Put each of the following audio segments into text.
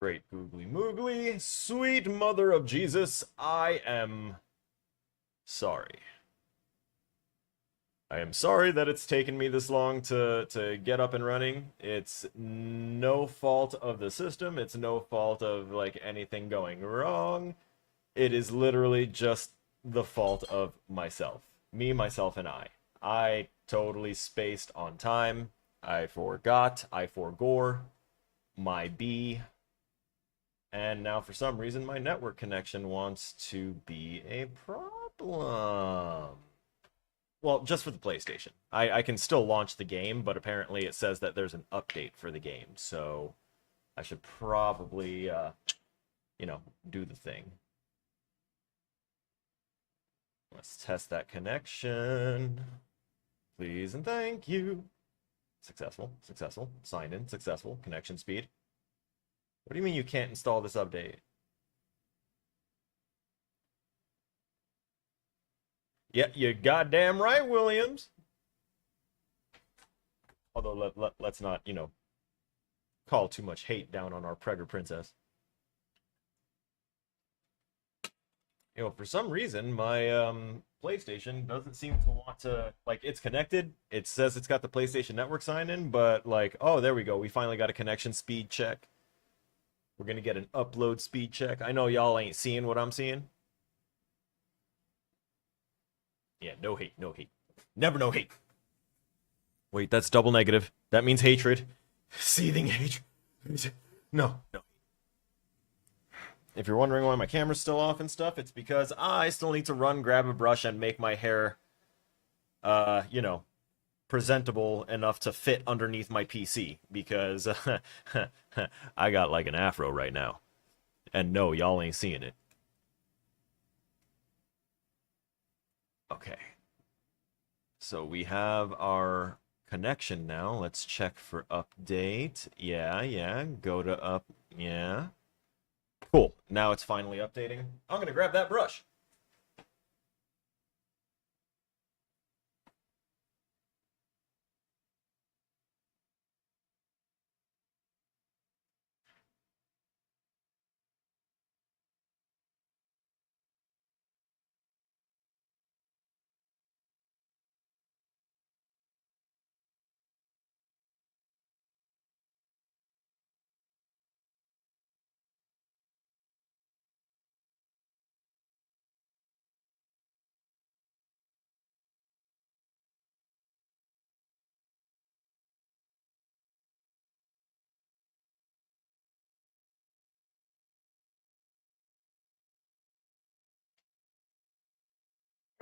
Great googly moogly, sweet mother of Jesus, I am sorry. I am sorry that it's taken me this long to get up and running. It's no fault of the system. It's no fault of like anything going wrong. It is literally just the fault of myself. Me, myself, and I. I totally spaced on time. I forgot. I forgore my B. And now for some reason my network connection wants to be a problem. Well, just for the PlayStation. I can still launch the game, but apparently it says that there's an update for the game. So I should probably, do the thing. Let's test that connection. Please and thank you. Successful, successful, signed in, successful, connection speed. What do you mean you can't install this update? Yeah, you're goddamn right, Williams. Although let's not, call too much hate down on our Pregger-Princess. For some reason, my PlayStation doesn't seem to want to, like, it's connected. It says it's got the PlayStation Network sign in, but, like, oh, there we go. We finally got a connection speed check. We're going to get an upload speed check. I know y'all ain't seeing what I'm seeing. Yeah, no hate, no hate. Never no hate. Wait, that's double negative. That means hatred. Seething hatred. No, no. If you're wondering why my camera's still off and stuff, it's because I still need to run, grab a brush, and make my hair, presentable enough to fit underneath my PC. Because I got like an afro right now. And no, y'all ain't seeing it. Okay. So we have our connection now. Let's check for update. Yeah. Go to up. Yeah. Cool. Now it's finally updating. I'm going to grab that brush.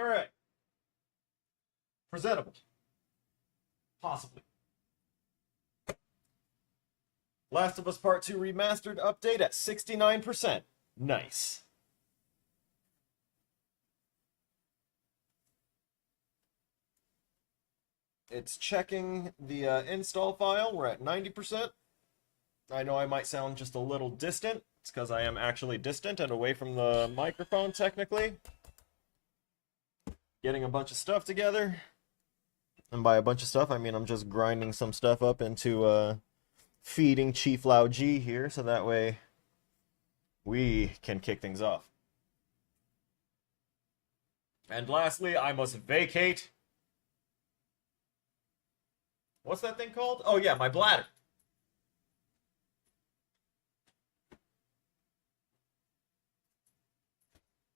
All right. Presentable. Possibly. Last of Us Part 2 Remastered update at 69%. Nice. It's checking the install file. We're at 90%. I know I might sound just a little distant. It's because I am actually distant and away from the microphone, technically. Getting a bunch of stuff together. And by a bunch of stuff, I mean I'm just grinding some stuff up into feeding Chief Lao G here, so that way we can kick things off. And lastly, I must vacate. What's that thing called? Oh yeah, my bladder.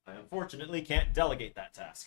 I unfortunately can't delegate that task.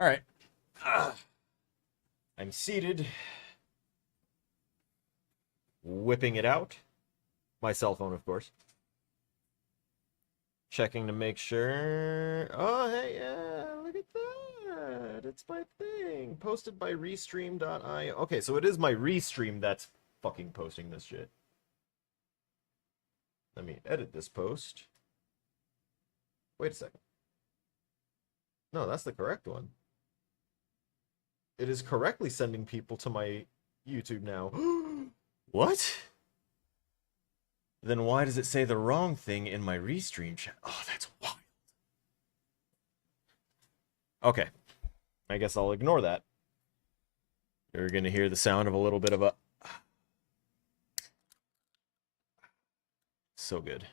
All right. I'm seated, whipping it out. My cell phone, of course. Checking to make sure. Oh, hey, yeah, look at that. It's my thing. Posted by Restream.io. Okay, so it is my Restream that's fucking posting this shit. Let me edit this post. Wait a second. No, that's the correct one. It is correctly sending people to my YouTube now. What? Then why does it say the wrong thing in my Restream chat? Oh, that's wild. Okay. I guess I'll ignore that. You're going to hear the sound of a little bit of a... So good.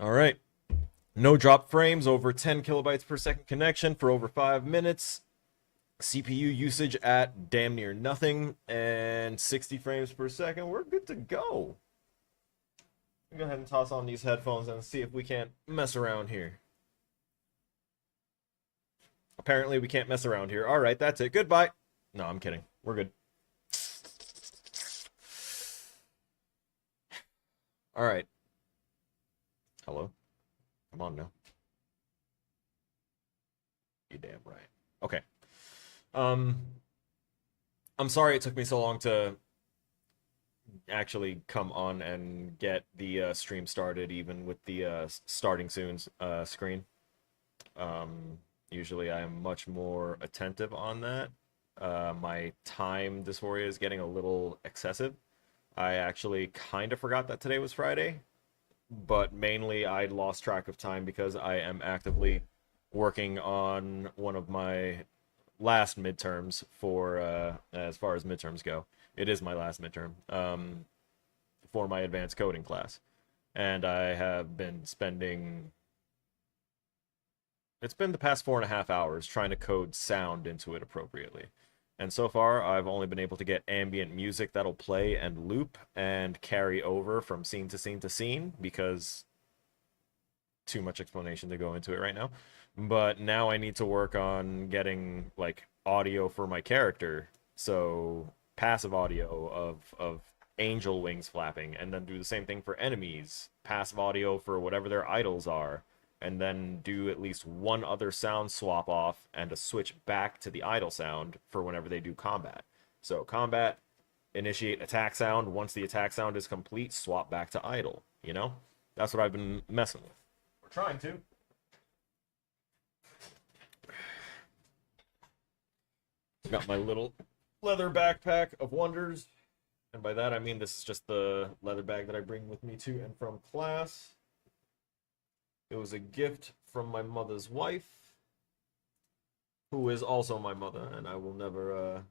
All right. No drop frames, over 10 kilobytes per second connection for over 5 minutes. CPU usage at damn near nothing, and 60 frames per second. We're good to go. Go ahead and toss on these headphones and see if we can't mess around here. Apparently we can't mess around here. All right, that's it. Goodbye. No, I'm kidding. We're good. All right. Hello. Come on now. You damn right. Okay. I'm sorry it took me so long to actually come on and get the stream started, even with the starting soon screen. Usually I am much more attentive on that. My time dysphoria is getting a little excessive. I actually kind of forgot that today was Friday, but mainly I lost track of time because I am actively working on one of my last midterms for as far as midterms go. It is my last midterm for my advanced coding class, and I have been spending. It's been the past 4.5 hours trying to code sound into it appropriately. And so far, I've only been able to get ambient music that'll play and loop and carry over from scene to scene to scene because too much explanation to go into it right now. But now I need to work on getting like audio for my character. So passive audio of angel wings flapping, and then do the same thing for enemies. Passive audio for whatever their idols are, and then do at least one other sound swap off and a switch back to the idle sound for whenever they do combat. So combat, initiate attack sound. Once the attack sound is complete, swap back to idle. You know? That's what I've been messing with. We're trying to. Got my little leather backpack of wonders. And by that I mean this is just the leather bag that I bring with me to and from class. It was a gift from my mother's wife, who is also my mother, and I will never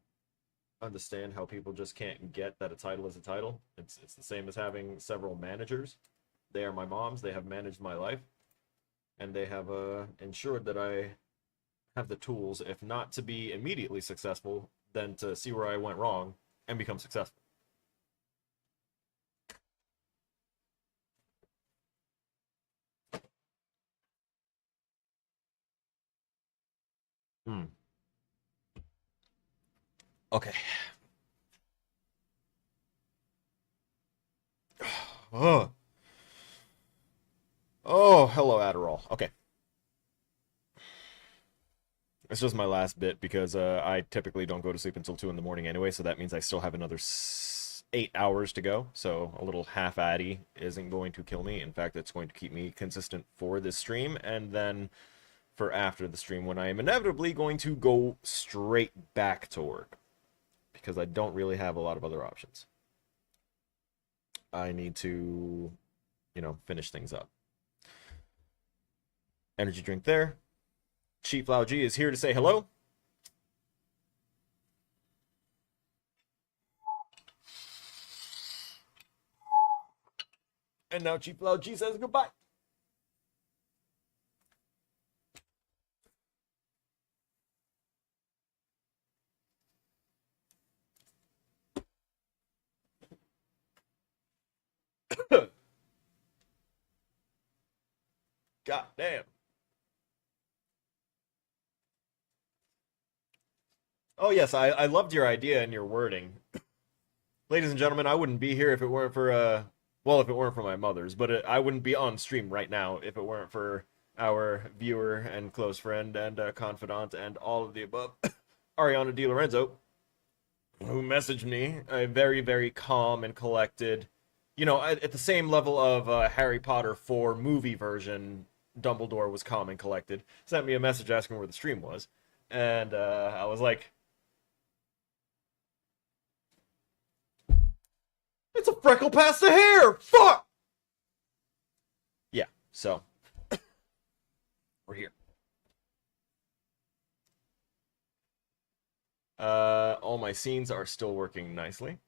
understand how people just can't get that a title is a title. It's the same as having several managers. They are my moms. They have managed my life, and they have ensured that I have the tools, if not to be immediately successful, then to see where I went wrong and become successful. Okay. Oh. Oh, hello, Adderall. Okay. It's just my last bit because I typically don't go to sleep until 2 in the morning anyway, so that means I still have another 8 hours to go. So a little half addy isn't going to kill me. In fact, it's going to keep me consistent for this stream, and then for after the stream when I am inevitably going to go straight back to work because I don't really have a lot of other options. I need to, finish things up. Energy drink there. Chief Lao G is here to say hello. And now Chief Lao G says goodbye. God damn. Oh yes, I loved your idea and your wording. Ladies and gentlemen, I wouldn't be here if it weren't for well, if it weren't for my mother's, but I wouldn't be on stream right now if it weren't for our viewer and close friend and confidant and all of the above, Ariana DiLorenzo, who messaged me a very, very calm and collected, you know, at the same level of Harry Potter 4 movie version. Dumbledore was calm and collected. Sent me a message asking where the stream was, and I was like, "It's a freckle past the hair. Fuck." Yeah, so we're here. All my scenes are still working nicely.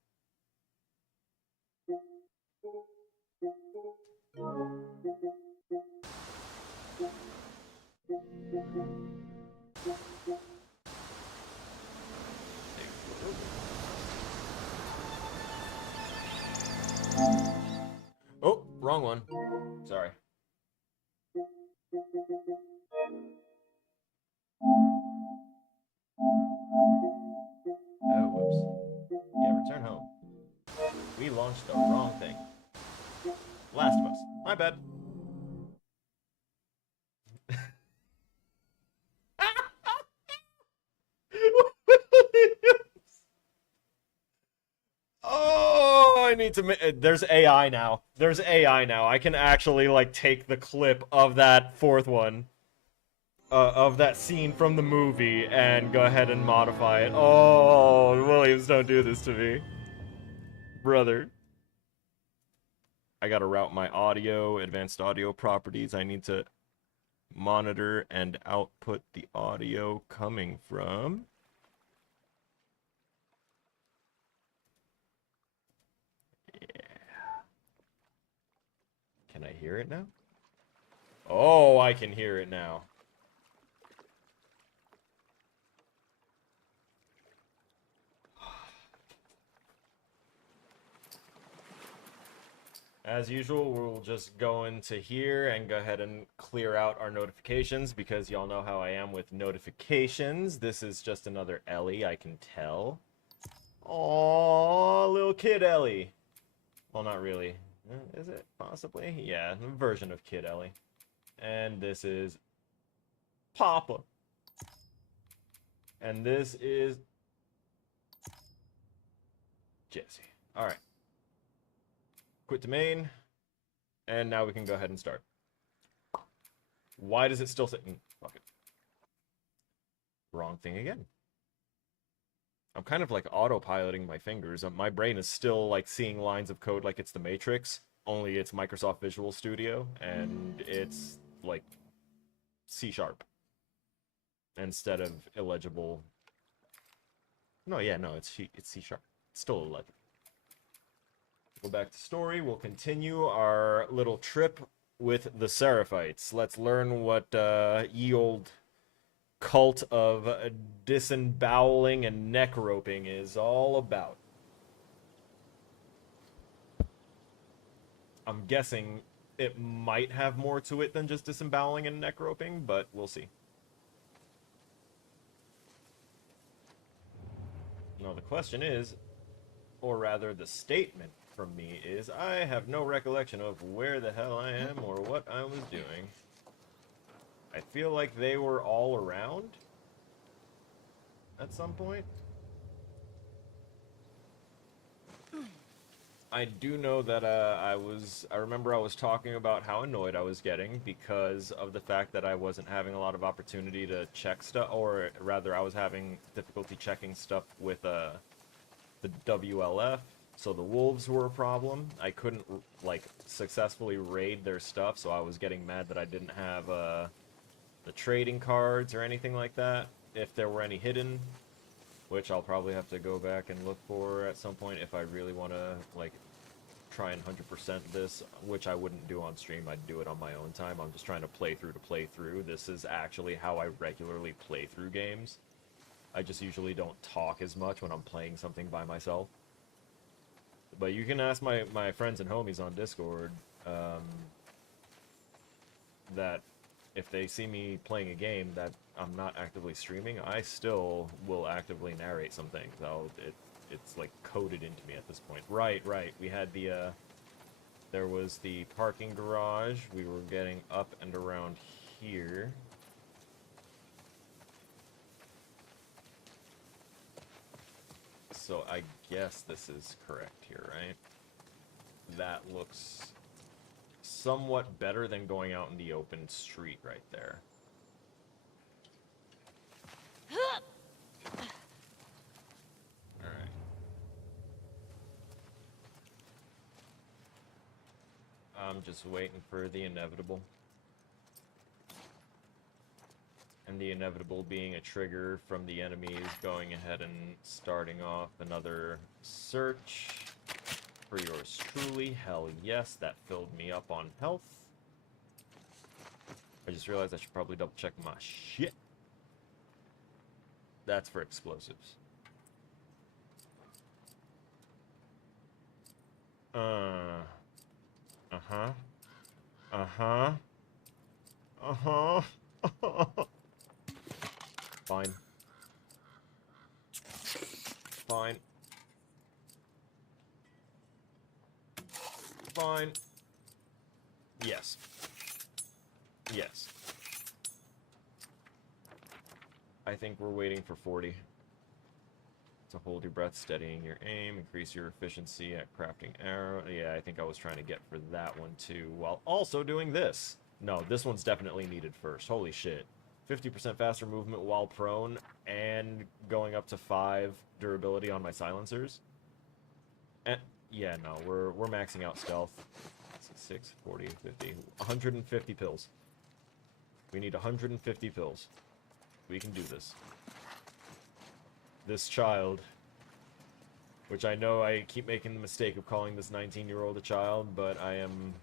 Oh, wrong one. Sorry. Oh, whoops. Yeah, return home. We launched the wrong thing. Last of Us. My bad. Oh, I need to. There's AI now. There's AI now. I can actually like take the clip of that fourth one, of that scene from the movie, and go ahead and modify it. Oh, Williams, don't do this to me, brother. I gotta route my audio, advanced audio properties. I need to monitor and output the audio coming from. Can I hear it now? Oh, I can hear it now. As usual, we'll just go into here and go ahead and clear out our notifications because y'all know how I am with notifications. This is just another Ellie, I can tell. Aww, little kid Ellie. Well, not really. Is it? Possibly? Yeah, a version of Kid Ellie. And this is Papa. And this is Jesse. Alright. Quit domain. And now we can go ahead and start. Why does it still say... fuck it. Wrong thing again. I'm kind of like autopiloting my fingers. My brain is still like seeing lines of code like it's the Matrix, only it's Microsoft Visual Studio, and it's like C# instead of illegible. No, yeah, no, it's C#. It's still illegible. Go back to story. We'll continue our little trip with the Seraphites. Let's learn what ye old cult of disemboweling and neck roping is all about. I'm guessing it might have more to it than just disemboweling and neck roping, but we'll see. Now the question is, or rather the statement from me is, I have no recollection of where the hell I am or what I was doing. I feel like they were all around at some point. I do know that I remember I was talking about how annoyed I was getting because of the fact that I wasn't having a lot of opportunity to check stuff, or rather I was having difficulty checking stuff with the WLF, so the wolves were a problem. I couldn't like successfully raid their stuff, so I was getting mad that I didn't have the trading cards or anything like that, if there were any hidden, which I'll probably have to go back and look for at some point if I really want to like try and 100% this, which I wouldn't do on stream. I'd do it on my own time. I'm just trying to play through. This is actually how I regularly play through games. I just usually don't talk as much when I'm playing something by myself. But you can ask my friends and homies on Discord that if they see me playing a game, that I'm not actively streaming, I still will actively narrate some things. It's like coded into me at this point. Right. We had the, there was the parking garage. We were getting up and around here. So I guess this is correct here, right? That looks somewhat better than going out in the open street right there. Alright. I'm just waiting for the inevitable. And the inevitable being a trigger from the enemies going ahead and starting off another search for yours truly. Hell yes, that filled me up on health. I just realized I should probably double check my shit. That's for explosives. Uh-huh. Fine. Fine. Fine. Yes. Yes. I think we're waiting for 40. To hold your breath, steadying your aim, increase your efficiency at crafting arrow. Yeah, I think I was trying to get for that one too, while also doing this. No, this one's definitely needed first. Holy shit. 50% faster movement while prone, and going up to 5 durability on my silencers. And yeah, no, we're maxing out stealth. 6, 40, 50, 150 pills. We need 150 pills. We can do this. This child, which I know I keep making the mistake of calling this 19-year-old a child, but I am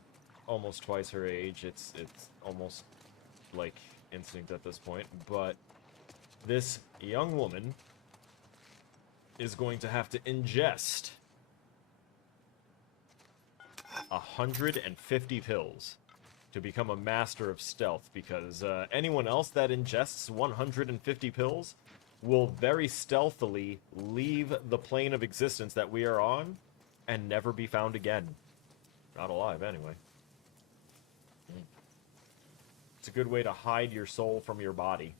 almost twice her age. It's almost like instinct at this point. But this young woman is going to have to ingest 150 pills to become a master of stealth, because anyone else that ingests 150 pills will very stealthily leave the plane of existence that we are on and never be found again. Not alive, anyway. It's a good way to hide your soul from your body.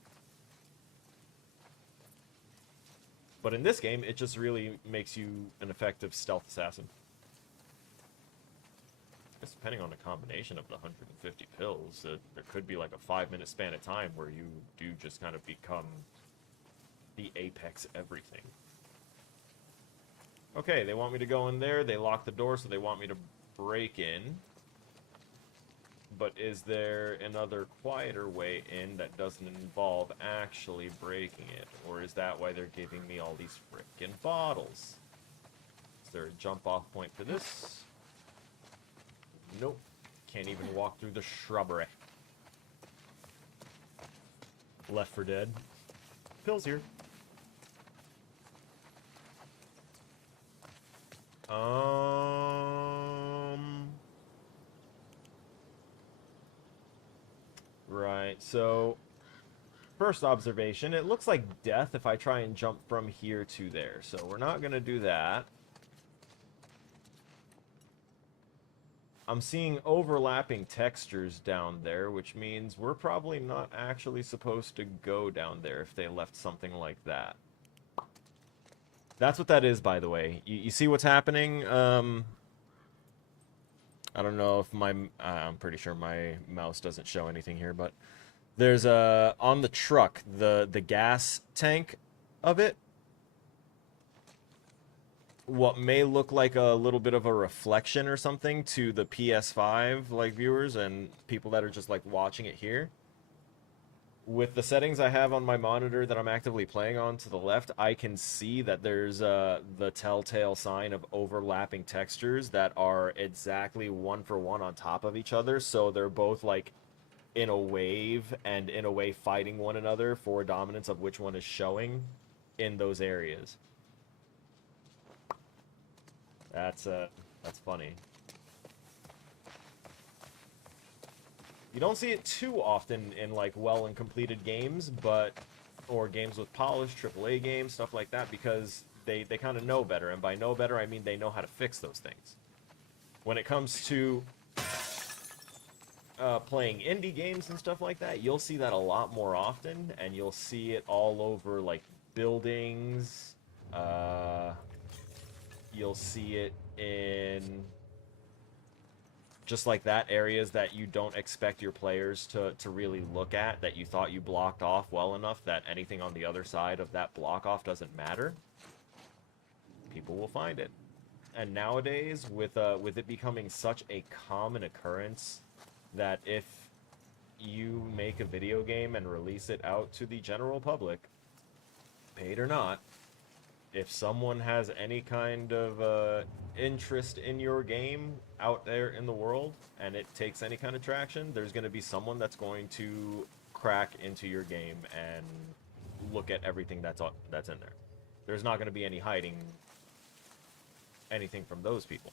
But in this game, it just really makes you an effective stealth assassin. I guess depending on the combination of the 150 pills, there could be like a 5-minute span of time where you do just kind of become the apex everything. Okay, they want me to go in there. They lock the door, so they want me to break in. But is there another quieter way in that doesn't involve actually breaking it? Or is that why they're giving me all these frickin' bottles? Is there a jump-off point for this? Nope. Can't even walk through the shrubbery. Left 4 Dead. Pills here. Right, so first observation, it looks like death if I try and jump from here to there. So we're not going to do that. I'm seeing overlapping textures down there, which means we're probably not actually supposed to go down there if they left something like that. That's what that is, by the way. You see what's happening? I don't know if I'm pretty sure my mouse doesn't show anything here, but there's on the truck, the gas tank of it, what may look like a little bit of a reflection or something to the PS5 like viewers and people that are just like watching it here. With the settings I have on my monitor that I'm actively playing on to the left, I can see that there's the telltale sign of overlapping textures that are exactly 1-for-1 on top of each other. So they're both like in a wave and in a way fighting one another for dominance of which one is showing in those areas. That's funny. You don't see it too often in like well and completed games, or games with polish, AAA games, stuff like that, because they kind of know better, and by know better I mean they know how to fix those things. When it comes to playing indie games and stuff like that, you'll see that a lot more often, and you'll see it all over like buildings. You'll see it in just like that, areas that you don't expect your players to really look at, that you thought you blocked off well enough that anything on the other side of that block off doesn't matter. People will find it. And nowadays, with it becoming such a common occurrence that if you make a video game and release it out to the general public, paid or not, if someone has any kind of interest in your game out there in the world and it takes any kind of traction, there's going to be someone that's going to crack into your game and look at everything that's in there. There's not going to be any hiding anything from those people,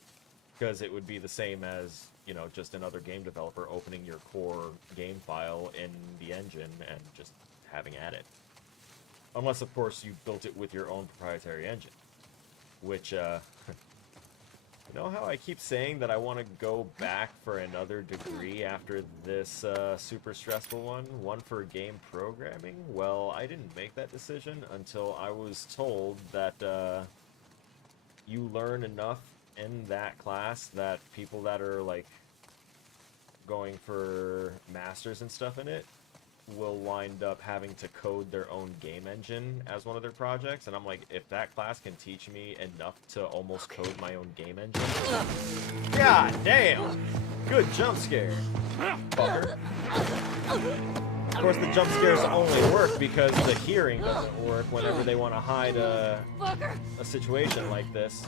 because it would be the same as, you know, just another game developer opening your core game file in the engine and just having at it. Unless, of course, you built it with your own proprietary engine. Which, you know how I keep saying that I want to go back for another degree after this super stressful one for game programming? Well, I didn't make that decision until I was told that you learn enough in that class that people that are, like, going for masters and stuff in it will wind up having to code their own game engine as one of their projects, and I'm like, if that class can teach me enough to almost code my own game engine... God damn! Good jump scare, fucker. Of course, the jump scares only work because the hearing doesn't work whenever they want to hide a situation like this.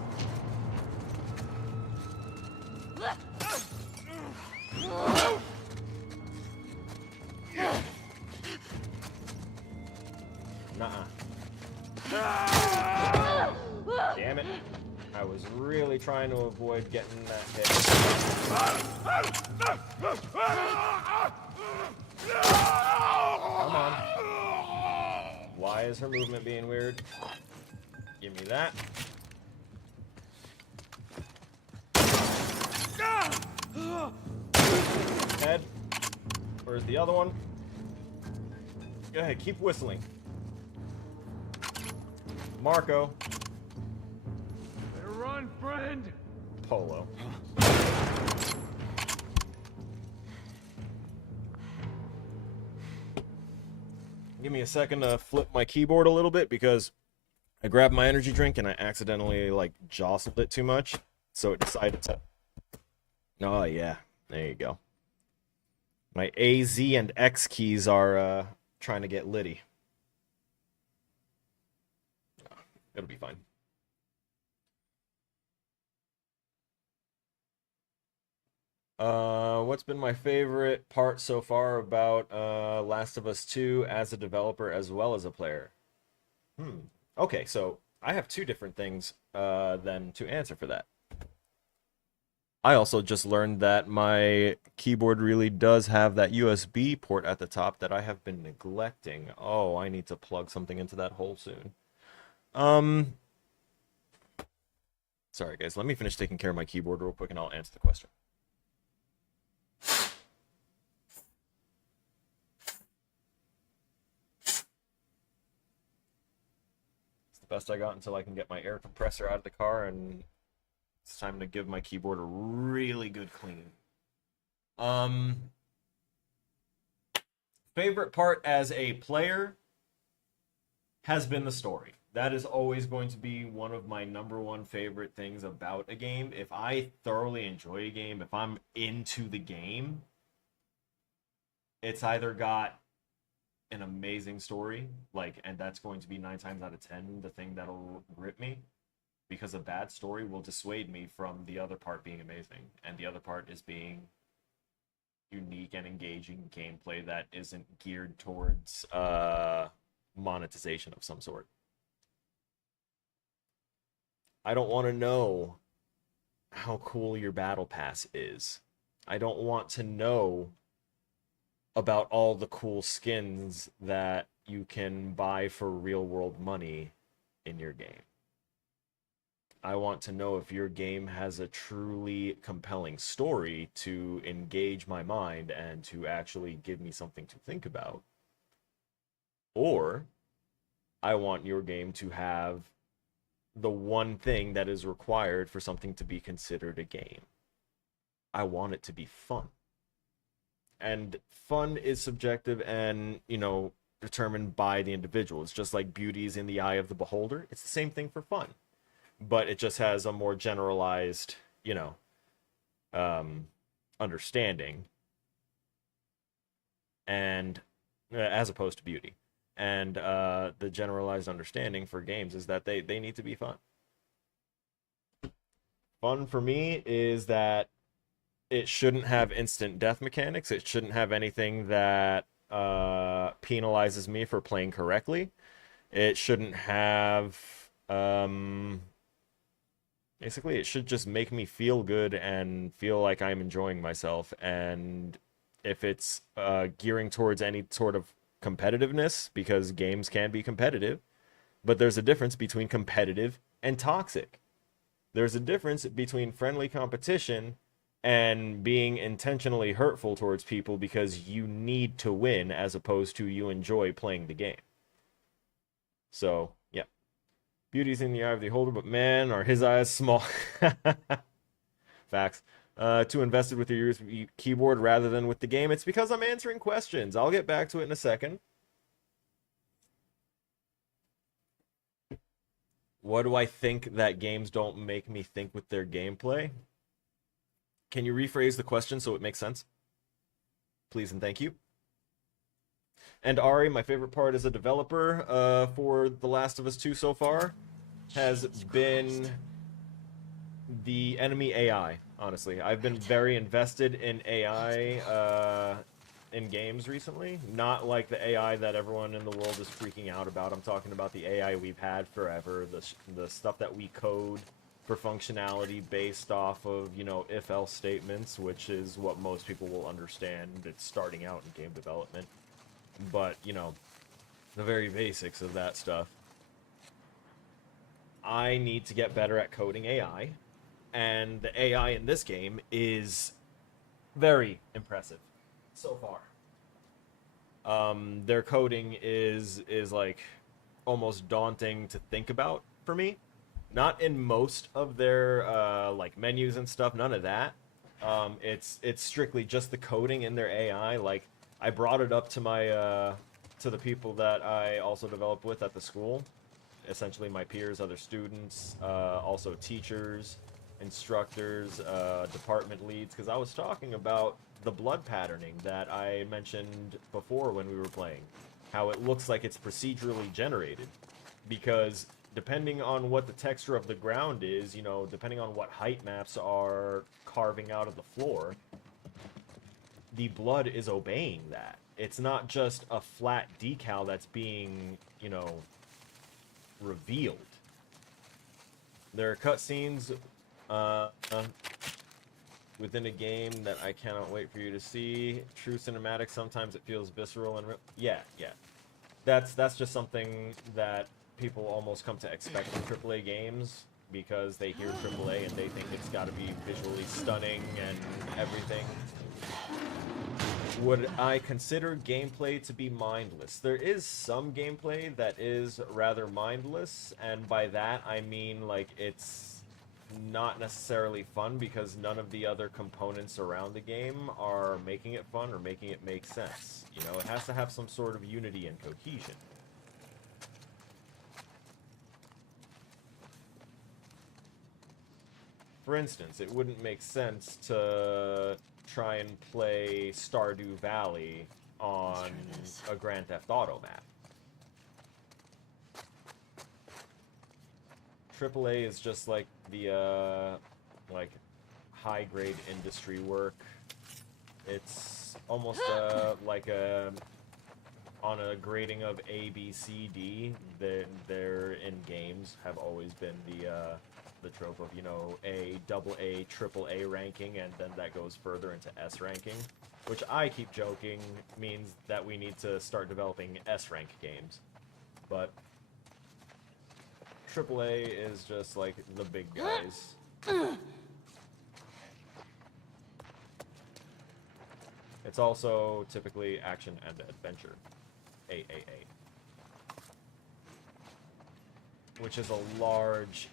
Nuh-uh. Damn it. I was really trying to avoid getting that hit. Come on. Why is her movement being weird? Give me that. Head. Where's the other one? Go ahead, keep whistling. Marco. Better run, friend. Polo. Give me a second to flip my keyboard a little bit because I grabbed my energy drink and I accidentally, like, jostled it too much. So it decided to... Oh, yeah. There you go. My A, Z, and X keys are trying to get litty. It'll be fine. What's been my favorite part so far about Last of Us 2 as a developer as well as a player? Okay, so I have two different things then to answer for that. I also just learned that my keyboard really does have that USB port at the top that I have been neglecting. Oh, I need to plug something into that hole soon. Sorry guys, let me finish taking care of my keyboard real quick and I'll answer the question. It's the best I got until I can get my air compressor out of the car, and it's time to give my keyboard a really good clean. Favorite part as a player has been the story. That is always going to be one of my #1 favorite things about a game. If I thoroughly enjoy a game, if I'm into the game, it's either got an amazing story, like, and that's going to be 9 times out of 10 the thing that'll rip me, because a bad story will dissuade me from the other part being amazing, and the other part is being unique and engaging gameplay that isn't geared towards monetization of some sort. I don't want to know how cool your battle pass is. I don't want to know about all the cool skins that you can buy for real world money in your game. I want to know if your game has a truly compelling story to engage my mind and to actually give me something to think about. Or I want your game to have the one thing that is required for something to be considered a game. I want it to be fun. And fun is subjective and, determined by the individual. It's just like beauty is in the eye of the beholder. It's the same thing for fun, but it just has a more generalized, understanding, and as opposed to beauty. And the generalized understanding for games is that they need to be fun. Fun for me is that it shouldn't have instant death mechanics. It shouldn't have anything that penalizes me for playing correctly. It shouldn't have basically it should just make me feel good and feel like I'm enjoying myself. And if it's gearing towards any sort of competitiveness, because games can be competitive, but there's a difference between competitive and toxic. There's a difference between friendly competition and being intentionally hurtful towards people because you need to win as opposed to you enjoy playing the game. So, yeah. Beauty's in the eye of the beholder, but man, are his eyes small. Facts. Too invested with your USB keyboard rather than with the game. It's because I'm answering questions. I'll get back to it in a second. What do I think that games don't make me think with their gameplay? Can you rephrase the question so it makes sense? Please and thank you. And Ari, my favorite part as a developer for The Last of Us 2 so far has been the enemy AI, honestly. I've been very invested in AI in games recently. Not like the AI that everyone in the world is freaking out about. I'm talking about the AI we've had forever, the stuff that we code for functionality based off of, if-else statements, which is what most people will understand. It's starting out in game development. But, the very basics of that stuff. I need to get better at coding AI, and the AI in this game is very impressive so far. Their coding is like almost daunting to think about for me. Not in most of their like menus and stuff, none of that. It's strictly just the coding in their AI. Like I brought it up to my to the people that I also develop with at the school, essentially my peers, other students, also teachers, instructors, department leads, because I was talking about the blood patterning that I mentioned before when we were playing, how it looks like it's procedurally generated, because depending on what the texture of the ground is, depending on what height maps are carving out of the floor, the blood is obeying that. It's not just a flat decal that's being, revealed. There are cutscenes within a game that I cannot wait for you to see. True cinematic, sometimes it feels visceral and yeah. That's just something that people almost come to expect from AAA games, because they hear AAA and they think it's got to be visually stunning and everything. Would I consider gameplay to be mindless? There is some gameplay that is rather mindless, and by that I mean like it's not necessarily fun because none of the other components around the game are making it fun or making it make sense. It has to have some sort of unity and cohesion. For instance, it wouldn't make sense to try and play Stardew Valley on a Grand Theft Auto map. AAA is just like the like high-grade industry work. It's almost like on a grading of A, B, C, D. They're in games have always been the trope of A, double A, triple A ranking, and then that goes further into S ranking. which I keep joking means that we need to start developing S-rank games. But AAA is just like the big guys. It's also typically action and adventure. AAA. Which is a large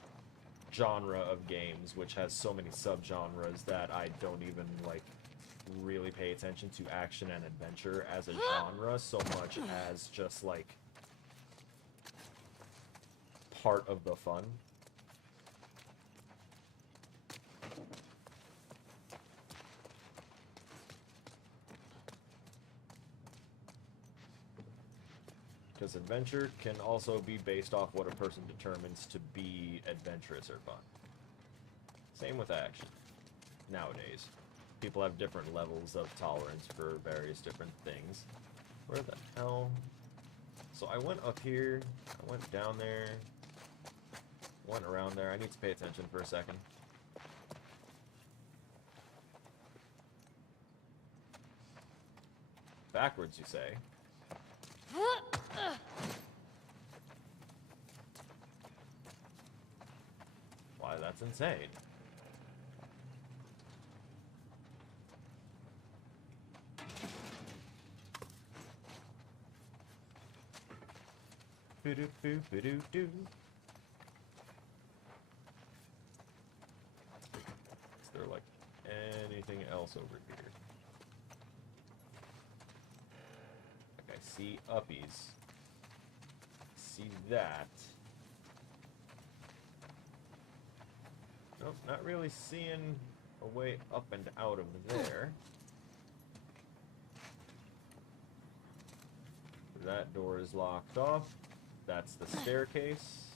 genre of games, which has so many subgenres that I don't even, like, really pay attention to action and adventure as a genre so much as just, like, part of the fun. Because adventure can also be based off what a person determines to be adventurous or fun. Same with action. Nowadays, people have different levels of tolerance for various different things. Where the hell? So I went up here, I went down there, went around there. I need to pay attention for a second. Backwards, you say? Why, that's insane. Boo-doo-boo-boo-doo-doo. Is there, like, anything else over here? Like, I see uppies. See that. Nope, not really seeing a way up and out of there. That door is locked off. That's the staircase.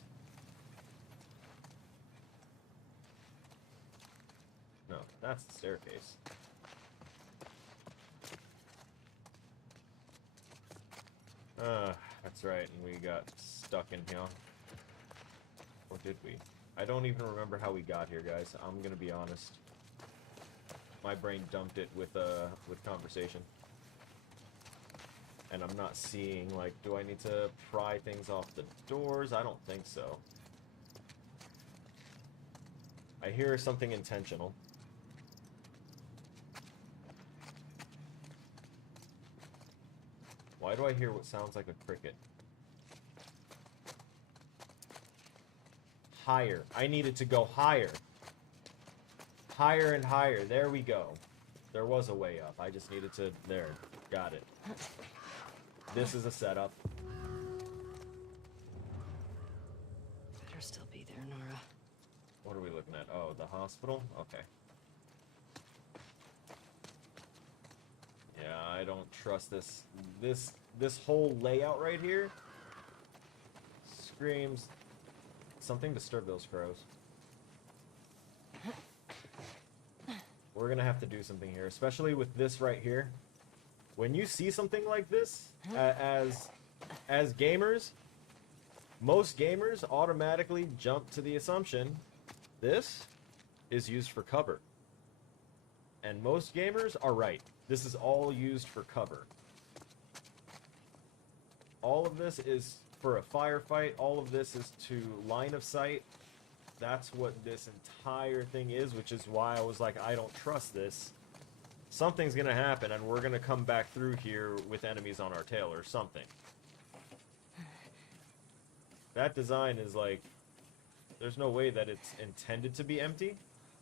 No, that's the staircase. That's right, and we got stuck in here. Or did we? I don't even remember how we got here, guys. I'm gonna be honest. My brain dumped it with conversation. And I'm not seeing, like, do I need to pry things off the doors? I don't think so. I hear something intentional. Why do I hear what sounds like a cricket? Higher. I needed to go higher. Higher and higher. There we go. There was a way up. I just needed to... There. Got it. This is a setup. Better still be there, Nora. What are we looking at? Oh, the hospital? Okay. Yeah, I don't trust this. This whole layout right here screams something disturbed those crows. We're gonna have to do something here, especially with this right here. When you see something like this, as gamers, most gamers automatically jump to the assumption this is used for cover. And most gamers are right. This is all used for cover. All of this is for a firefight. All of this is to line of sight. That's what this entire thing is, which is why I was like, I don't trust this. Something's gonna happen, and we're gonna come back through here with enemies on our tail or something. That design is like, there's no way that it's intended to be empty,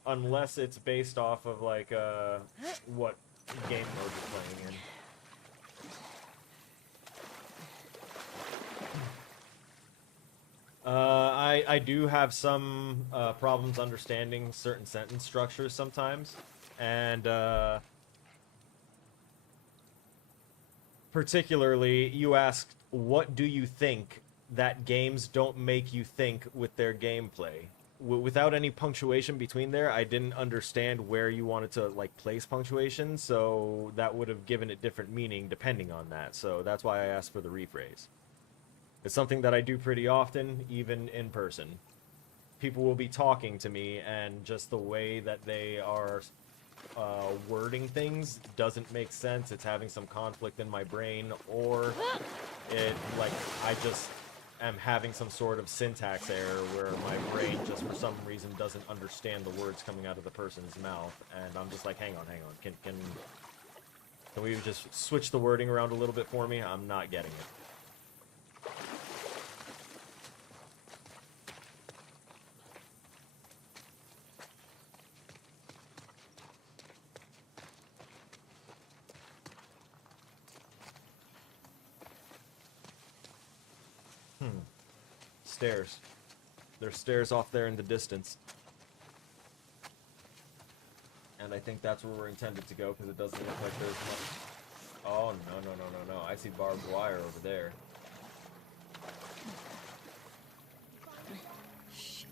unless it's based off of like what game mode you're playing in. I do have some problems understanding certain sentence structures sometimes, and particularly, you asked, what do you think that games don't make you think with their gameplay? Without any punctuation between there, I didn't understand where you wanted to, like, place punctuation, so that would have given it different meaning depending on that. So that's why I asked for the rephrase. It's something that I do pretty often, even in person. People will be talking to me, and just the way that they are wording things doesn't make sense. It's having some conflict in my brain, or it, like, I just am having some sort of syntax error where my brain just for some reason doesn't understand the words coming out of the person's mouth, and I'm just like, hang on, can we just switch the wording around a little bit for me? I'm not getting it. Stairs. There's stairs off there in the distance. And I think that's where we're intended to go, because it doesn't look like there's much... Oh, no. I see barbed wire over there. Shit.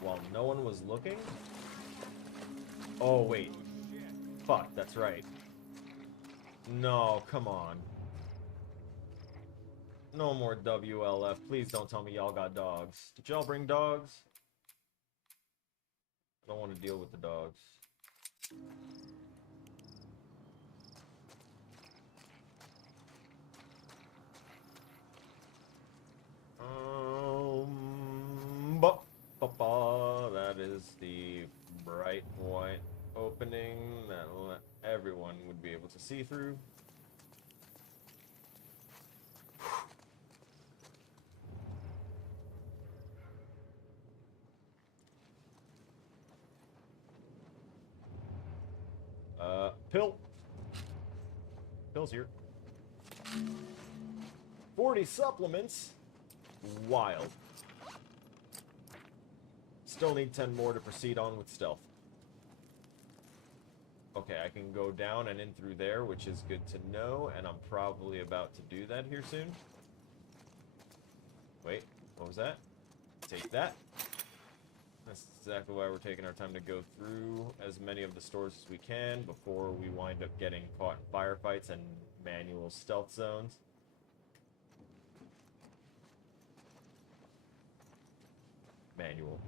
While no one was looking? Oh, wait. Fuck, that's right. No, come on. No more WLF. Please don't tell me y'all got dogs. Did y'all bring dogs? I don't want to deal with the dogs. That is the bright white opening that everyone would be able to see through. Pill. Pill's here. 40 supplements. Wild. Still need 10 more to proceed on with stealth. Okay, I can go down and in through there, which is good to know, and I'm probably about to do that here soon. Wait, what was that? Take that. That's exactly why we're taking our time to go through as many of the stores as we can before we wind up getting caught in firefights and manual stealth zones.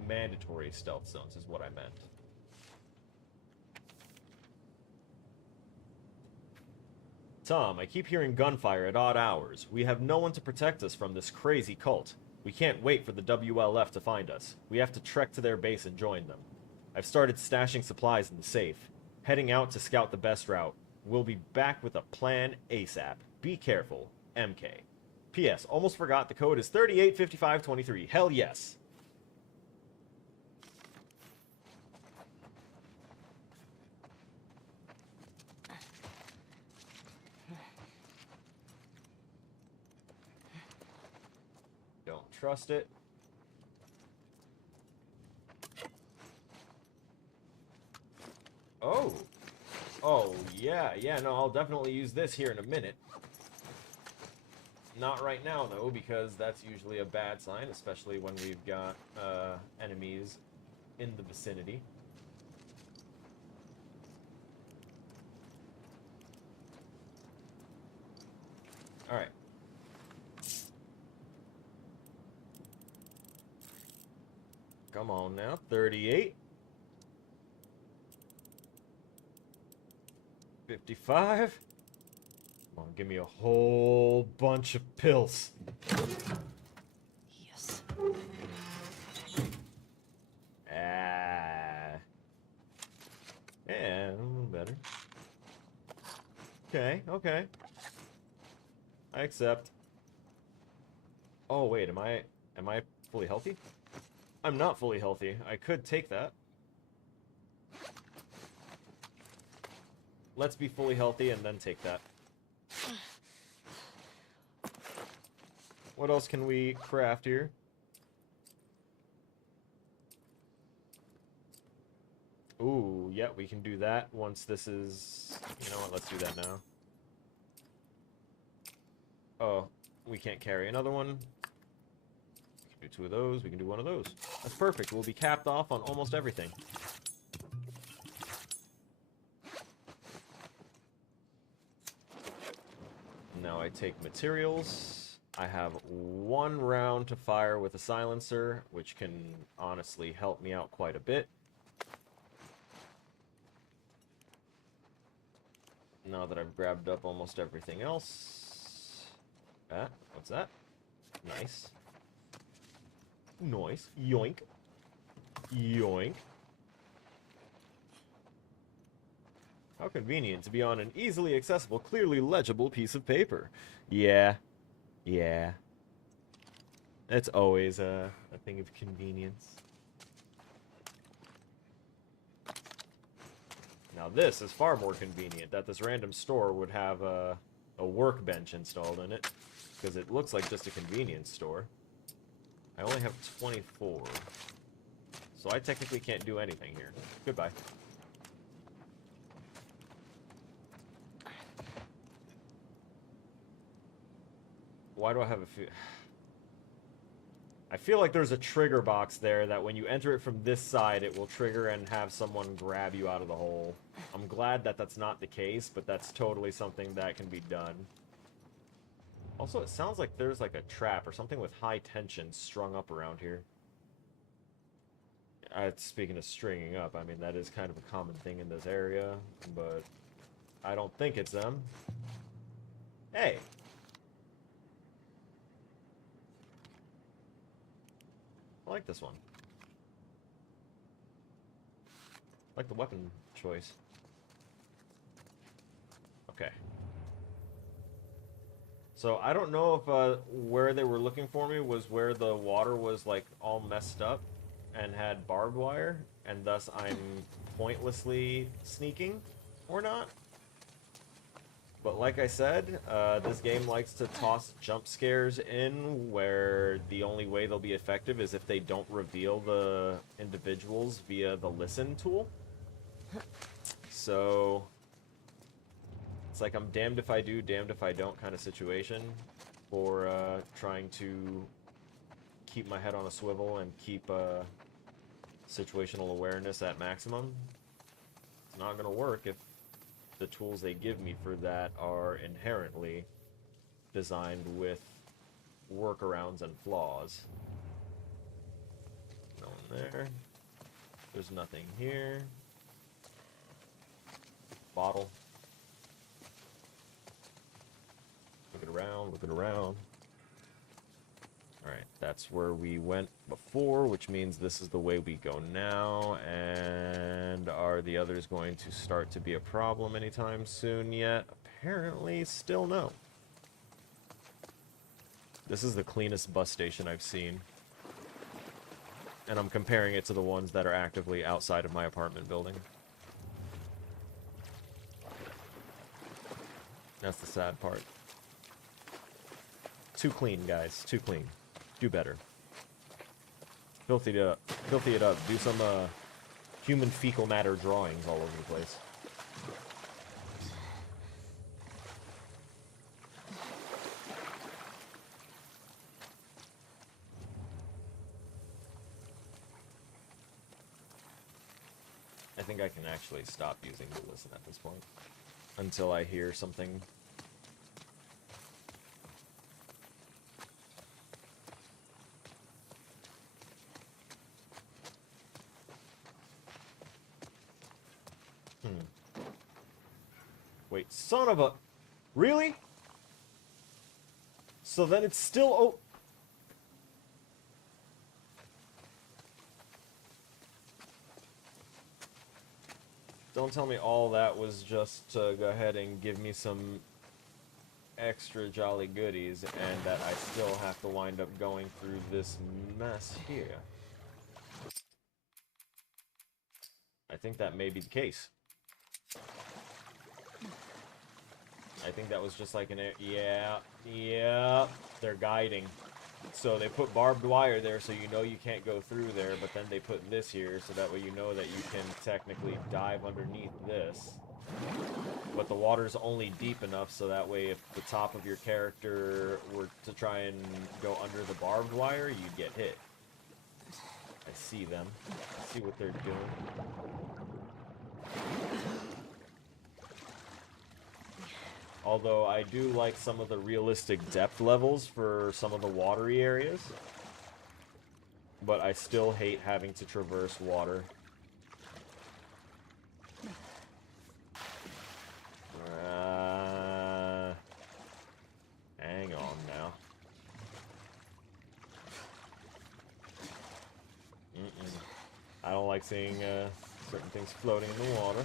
Mandatory stealth zones is what I meant. Tom, I keep hearing gunfire at odd hours. We have no one to protect us from this crazy cult. We can't wait for the WLF to find us. We have to trek to their base and join them. I've started stashing supplies in the safe. Heading out to scout the best route. We'll be back with a plan ASAP. Be careful. MK. P.S. Almost forgot the code is 385523. Hell yes. Don't trust it. Oh. Oh, yeah, no, I'll definitely use this here in a minute. Not right now, though, because that's usually a bad sign, especially when we've got enemies in the vicinity. Alright. Come on now, 38. 55. Come on, give me a whole bunch of pills. Yes. Yeah, a little better. Okay. I accept. Oh wait, am I fully healthy? I'm not fully healthy. I could take that. Let's be fully healthy and then take that. What else can we craft here? Ooh, yeah, we can do that once this is... You know what, let's do that now. Oh, we can't carry another one. We can do two of those, we can do one of those. That's perfect, we'll be capped off on almost everything. Now I take materials. I have 1 round to fire with a silencer, which can honestly help me out quite a bit. Now that I've grabbed up almost everything else. Ah, what's that? Nice. Nice. Yoink. Yoink. How convenient to be on an easily accessible, clearly legible piece of paper. Yeah. Yeah. It's always a thing of convenience. Now this is far more convenient, that this random store would have a workbench installed in it, because it looks like just a convenience store. I only have 24, so I technically can't do anything here. Goodbye. Why do I have a few... I feel like there's a trigger box there that when you enter it from this side, it will trigger and have someone grab you out of the hole. I'm glad that that's not the case, but that's totally something that can be done. Also, it sounds like there's like a trap or something with high tension strung up around here. Speaking of stringing up, I mean, that is kind of a common thing in this area, but I don't think it's them. Hey! I like this one. I like the weapon choice. Okay. So I don't know if where they were looking for me was where the water was like all messed up and had barbed wire, and thus I'm pointlessly sneaking or not. But like I said, this game likes to toss jump scares in where the only way they'll be effective is if they don't reveal the individuals via the listen tool. So it's like I'm damned if I do, damned if I don't kind of situation for trying to keep my head on a swivel and keep situational awareness at maximum. It's not going to work if the tools they give me for that are inherently designed with workarounds and flaws. No one there. There's nothing here. Bottle. Look it around, look it around. Alright, that's where we went before, which means this is the way we go now. And are the others going to start to be a problem anytime soon yet? Apparently, still no. This is the cleanest bus station I've seen. And I'm comparing it to the ones that are actively outside of my apartment building. That's the sad part. Too clean, guys. Too clean. Do better. Filthy it up. Filthy it up. Do some human fecal matter drawings all over the place. I think I can actually stop using the listen at this point until I hear something. Wait, son of a... Really? So then it's still... Oh. Don't tell me all that was just to go ahead and give me some extra jolly goodies and that I still have to wind up going through this mess here. I think that may be the case. I think that was just like an... Yeah, they're guiding. So they put barbed wire there so you know you can't go through there, but then they put this here so that way you know that you can technically dive underneath this. But the water's only deep enough so that way if the top of your character were to try and go under the barbed wire, you'd get hit. I see them. I see what they're doing. Although I do like some of the realistic depth levels for some of the watery areas. But I still hate having to traverse water. Hang on now. I don't like seeing certain things floating in the water.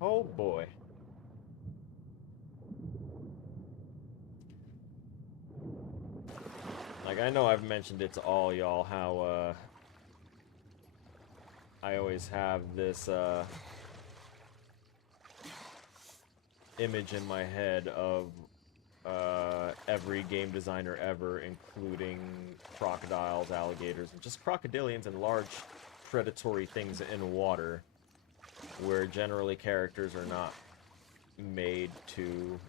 Oh boy. Like, I know I've mentioned it to all y'all how I always have this image in my head of every game designer ever, including crocodiles, alligators, and just crocodilians and large predatory things in water, where generally characters are not made to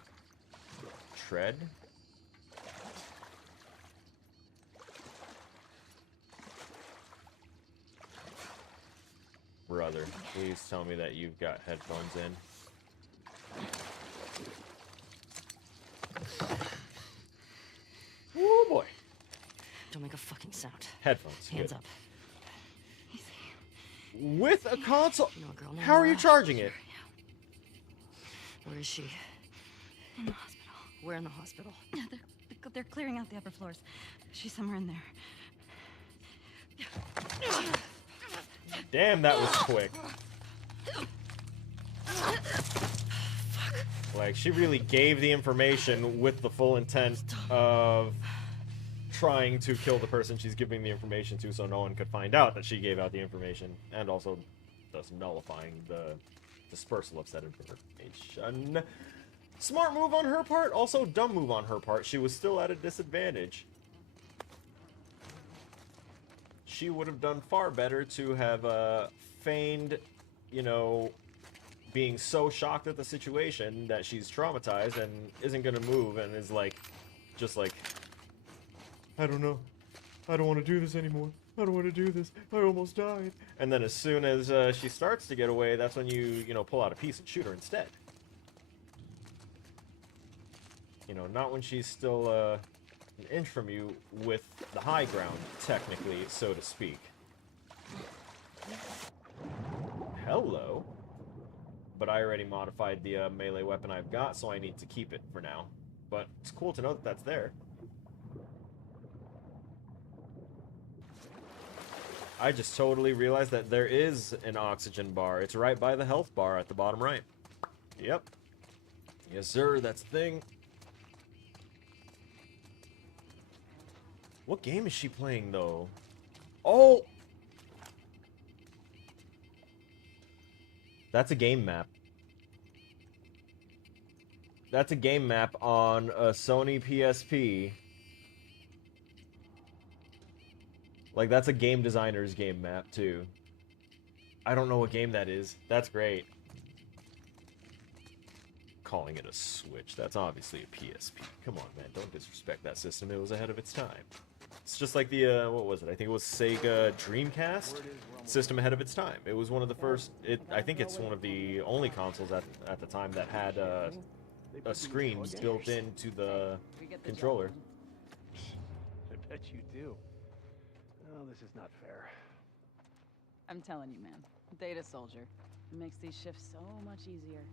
tread. Brother, please tell me that you've got headphones in. Oh boy. Don't make a fucking sound. Headphones. Hands Good. up. With a console? You know a girl named How are you Nora? charging it? Where is she? In the hospital. Where in the hospital? Yeah, they're clearing out the upper floors. She's somewhere in there. Damn, that was quick. Like, she really gave the information with the full intent of trying to kill the person she's giving the information to, so no one could find out that she gave out the information, and also thus nullifying the dispersal of said information. Smart move on her part, also dumb move on her part. She was still at a disadvantage. She would have done far better to have feigned, you know, being so shocked at the situation that she's traumatized and isn't gonna move and is like, just like, I don't know. I don't want to do this anymore. I don't want to do this. I almost died. And then as soon as she starts to get away, that's when you know, pull out a piece and shoot her instead. You know, not when she's still an inch from you with the high ground, technically, so to speak. Hello. But I already modified the melee weapon I've got, so I need to keep it for now. But it's cool to know that that's there. I just totally realized that there is an oxygen bar. It's right by the health bar at the bottom right. Yep. Yes, sir, that's the thing. What game is she playing, though? Oh! That's a game map. That's a game map on a Sony PSP. Like, that's a game designer's game map, too. I don't know what game that is. That's great. Calling it a Switch. That's obviously a PSP. Come on, man. Don't disrespect that system. It was ahead of its time. It's just like the, what was it? I think it was Sega Dreamcast? System ahead of its time. It was one of the first... I think it's one of the only consoles at the time that had a screen built into the controller. I bet you do. Oh, this is not fair. I'm telling you, man. Data soldier. It makes these shifts so much easier.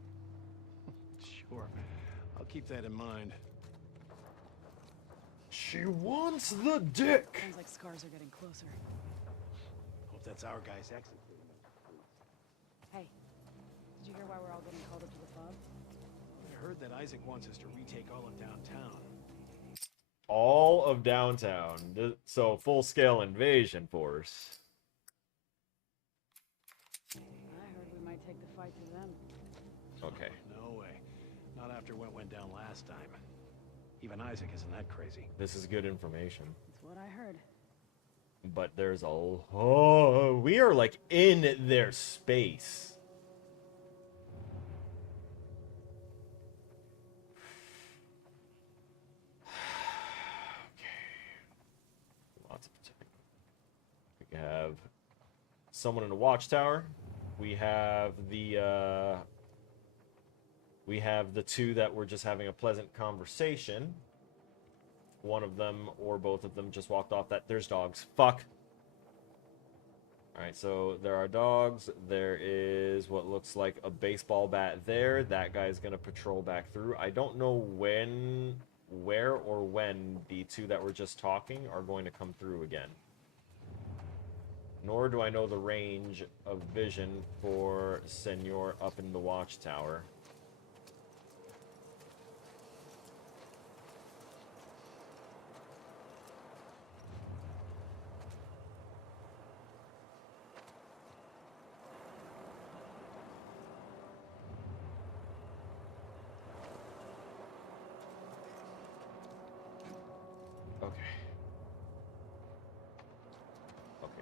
Sure. I'll keep that in mind. She wants the dick! Sounds like scars are getting closer. Hope that's our guy's exit. Hey, did you hear why we're all getting called up to the fob? I heard that Isaac wants us to retake all of downtown. All of downtown. So, full-scale invasion force. I heard we might take the fight to them. Okay. No way. Not after what went down last time. Even Isaac isn't that crazy. This is good information. That's what I heard. But there's a... Oh, we are, like, in their space. Lots of protecting. We have someone in a watchtower. We have the We have the two that were just having a pleasant conversation. One of them or both of them just walked off that. There's dogs. Fuck. Alright, so there are dogs. There is what looks like a baseball bat there. That guy's gonna patrol back through. I don't know where or when the two that were just talking are going to come through again. Nor do I know the range of vision for Senor up in the watchtower.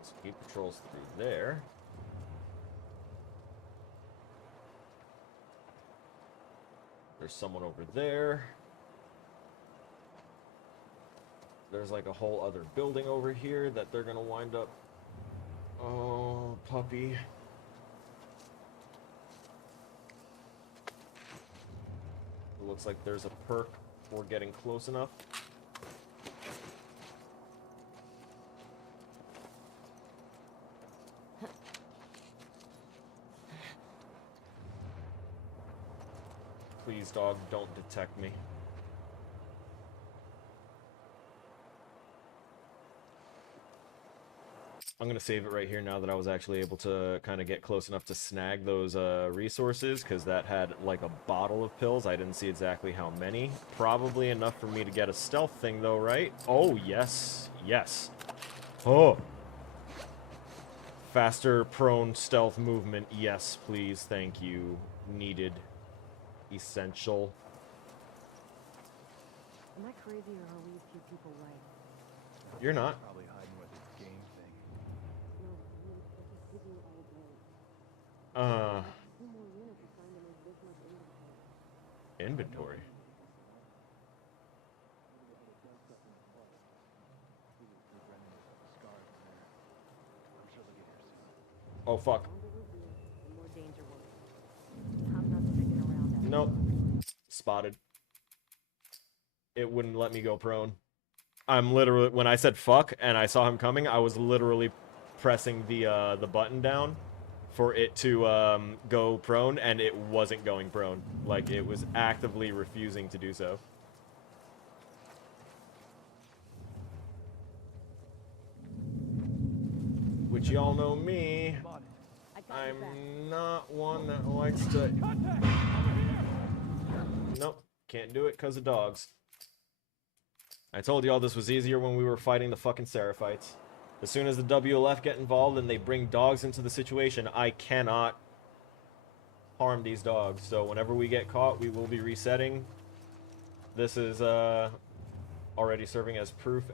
So he patrols through there. There's someone over there. There's like a whole other building over here that they're gonna wind up. Oh, puppy. It looks like there's a perk for getting close enough. Please, dog, don't detect me. I'm going to save it right here now that I was actually able to kind of get close enough to snag those resources, because that had like a bottle of pills. I didn't see exactly how many. Probably enough for me to get a stealth thing though, right? Oh, yes. Yes. Oh. Faster prone stealth movement. Yes, please. Thank you. Needed. Essential. Am I crazy or are we a few people right? You're not. Probably hiding with his game thing. No, it's just busy all day. 2 more units assigned to make this much inventory. Inventory. Oh, fuck. The longer we're here, the more danger we're in. I'm not sticking around after Nope. Spotted. It wouldn't let me go prone. I'm literally, when I said fuck and I saw him coming, I was literally pressing the button down for it to go prone, and it wasn't going prone. Like, it was actively refusing to do so. Which y'all know me. I'm not one that likes to... Nope. Can't do it because of dogs. I told y'all this was easier when we were fighting the fucking Seraphites. As soon as the WLF get involved and they bring dogs into the situation, I cannot harm these dogs. So whenever we get caught, we will be resetting. This is already serving as proof.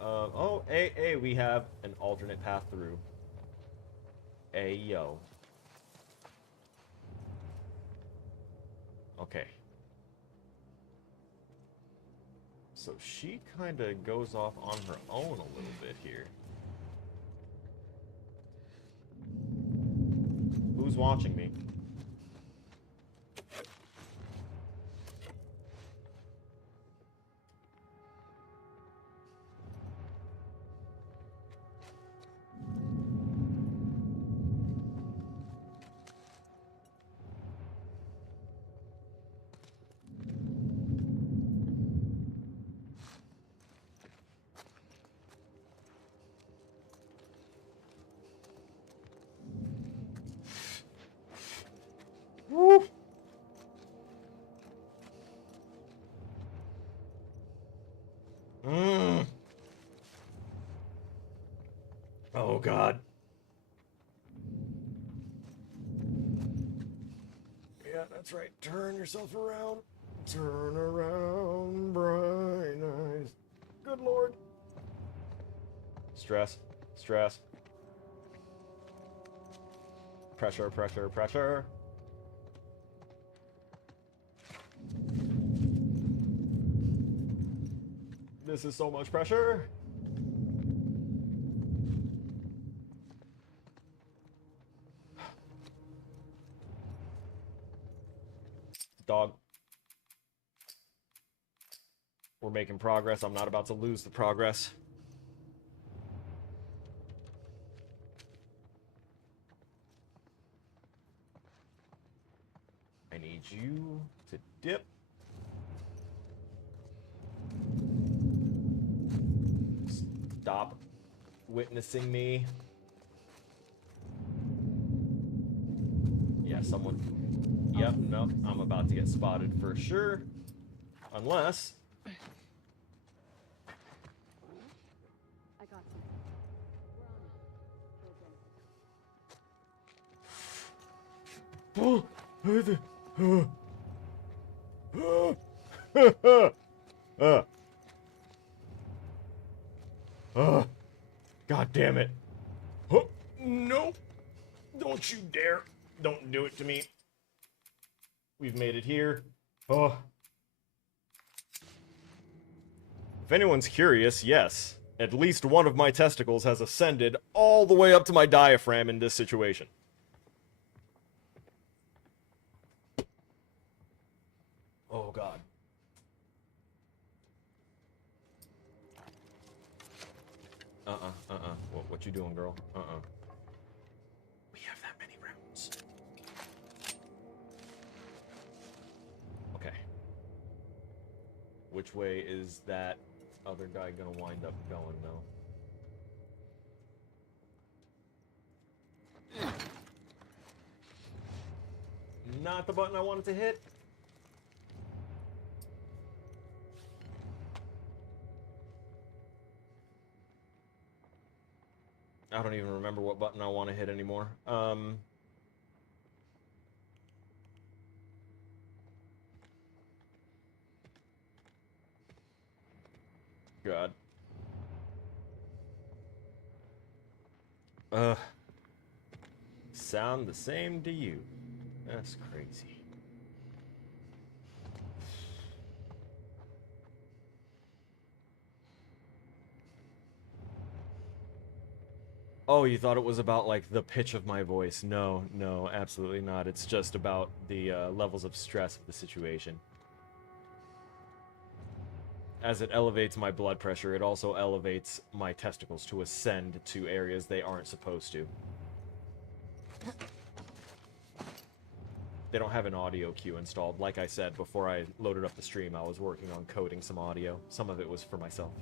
Oh, hey, we have an alternate path through. Yo. Okay. So she kind of goes off on her own a little bit here. Who's watching me? Woo! Oh, God. Yeah, that's right. Turn yourself around. Turn around, bright eyes. Good Lord. Stress. Stress. Pressure, pressure, pressure. This is so much pressure. Dog. We're making progress. I'm not about to lose the progress. I need you to dip. Stop witnessing me. Yeah, someone... Yep, nope, I'm about to get spotted for sure. Unless... I got you. We're on. God damn it. Oh, no. Don't you dare. Don't do it to me. We've made it here. Oh. If anyone's curious, yes. At least one of my testicles has ascended all the way up to my diaphragm in this situation. Oh, God. What you doing, girl? We have that many rounds. Okay. Which way is that other guy gonna wind up going, though? Not the button I wanted to hit. I don't even remember what button I want to hit anymore. God. Sound the same to you. That's crazy. Oh, you thought it was about, like, the pitch of my voice. No, no, absolutely not. It's just about the levels of stress of the situation. As it elevates my blood pressure, it also elevates my testicles to ascend to areas they aren't supposed to. They don't have an audio cue installed. Like I said, before I loaded up the stream, I was working on coding some audio. Some of it was for myself.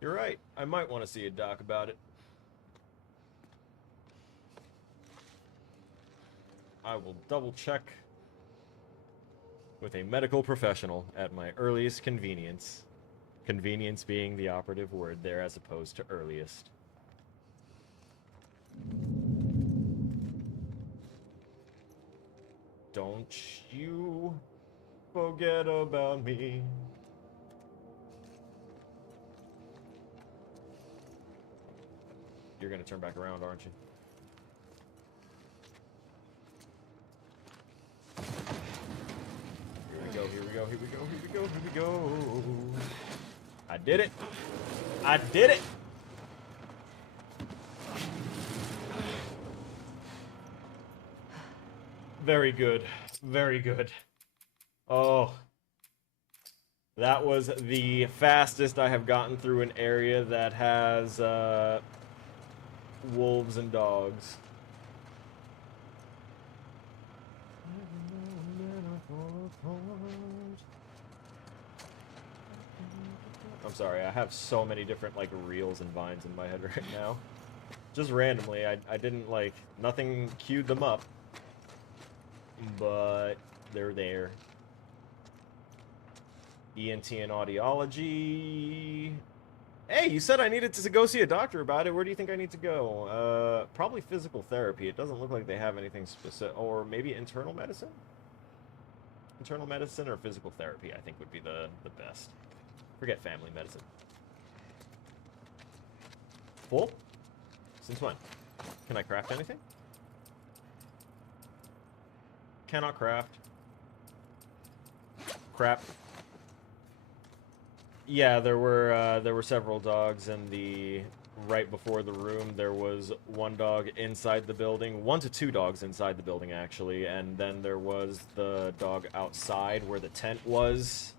You're right. I might want to see a doc about it. I will double check with a medical professional at my earliest convenience. Convenience being the operative word there as opposed to earliest. Don't you forget about me. You're gonna turn back around, aren't you? Here we go, here we go, here we go, here we go, here we go. I did it. I did it. Very good. Very good. Oh. That was the fastest I have gotten through an area that has, wolves and dogs. I'm sorry, I have so many different, like, reels and vines in my head right now. Just randomly, I didn't, like, nothing queued them up. But they're there. ENT and audiology. Hey, you said I needed to go see a doctor about it. Where do you think I need to go? Probably physical therapy. It doesn't look like they have anything specific. Or maybe internal medicine? Internal medicine or physical therapy, I think, would be the best. Forget family medicine. Full? Since when? Can I craft anything? Cannot craft. Crap. Yeah, there were several dogs in the right before the room. There was one dog inside the building, 1 to 2 dogs inside the building actually, and then there was the dog outside where the tent was.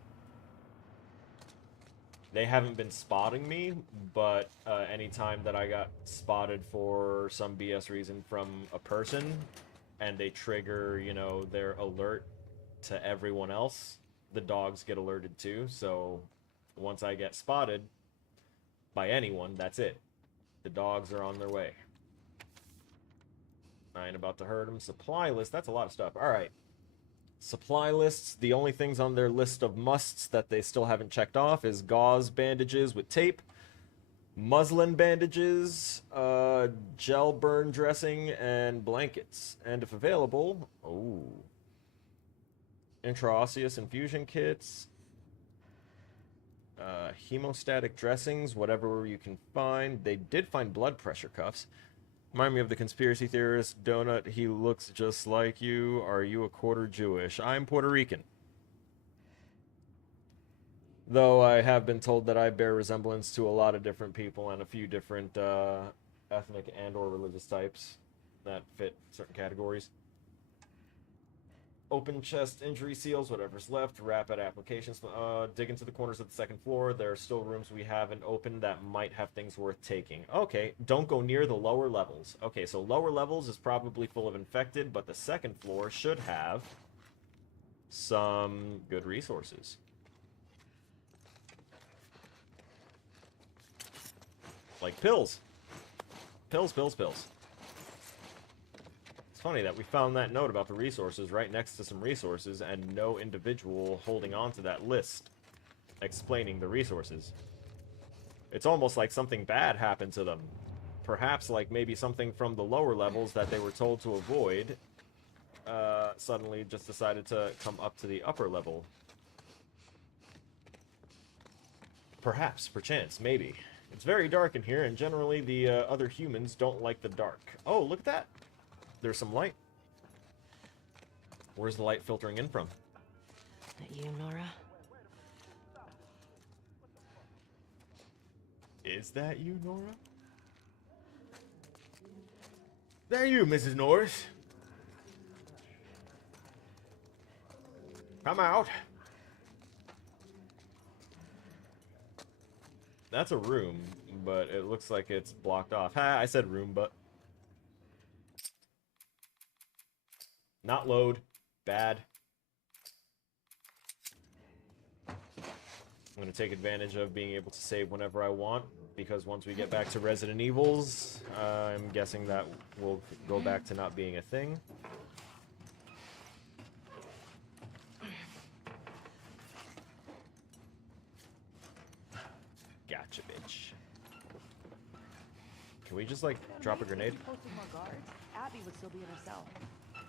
They haven't been spotting me, but anytime that I got spotted for some BS reason from a person, and they trigger, you know, their alert to everyone else, the dogs get alerted too. So once I get spotted by anyone, that's it. The dogs are on their way. I ain't about to hurt them. Supply list, that's a lot of stuff. Alright. Supply lists, the only things on their list of musts that they still haven't checked off is gauze bandages with tape, muslin bandages, gel burn dressing, and blankets. And if available, intraosseous infusion kits, hemostatic dressings, whatever you can find. They did find blood pressure cuffs. Remind me of the conspiracy theorist Donut. He looks just like you. Are you a quarter Jewish? I'm Puerto Rican. Though I have been told that I bear resemblance to a lot of different people and a few different ethnic and or religious types that fit certain categories. Open chest injury seals, whatever's left. Rapid applications. Dig into the corners of the second floor. There are still rooms we haven't opened that might have things worth taking. Okay, don't go near the lower levels. Okay, so lower levels is probably full of infected, but the second floor should have some good resources. Like pills. Pills, pills, pills. It's funny that we found that note about the resources right next to some resources and no individual holding on to that list explaining the resources. It's almost like something bad happened to them. Perhaps like maybe something from the lower levels that they were told to avoid suddenly just decided to come up to the upper level. Perhaps, perchance, maybe. It's very dark in here, and generally the other humans don't like the dark. Oh, look at that! There's some light. Where's the light filtering in from? That you, Nora? Is that you, Nora? There you, Mrs. Norris. Come out. That's a room, but it looks like it's blocked off. Ha, I said room, but... Not load. Bad. I'm going to take advantage of being able to save whenever I want, because once we get back to Resident Evils, I'm guessing that will go back to not being a thing. Gotcha, bitch. Can we just, like, drop a grenade? Posted more guards. Abby would still be in her cell.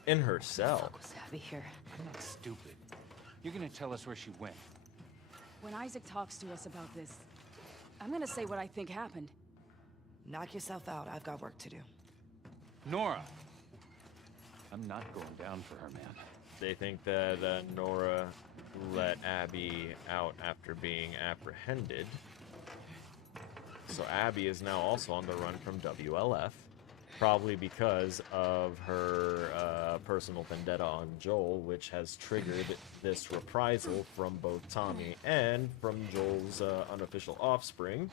In her cell? Fuck was Abby here? I'm not stupid. You're gonna tell us where she went. When Isaac talks to us about this, I'm gonna say what I think happened. Knock yourself out. I've got work to do. Nora! I'm not going down for her, man. They think that Nora let Abby out after being apprehended. So Abby is now also on the run from WLF. Probably because of her personal vendetta on Joel, which has triggered this reprisal from both Tommy and from Joel's unofficial offspring.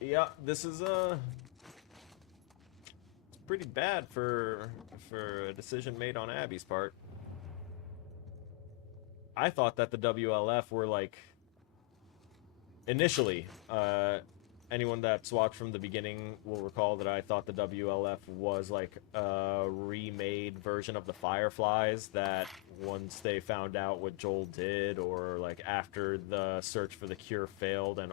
Yeah, this is pretty bad for a decision made on Abby's part. I thought that the WLF were like... Initially, anyone that's watched from the beginning will recall that I thought the WLF was like a remade version of the Fireflies, that once they found out what Joel did, or like after the search for the cure failed and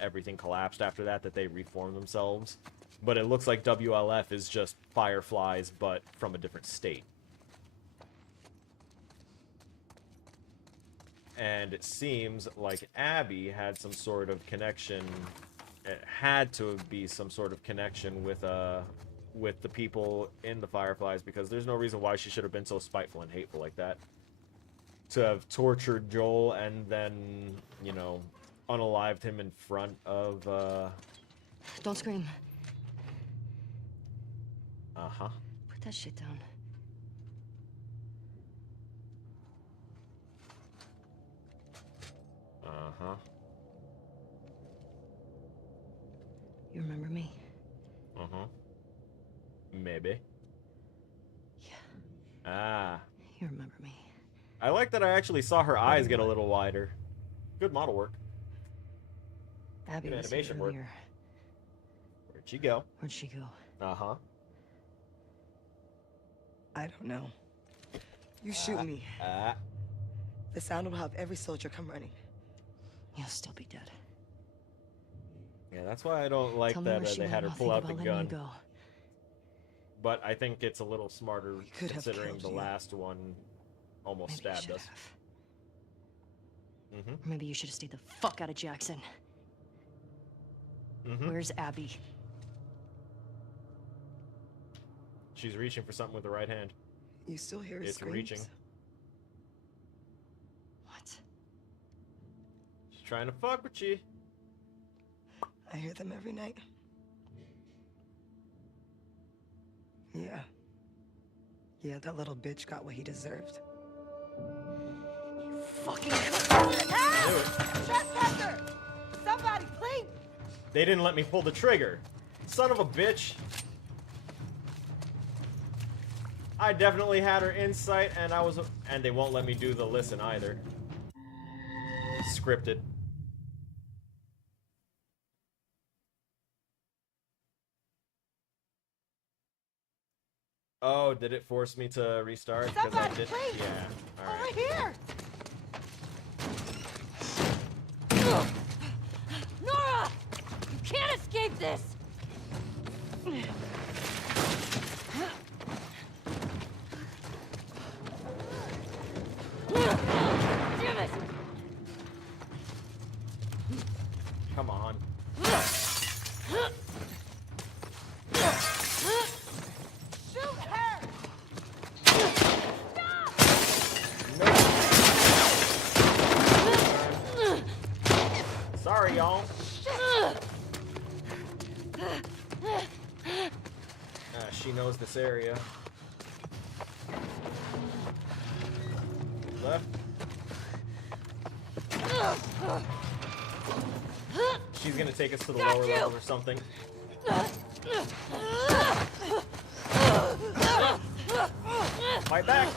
everything collapsed after that, that they reformed themselves. But it looks like WLF is just Fireflies, but from a different state. And it seems like Abby had some sort of connection. It had to be some sort of connection with with the people in the Fireflies, because there's no reason why she should have been so spiteful and hateful like that. To have tortured Joel and then, you know, unalived him in front of, Don't scream. Uh-huh. Put that shit down. Uh-huh. You remember me? Uh-huh. Maybe. Yeah, Ah. you remember me. I like that I actually saw her eyes get a little wider. Good model work. Abby Good was animation here work. earlier. Where'd she go? Where'd she go? Uh-huh. I don't know. You shoot me. The sound will have every soldier come running. You'll still be dead. Yeah, that's why I don't like Tell me that where she they went, had her I'll pull think out the about letting you gun. go. But I think it's a little smarter could have considering killed the you. last one almost Maybe you stabbed should us. have. Mm-hmm. Or maybe you should have stayed the fuck out of Jackson. Mm-hmm. Where's Abby? She's reaching for something with the right hand. You still hear his It's screams? reaching. What? She's trying to fuck with you. I hear them every night. Yeah. Yeah, that little bitch got what he deserved. Fucking Trespasser! Somebody, please! They didn't let me pull the trigger. Son of a bitch. I definitely had her in sight, and and they won't let me do the listen either. Scripted. Oh, did it force me to restart? Because I Somebody, did. please! Yeah. All Over right. here! Nora! You can't escape this! Damn it! Come on. Shoot her! Sorry, y'all. She knows this area. Left. She's gonna take us to the lower level or something. Fight back!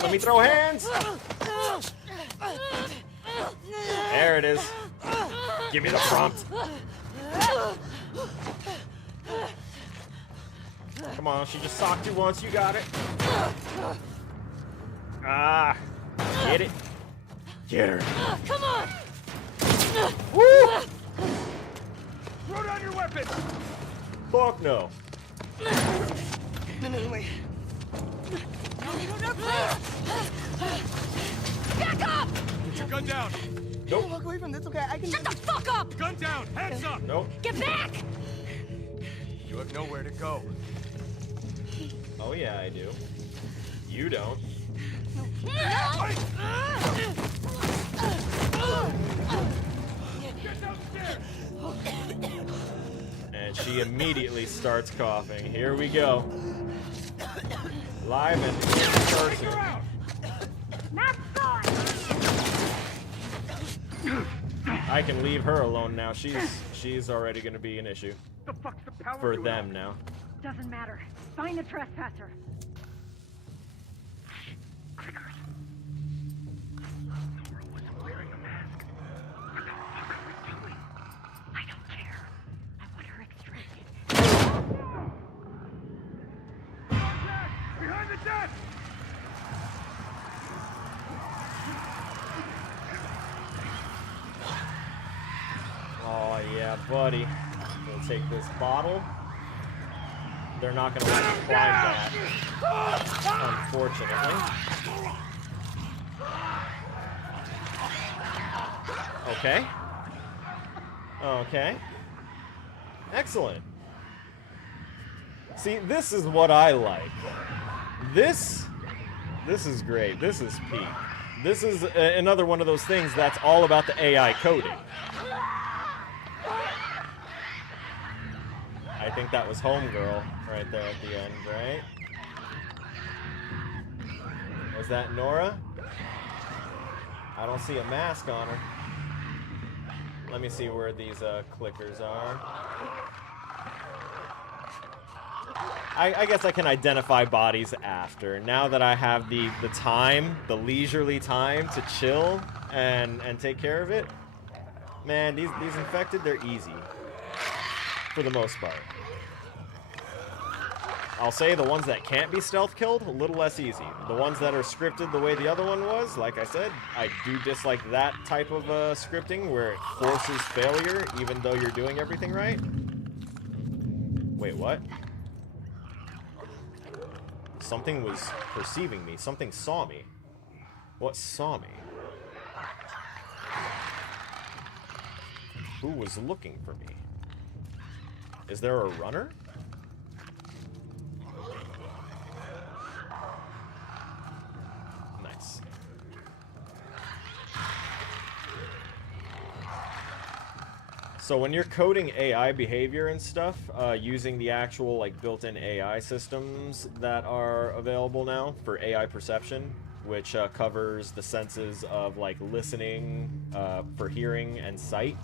Let me throw hands! There it is. Give me the prompt. Come on, she just socked you once, you got it. Ah, get it. Get her. Come on! Woo! Throw down your weapon! Fuck no. No, wait. No, please! Back up! Put your gun down! Nope. Walk away from this, okay? I can. Shut the fuck up! Gun down! Hands up! Nope. Get back! You have nowhere to go. Oh yeah, I do. You don't. Get downstairs! And she immediately starts coughing. Here we go. Live and in person. You're out! I can leave her alone now. She's already gonna be an issue The fuck's the power for doing them now. Doesn't matter. Find the trespasser. Nora wasn't wearing a mask. What the fuck are we doing? I don't care. I want her extracted. Behind the desk! Oh yeah, buddy. We'll take this bottle. They're not gonna let me climb that, unfortunately. Okay. Okay. Excellent. See, this is what I like. This is great. This is peak. This is another one of those things that's all about the AI coding. I think that was Homegirl right there at the end, right? Was that Nora? I don't see a mask on her. Let me see where these clickers are. I guess I can identify bodies after. Now that I have the time, the leisurely time to chill and take care of it. Man, these infected, they're easy. For the most part. I'll say the ones that can't be stealth killed, a little less easy. The ones that are scripted the way the other one was, like I said, I do dislike that type of scripting where it forces failure even though you're doing everything right. Wait, what? Something was perceiving me. Something saw me. What saw me? Who was looking for me? Is there a runner? Nice. So when you're coding AI behavior and stuff, using the actual like built-in AI systems that are available now for AI perception, which covers the senses of like listening, for hearing and sight.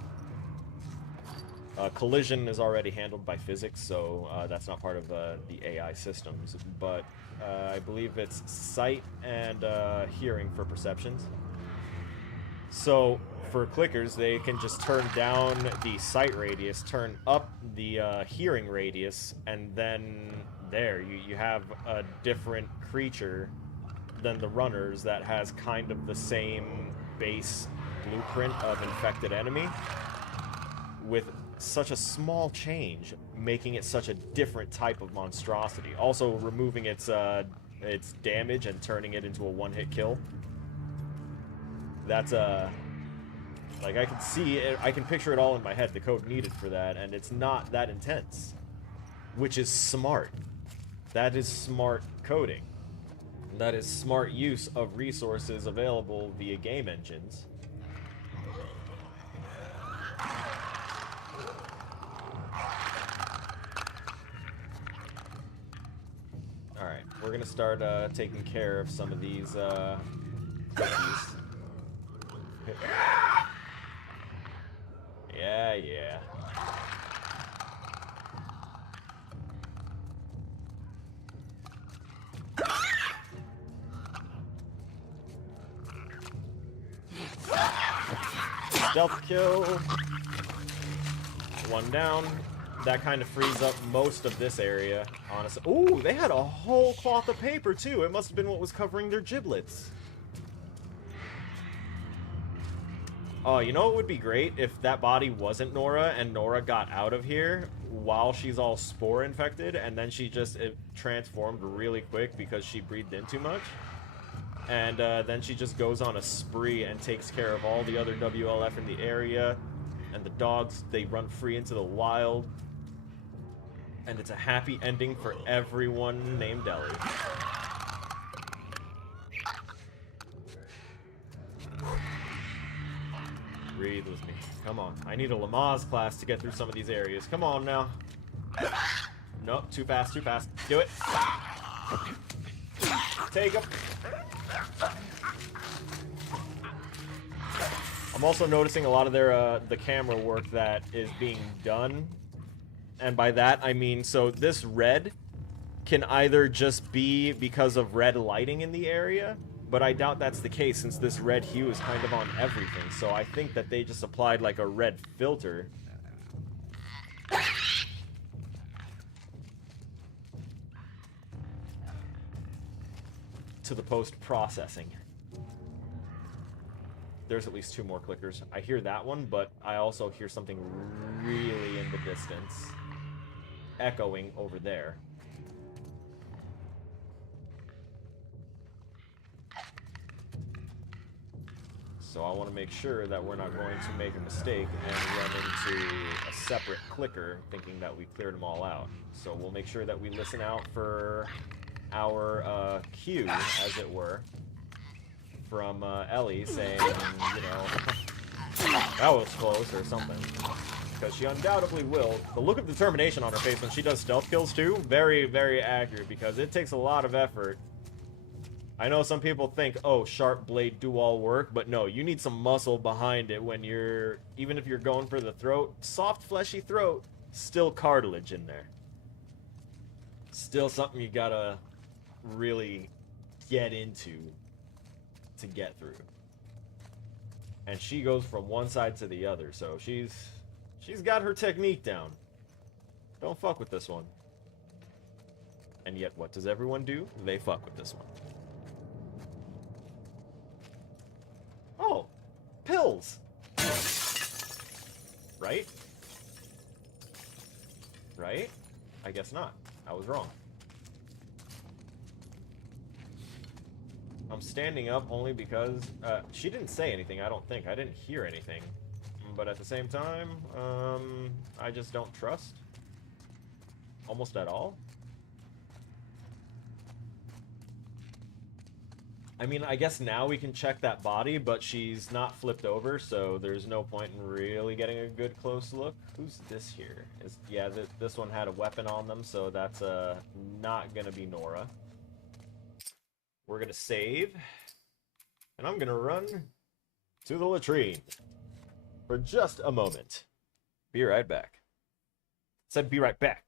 Collision is already handled by physics, so that's not part of the AI systems, but I believe it's sight and hearing for perceptions. So for clickers, they can just turn down the sight radius, turn up the hearing radius, and then there, you have a different creature than the runners that has kind of the same base blueprint of infected enemy, with such a small change, making it such a different type of monstrosity. Also removing its damage and turning it into a one-hit kill. That's like I can see it, I can picture it all in my head, the code needed for that, and it's not that intense, which is smart. That is smart coding. That is smart use of resources available via game engines. Alright, we're gonna start taking care of some of these cookies. Yeah. Stealth kill. One down. That kind of frees up most of this area, honestly. Ooh, they had a whole cloth of paper, too. It must have been what was covering their giblets. Oh, you know what would be great? If that body wasn't Nora, and Nora got out of here while she's all spore infected, and then she just transformed really quick because she breathed in too much. And then she just goes on a spree and takes care of all the other WLF in the area. And the dogs, they run free into the wild. And it's a happy ending for everyone named Ellie. Breathe with me. Come on. I need a Lamaze class to get through some of these areas. Come on now. Nope, too fast, too fast. Do it. Take him. I'm also noticing a lot of their the camera work that is being done. And by that, I mean, so this red can either just be because of red lighting in the area, but I doubt that's the case since this red hue is kind of on everything. So I think that they just applied like a red filter. To the post-processing. There's at least 2 more clickers. I hear that one, but I also hear something really in the distance. Echoing over there. So I want to make sure that we're not going to make a mistake and run into a separate clicker thinking that we cleared them all out. So we'll make sure that we listen out for our cue, as it were, from Ellie saying, you know, that was close or something. Because she undoubtedly will. The look of determination on her face when she does stealth kills too, very, very accurate because it takes a lot of effort. I know some people think, oh, sharp blade do all work, but no, you need some muscle behind it when you're, even if you're going for the throat, soft, fleshy throat, still cartilage in there. Still something you gotta really get into to get through. And she goes from one side to the other, so she's got her technique down. Don't fuck with this one. And yet, what does everyone do? They fuck with this one. Oh, pills. Right? Right? I guess not. I was wrong. I'm standing up only because she didn't say anything, I don't think. I didn't hear anything. But at the same time, I just don't trust. Almost at all. I mean, I guess now we can check that body, but she's not flipped over, so there's no point in really getting a good close look. Who's this here? Yeah, this one had a weapon on them, so that's not gonna be Nora. We're gonna save, and I'm gonna run to the latrine for just a moment. Be right back. Said be right back.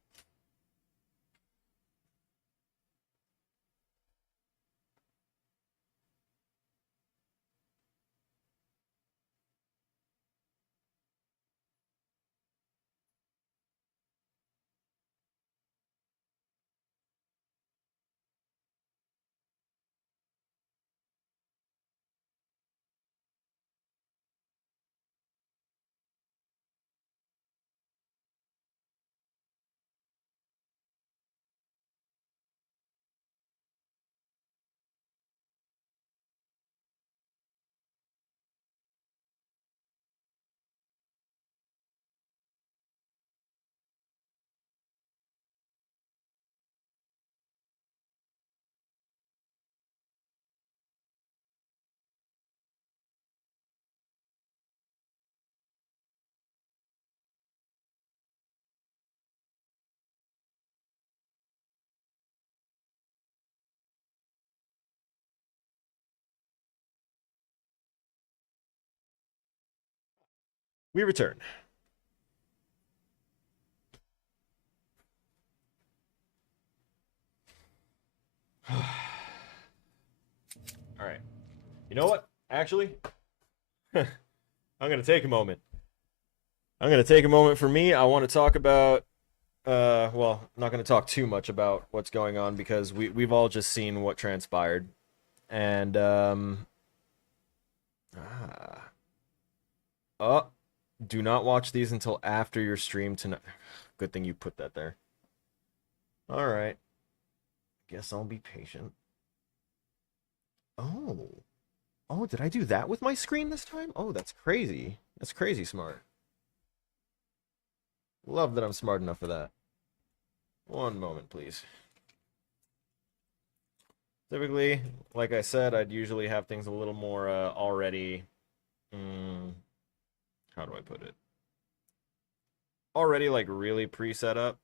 We return. All right. You know what? Actually, I'm going to take a moment. I'm going to take a moment for me. I want to talk about, well, I'm not going to talk too much about what's going on because we've all just seen what transpired. And, do not watch these until after your stream tonight. Good thing you put that there. All right. Guess I'll be patient. Oh. Oh, did I do that with my screen this time? Oh, that's crazy. That's crazy smart. Love that I'm smart enough for that. One moment, please. Typically, like I said, I'd usually have things a little more already... how do I put it? Already, like, really pre-set up.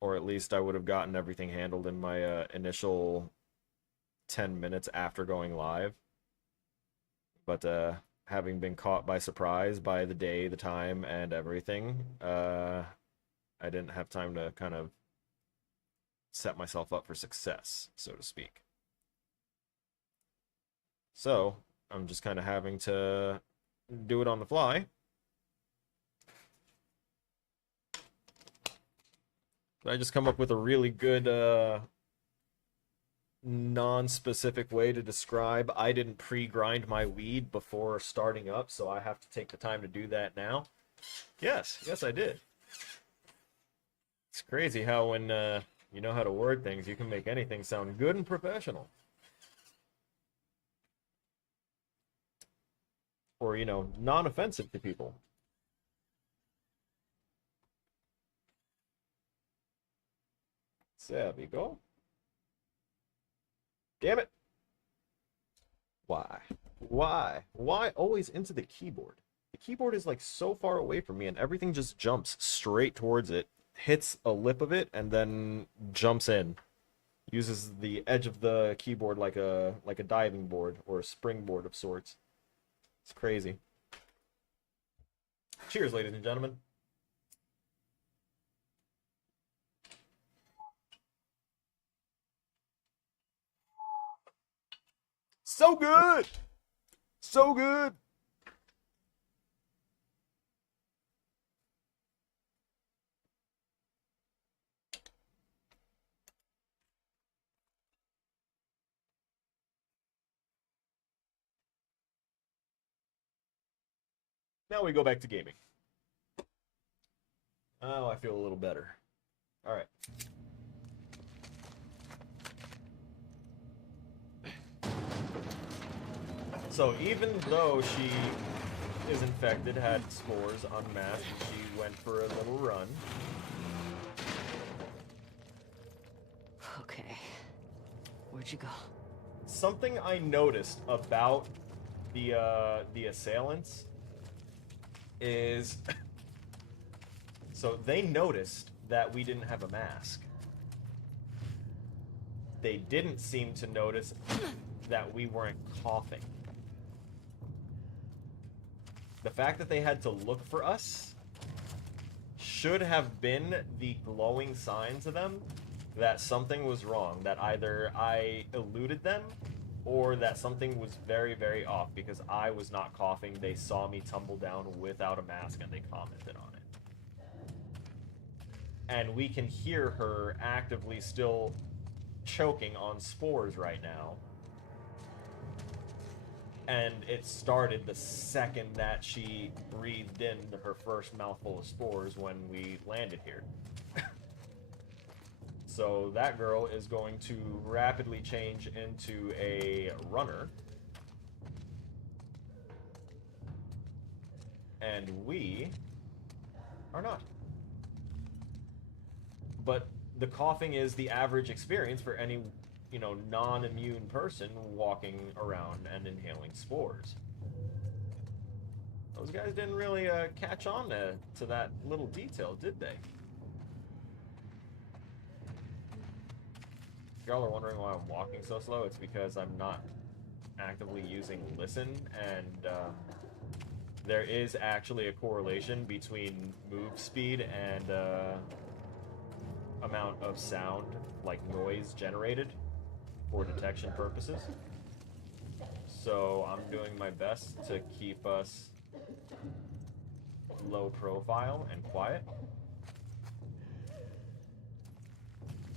Or at least I would have gotten everything handled in my initial 10 minutes after going live. But having been caught by surprise by the day, the time, and everything, I didn't have time to kind of set myself up for success, so to speak. So, I'm just kind of having to do it on the fly. I just come up with a really good non-specific way to describe I didn't pre-grind my weed before starting up, so I have to take the time to do that now. Yes, I did. It's crazy how when you know how to word things, you can make anything sound good and professional. or you know, non-offensive to people. There we go. Damn it! Why? Why always into the keyboard? The keyboard is like so far away from me, and everything just jumps straight towards it, hits a lip of it, and then jumps in. Uses the edge of the keyboard like a diving board or a springboard of sorts. It's crazy. Cheers, ladies and gentlemen. So good! So good! Now we go back to gaming. Oh, I feel a little better. Alright. So even though she is infected, had spores, unmasked, she went for a little run. Okay. Where'd you go? Something I noticed about the assailants is so they noticed that we didn't have a mask. They didn't seem to notice that we weren't coughing. The fact that they had to look for us should have been the glowing sign to them that something was wrong, that either I eluded them or that something was very, very off, because I was not coughing. They saw me tumble down without a mask and they commented on it. And we can hear her actively still choking on spores right now. And it started the second that she breathed in her first mouthful of spores when we landed here. So that girl is going to rapidly change into a runner. And we are not. But the coughing is the average experience for any, you know, non-immune person walking around and inhaling spores. Those guys didn't really catch on to that little detail, did they? If y'all are wondering why I'm walking so slow, it's because I'm not actively using listen, and there is actually a correlation between move speed and amount of sound, like noise generated for detection purposes. So I'm doing my best to keep us low profile and quiet.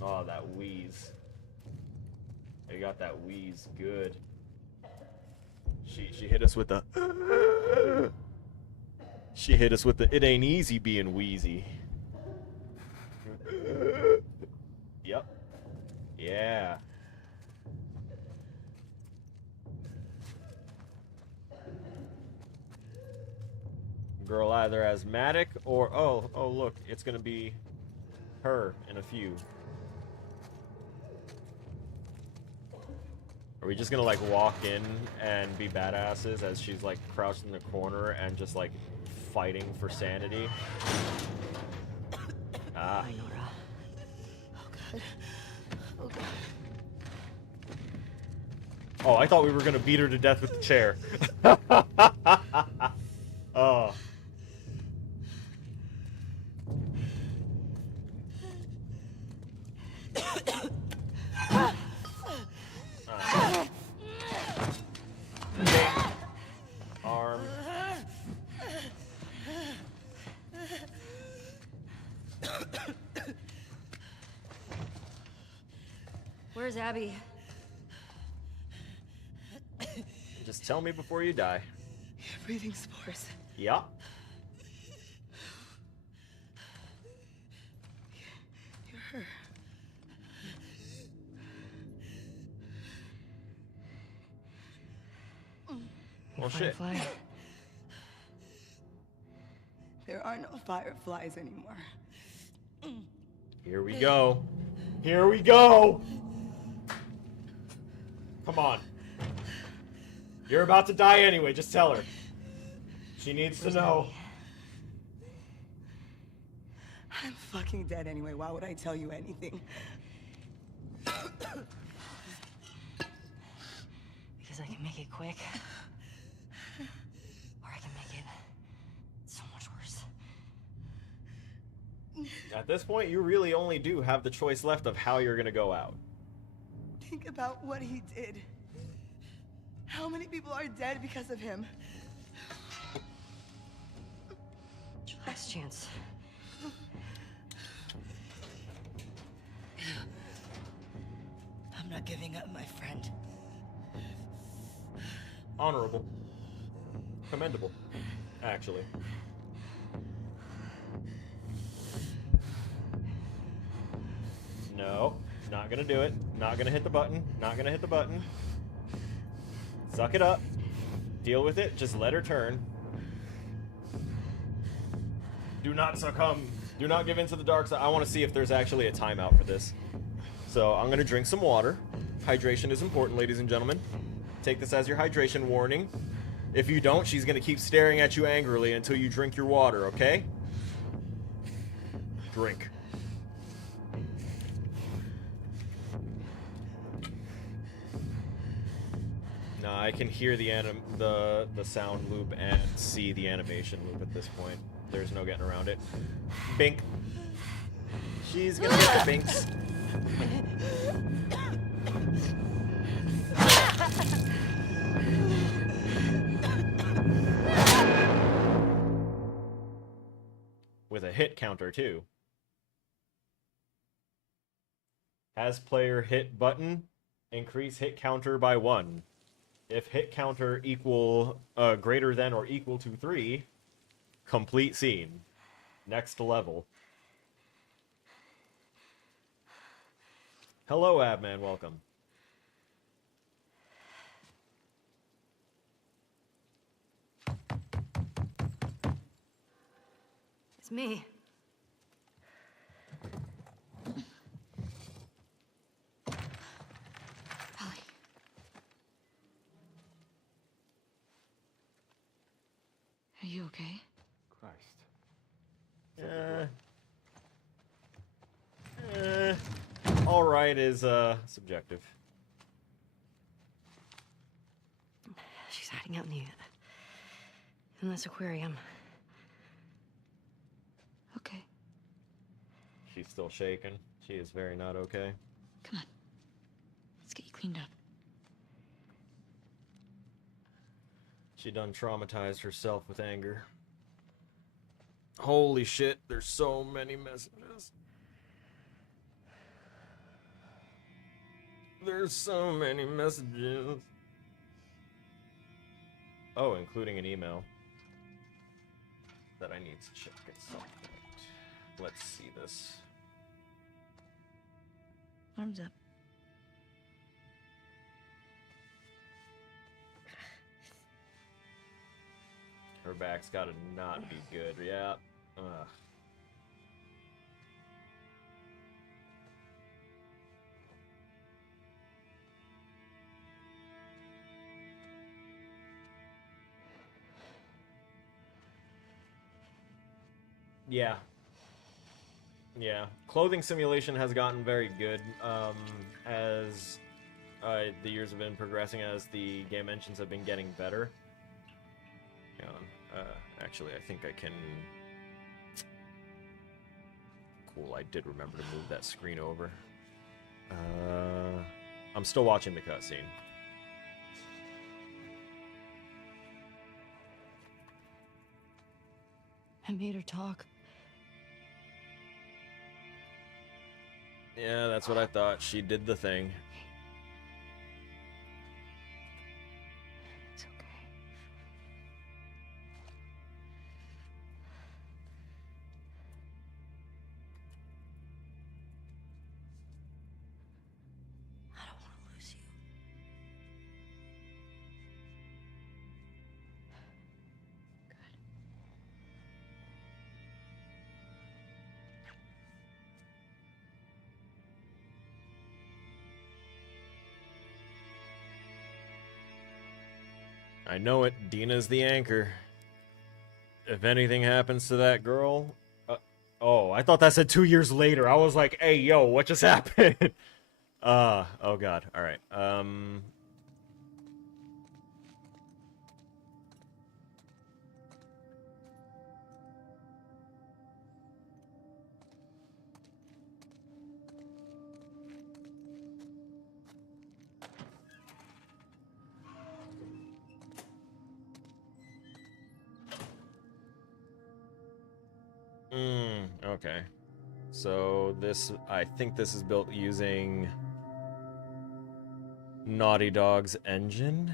Oh, that wheeze. You got that wheeze good. She hit us with the she hit us with the it ain't easy being wheezy. Yep. Yeah. Girl either asthmatic or oh look, it's gonna be her in a few. Are we just gonna like walk in and be badasses as she's like crouched in the corner and just like fighting for sanity? Ah. Hi, Nora. Oh, God. Oh, God. Oh, I thought we were gonna beat her to death with the chair. Oh. Arm. Where's Abby? Just tell me before you die. You're breathing spores. Yeah. You're her. Well, shit. Firefly? There are no fireflies anymore. Here we go. Here we go! Come on. You're about to die anyway, just tell her. She needs to know. I'm fucking dead anyway. Why would I tell you anything? Because I can make it quick. Or I can make it so much worse. At this point, you really only do have the choice left of how you're gonna go out. Think about what he did. How many people are dead because of him? Last chance. I'm not giving up, my friend. Honorable. Commendable. Actually. No. Not gonna do it. Not gonna hit the button. Not gonna hit the button. Suck it up. Deal with it. Just let her turn. Do not succumb. Do not give in to the dark side. I want to see if there's actually a timeout for this. So I'm going to drink some water. Hydration is important, ladies and gentlemen. Take this as your hydration warning. If you don't, she's going to keep staring at you angrily until you drink your water, okay? Drink. Now I can hear the sound loop and see the animation loop at this point. There's no getting around it. Bink. She's gonna get the binks. With a hit counter too. Has player hit button, increase hit counter by 1. If hit counter equal greater than or equal to 3, complete scene. Next level. Hello, Abman. Welcome. It's me. Holly. Are you okay? Christ. All right is subjective. She's hiding out in this aquarium. Okay. She's still shaking. She is very not okay. Come on. Let's get you cleaned up. She done traumatized herself with anger. Holy shit, there's so many messages. There's so many messages. Oh, including an email that I need to check at some point. Let's see this. Arms up. Her back's gotta not be good. Yeah. Ugh. Yeah. Yeah. Clothing simulation has gotten very good as the years have been progressing, as the game engines have been getting better. Hang on. Actually, I think I can... Cool, I did remember to move that screen over. I'm still watching the cutscene. I made her talk. Yeah, that's what I thought. She did the thing. It's okay. I don't want to lose you. I know it. Dina's the anchor. If anything happens to that girl... oh, I thought that said 2 years later. I was like, hey, yo, what just happened? Oh god. Alright. Okay. So this, I think this is built using Naughty Dog's engine.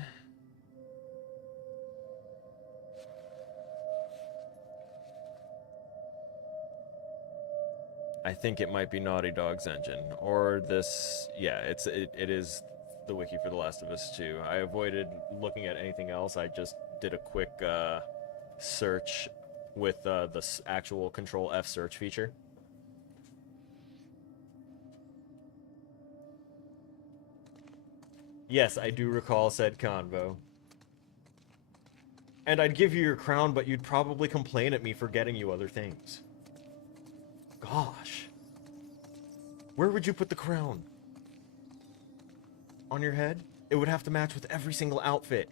I think it might be Naughty Dog's engine, or this. Yeah, it is the wiki for The Last of Us 2. I avoided looking at anything else. I just did a quick search with the actual Control F search feature. Yes, I do recall said convo. And I'd give you your crown, but you'd probably complain at me for getting you other things. Gosh. Where would you put the crown? On your head? It would have to match with every single outfit.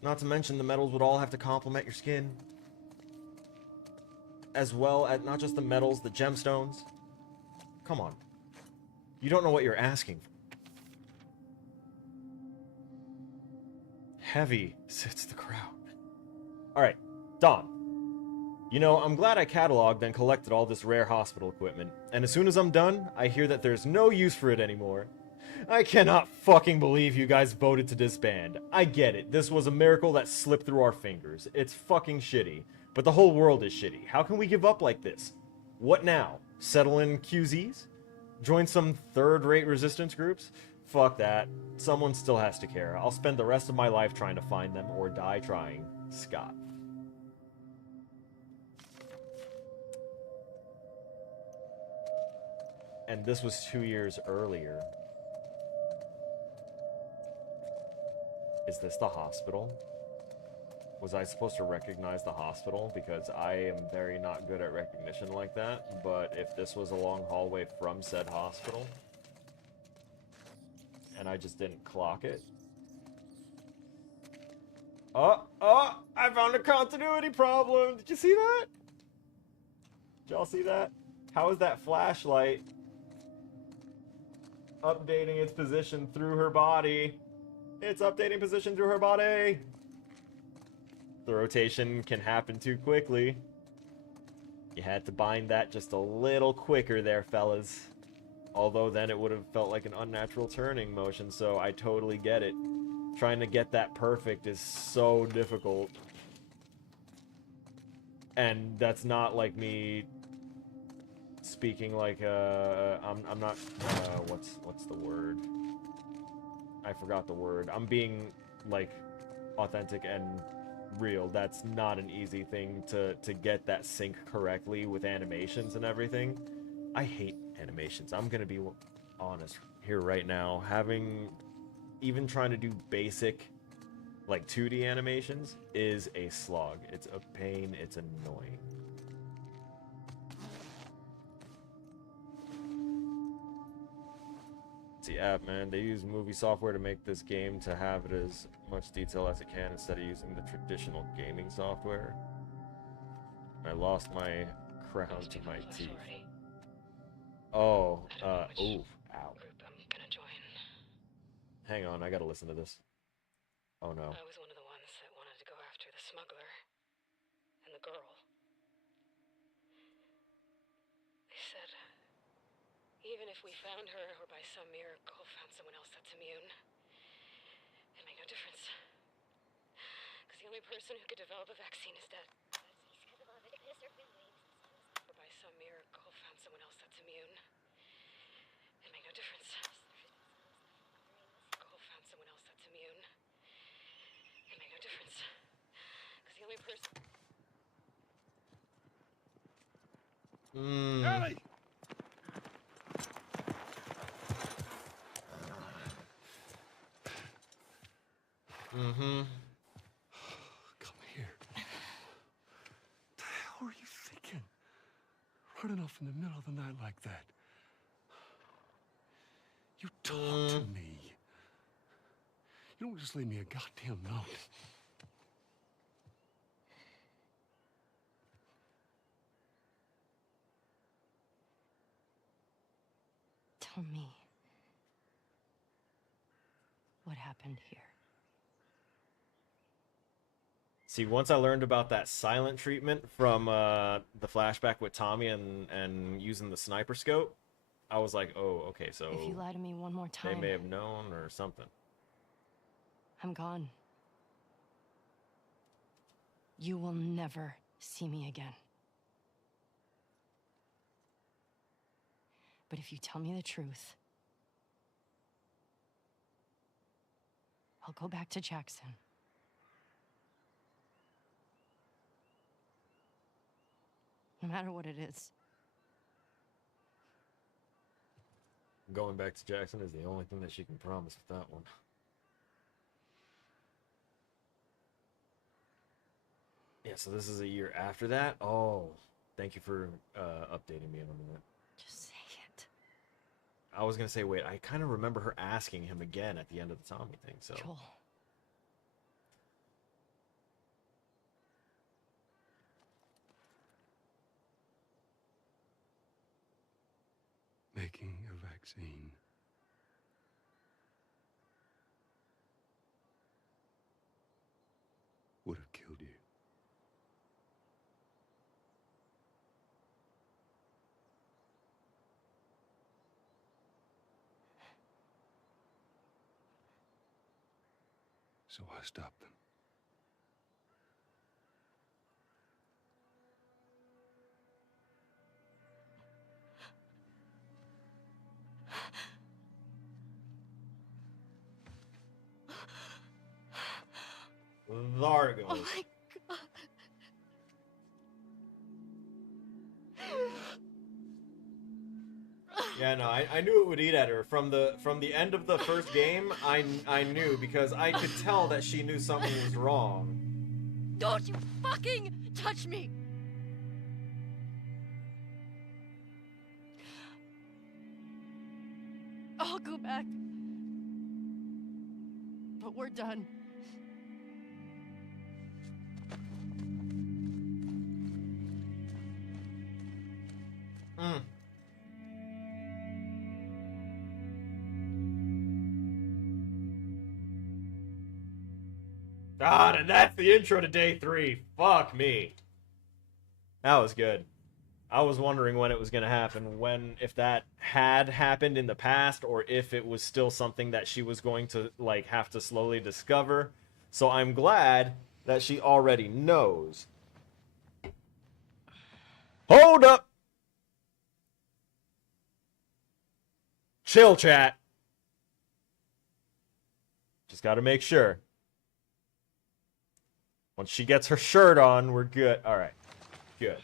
Not to mention the medals would all have to complement your skin. As well as not just the medals, the gemstones. Come on. You don't know what you're asking for. Heavy sits the crown. Alright, Don. You know, I'm glad I cataloged and collected all this rare hospital equipment, and as soon as I'm done, I hear that there's no use for it anymore. I cannot fucking believe you guys voted to disband. I get it, this was a miracle that slipped through our fingers. It's fucking shitty, but the whole world is shitty. How can we give up like this? What now? Settle in QZs? Join some third-rate resistance groups? Fuck that. Someone still has to care. I'll spend the rest of my life trying to find them, or die trying. Scott. And this was 2 years earlier. Is this the hospital? Was I supposed to recognize the hospital? Because I am very not good at recognition like that. But if this was a long hallway from said hospital, and I just didn't clock it. Oh, I found a continuity problem. Did you see that? Did y'all see that? How is that flashlight updating its position through her body? It's updating position through her body. The rotation can happen too quickly. You had to bind that just a little quicker there, fellas. Although then it would have felt like an unnatural turning motion, so I totally get it. Trying to get that perfect is so difficult. And that's not like me speaking like I'm not what's the word? I forgot the word. I'm being like authentic and real. That's not an easy thing to get that sync correctly with animations and everything. I hate animations. I'm gonna be honest here right now. Even trying to do basic like 2D animations is a slog. It's a pain. It's annoying. It's the app, man. They use movie software to make this game to have it as much detail as it can instead of using the traditional gaming software. I lost my crown to my teeth. Oh, ooh, ow. Hang on, I gotta listen to this. Oh no. I was one of the ones that wanted to go after the smuggler and the girl. They said, even if we found her or by some miracle found someone else that's immune, it made no difference. Because the only person who could develop a vaccine is dead. Or by some miracle found someone else that's immune, it made no difference. Found someone else that's immune. It made no difference. Because the only person... Ellie! hurt enough in the middle of the night like that. You talk to me. You don't just leave me a goddamn note. Tell me what happened here. See, once I learned about that silent treatment from the flashback with Tommy and using the sniper scope, I was like, oh, okay, so If you lie to me one more time, they may have known or something. I'm gone. You will never see me again. But if you tell me the truth, I'll go back to Jackson. No matter what it is. Going back to Jackson is the only thing that she can promise with that one. Yeah, so this is a year after that? Oh, thank you for updating me in a minute. Just say it. I was going to say, wait, I kind of remember her asking him again at the end of the Tommy thing, so... Joel. Making a vaccine. Would have killed you. So I stopped them. There it goes. Oh my God. Yeah, no, I knew it would eat at her. From the end of the first game, I knew, because I could tell that she knew something was wrong. Don't you fucking touch me! I'll go back. But we're done. Mm. God, and that's the intro to day 3. Fuck me. That was good. I was wondering when it was going to happen, if that had happened in the past, or if it was still something that she was going to, like, have to slowly discover. So I'm glad that she already knows. Hold up! Chill, chat. Just gotta make sure. Once she gets her shirt on, we're good. Alright. Good.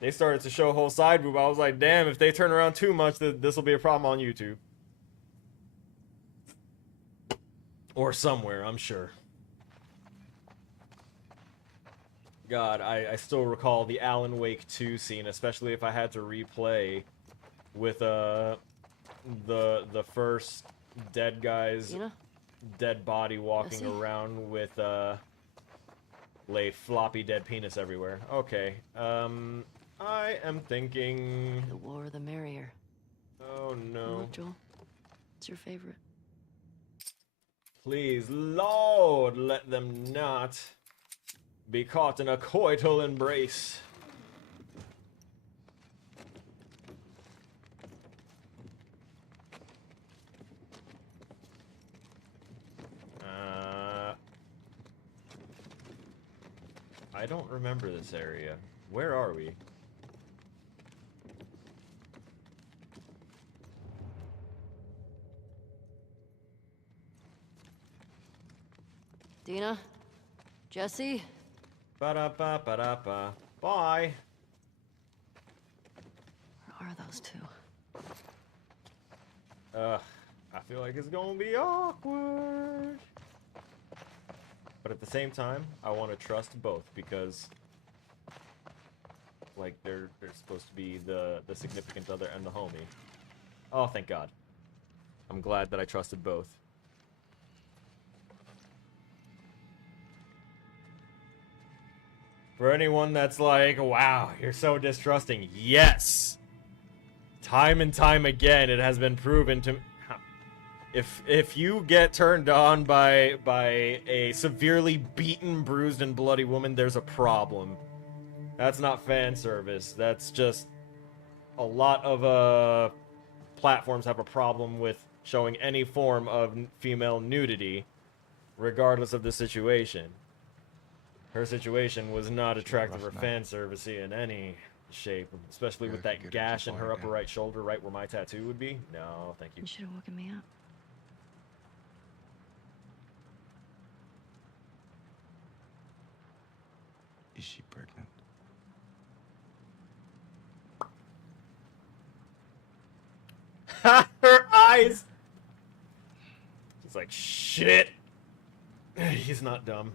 They started to show a whole side boob. I was like, damn, if they turn around too much, this will be a problem on YouTube. Or somewhere, I'm sure. God, I still recall the Alan Wake 2 scene, especially if I had to replay with the first dead guy's Dina? dead body walking Jesse? around with lay floppy dead penis everywhere. Okay. I am thinking. The more the merrier. Oh no. Look, Joel. It's your favorite. Please, Lord, let them not be caught in a coital embrace. I don't remember this area. Where are we? Dina? Jesse? Ba-da-ba-ba-da-ba. Bye. Where are those two? I feel like it's gonna be awkward. But at the same time, I want to trust both, because Like they're supposed to be the significant other and the homie. Oh, thank God. I'm glad that I trusted both. For anyone that's like, wow, you're so distrusting. Yes! Time and time again, it has been proven to... If you get turned on by a severely beaten, bruised, and bloody woman, there's a problem. That's not fan service. That's just... A lot of, platforms have a problem with showing any form of female nudity, regardless of the situation. Her situation was not attractive or fan servicey in any shape, especially with that gash in her upper right shoulder, right where my tattoo would be. No, thank you. You should have woken me up. Is she pregnant? Ha! Her eyes! She's like, shit! He's not dumb.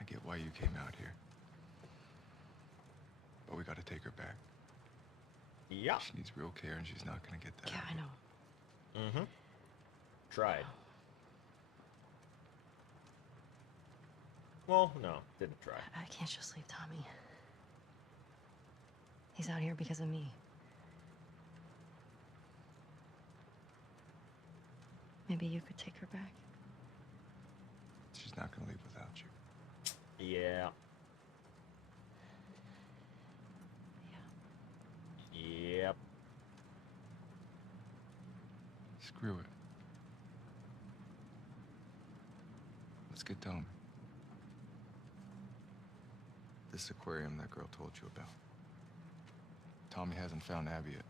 I get why you came out here. But we gotta take her back. Yeah. She needs real care and she's not gonna get that. Yeah, I know. Mm-hmm. Tried. Well, no, didn't try. I can't just leave Tommy. He's out here because of me. Maybe you could take her back. She's not gonna leave without you. Yeah. Yeah. Yep. Screw it. Let's get Tommy. This aquarium that girl told you about. Tommy hasn't found Abby yet.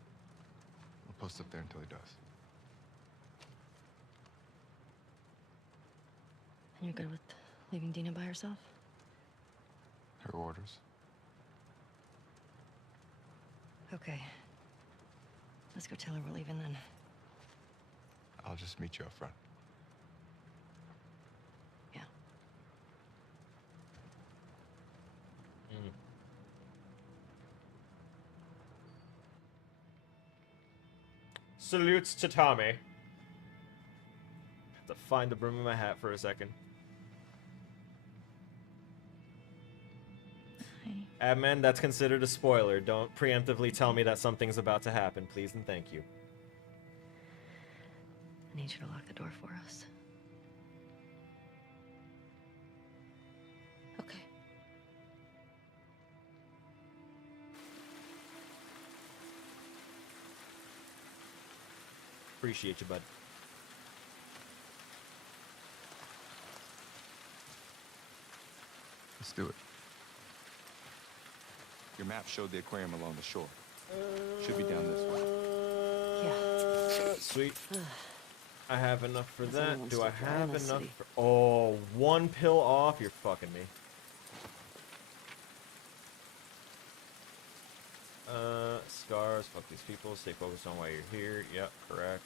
We'll post up there until he does. And you're good with leaving Dina by herself? Her orders. Okay. Let's go tell her we're leaving then. I'll just meet you up front. Yeah. Salutes to Tommy. Have to find the brim of my hat for a second. Hi. Admin, that's considered a spoiler. Don't preemptively tell me that something's about to happen, please and thank you. I need you to lock the door for us. Okay. Appreciate you, bud. Let's do it. Your map showed the aquarium along the shore. Should be down this way. Yeah. Sweet. I have enough for That's that. only Do one I step around have the enough city. for... Oh, one pill off? You're fucking me. Scars. Fuck these people. Stay focused on why you're here. Yep, correct.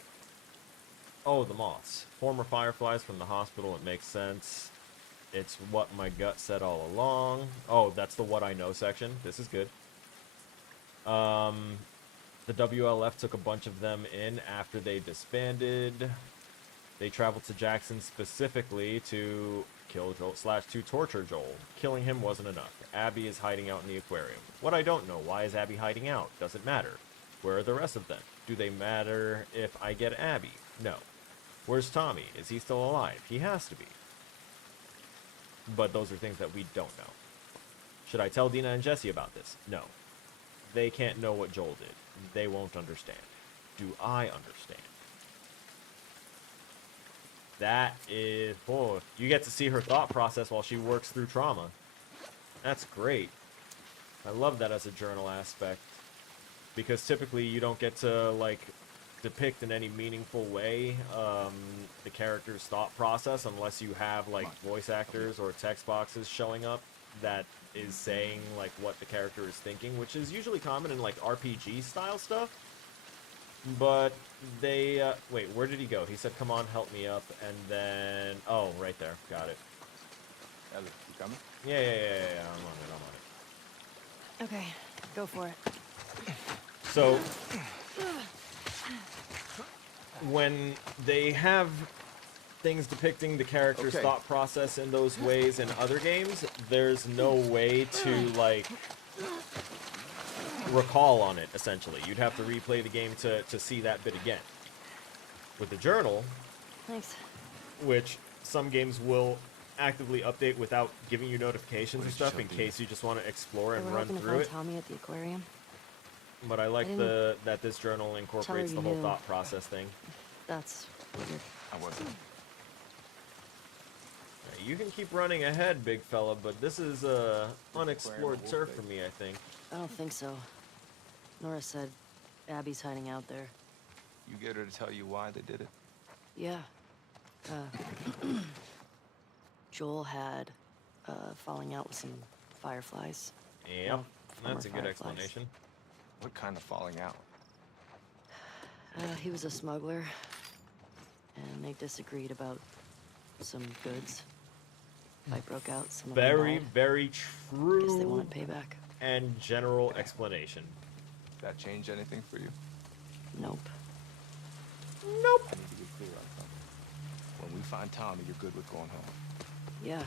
Oh, the moths. Former fireflies from the hospital. It makes sense. It's what my gut said all along. Oh, that's the what I know section. This is good. The WLF took a bunch of them in after they disbanded. They traveled to Jackson specifically to kill Joel / to torture Joel. Killing him wasn't enough. Abby is hiding out in the aquarium. What I don't know, why is Abby hiding out? Doesn't matter. Where are the rest of them? Do they matter if I get Abby? No. Where's Tommy? Is he still alive? He has to be. But those are things that we don't know. Should I tell Dina and Jesse about this? No. They can't know what Joel did. They won't understand. Do I understand? That is... Oh, you get to see her thought process while she works through trauma. That's great. I love that as a journal aspect. Because typically you don't get to, like, depict in any meaningful way the character's thought process unless you have, like, voice actors or text boxes showing up that is saying, like, what the character is thinking, which is usually common in, like, RPG-style stuff. But they, wait, where did he go? He said, come on, help me up, and then, oh, right there, got it. Ellie, you coming? Yeah, I'm on it. Okay, go for it. So, when they have things depicting the character's thought process in those ways in other games, there's no way to, like, recall on it, essentially. You'd have to replay the game to see that bit again. With the journal, Thanks. which some games will actively update without giving you notifications and stuff in case you just want to explore and run through it. Tommy at the aquarium. But I like that this journal incorporates the whole thought process thing. That's weird. I wasn't. You can keep running ahead, big fella, but this is unexplored turf for me, I think. I don't think so. Nora said Abby's hiding out there. You get her to tell you why they did it? Yeah. Joel had falling out with some fireflies. Yep, Well, that's a good fireflies. explanation. What kind of falling out? He was a smuggler, and they disagreed about some goods. Fight broke out. Some of them Very, died. very Guess they true wanted payback. and general explanation. That change anything for you? Nope. Nope. I need to be clear on something. When we find Tommy, you're good with going home. Yeah.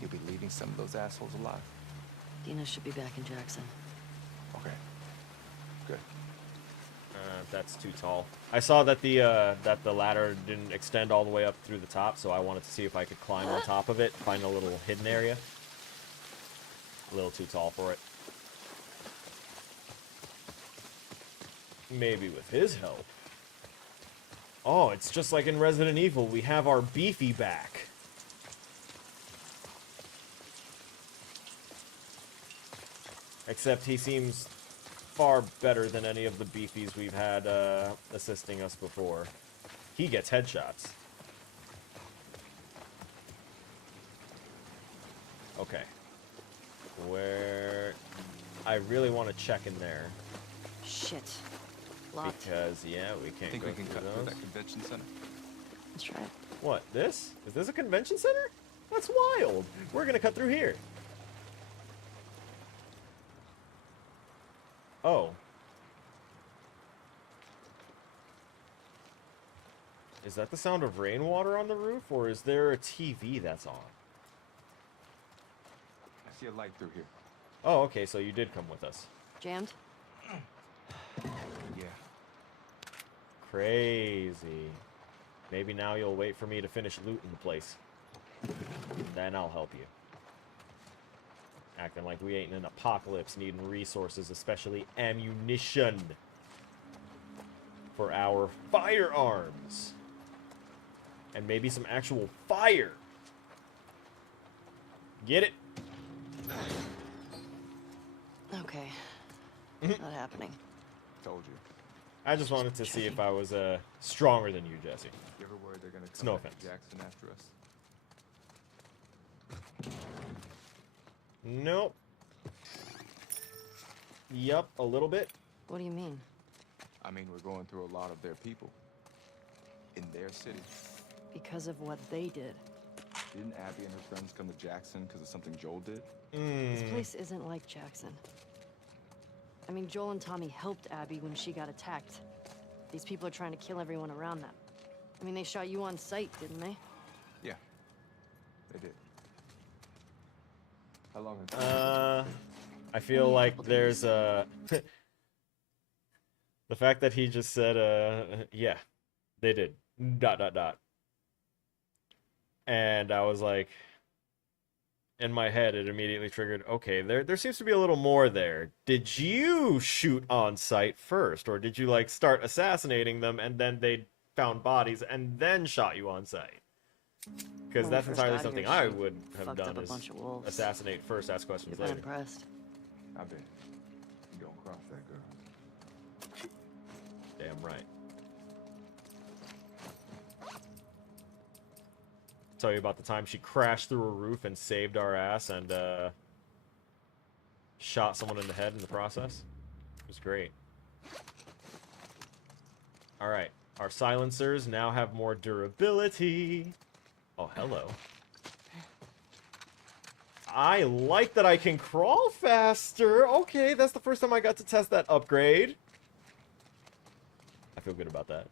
You'll be leaving some of those assholes alive. Dina should be back in Jackson. Okay. Good. That's too tall. I saw that the ladder didn't extend all the way up through the top, so I wanted to see if I could climb on top of it, find a little hidden area. A little too tall for it. Maybe with his help. Oh, it's just like in Resident Evil. We have our Beefy back. Except he seems far better than any of the beefies we've had assisting us before. He gets headshots. Okay. Where... I really want to check in there. Shit. Locked. Because, yeah, we can't Think go we can through cut through those. that convention center? Let's try it. What, this? Is this a convention center? That's wild. We're gonna cut through here. Oh. Is that the sound of rainwater on the roof, or is there a TV that's on? I see a light through here. Oh, okay, so you did come with us. Jammed? Yeah. Crazy. Maybe now you'll wait for me to finish looting the place. Then I'll help you. Acting like we ain't in an apocalypse needing resources, especially ammunition. For our firearms. And maybe some actual fire. Get it? Okay. Not happening. Told you. I just wanted to see if I was stronger than you, Jesse. You ever worried they're gonna It's come no back to offense. Jackson after us? Nope. Yup, a little bit. What do you mean? I mean, we're going through a lot of their people. In their city. Because of what they did. Didn't Abby and her friends come to Jackson because of something Joel did? This place isn't like Jackson. I mean, Joel and Tommy helped Abby when she got attacked. These people are trying to kill everyone around them. I mean, they shot you on sight, didn't they? Yeah. They did. How long has I feel like there's the fact that he just said, yeah, they did. ... And I was like, in my head, it immediately triggered, okay, there seems to be a little more there. Did you shoot on sight first? Or did you, like, start assassinating them and then they found bodies and then shot you on sight? Because When we that's first entirely got something here, I she would have fucked done up a is bunch of wolves. assassinate first, ask questions You've been later. impressed. I bet. You don't cross that girl. Damn right. Tell you about the time she crashed through a roof and saved our ass and shot someone in the head in the process. It was great. Alright, our silencers now have more durability. Oh, hello. I like that I can crawl faster. Okay, that's the first time I got to test that upgrade. I feel good about that.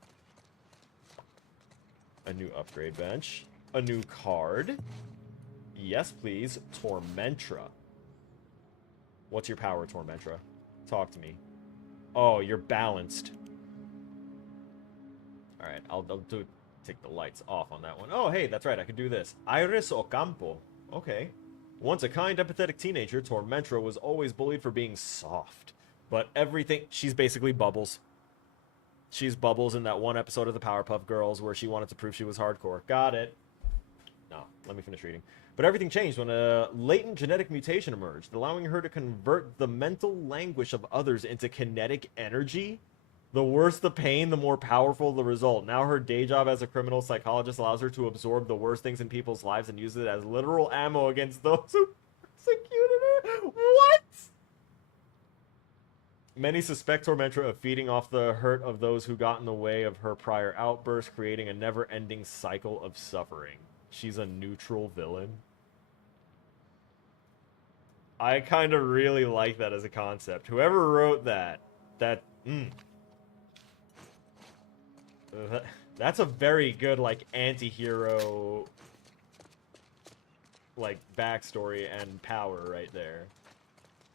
A new upgrade bench. A new card. Yes, please. Tormentra. What's your power, Tormentra? Talk to me. Oh, you're balanced. Alright, I'll take the lights off on that one. Oh, hey, that's right, I can do this. Iris Ocampo. Okay. Once a kind, empathetic teenager, Tormentra was always bullied for being soft. But everything... She's basically Bubbles. She's Bubbles in that one episode of the Powerpuff Girls where she wanted to prove she was hardcore. Got it. No, let me finish reading. But everything changed when a latent genetic mutation emerged, allowing her to convert the mental languish of others into kinetic energy. The worse the pain, the more powerful the result. Now her day job as a criminal psychologist allows her to absorb the worst things in people's lives and use it as literal ammo against those who persecuted her. What? Many suspect Tormentra of feeding off the hurt of those who got in the way of her prior outbursts, creating a never-ending cycle of suffering. She's a neutral villain. I kind of really like that as a concept. Whoever wrote that, that's a very good, like, anti-hero, like, backstory and power right there.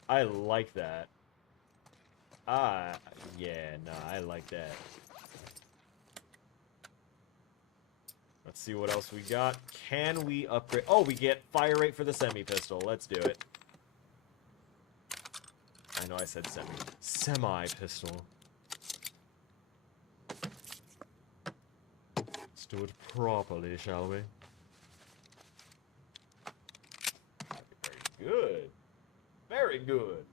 I like that. Yeah, nah, I like that. Let's see what else we got. Can we upgrade? Oh, we get fire rate for the semi-pistol. Let's do it. I know I said semi-pistol. Let's do it properly, shall we? Very good. Very good.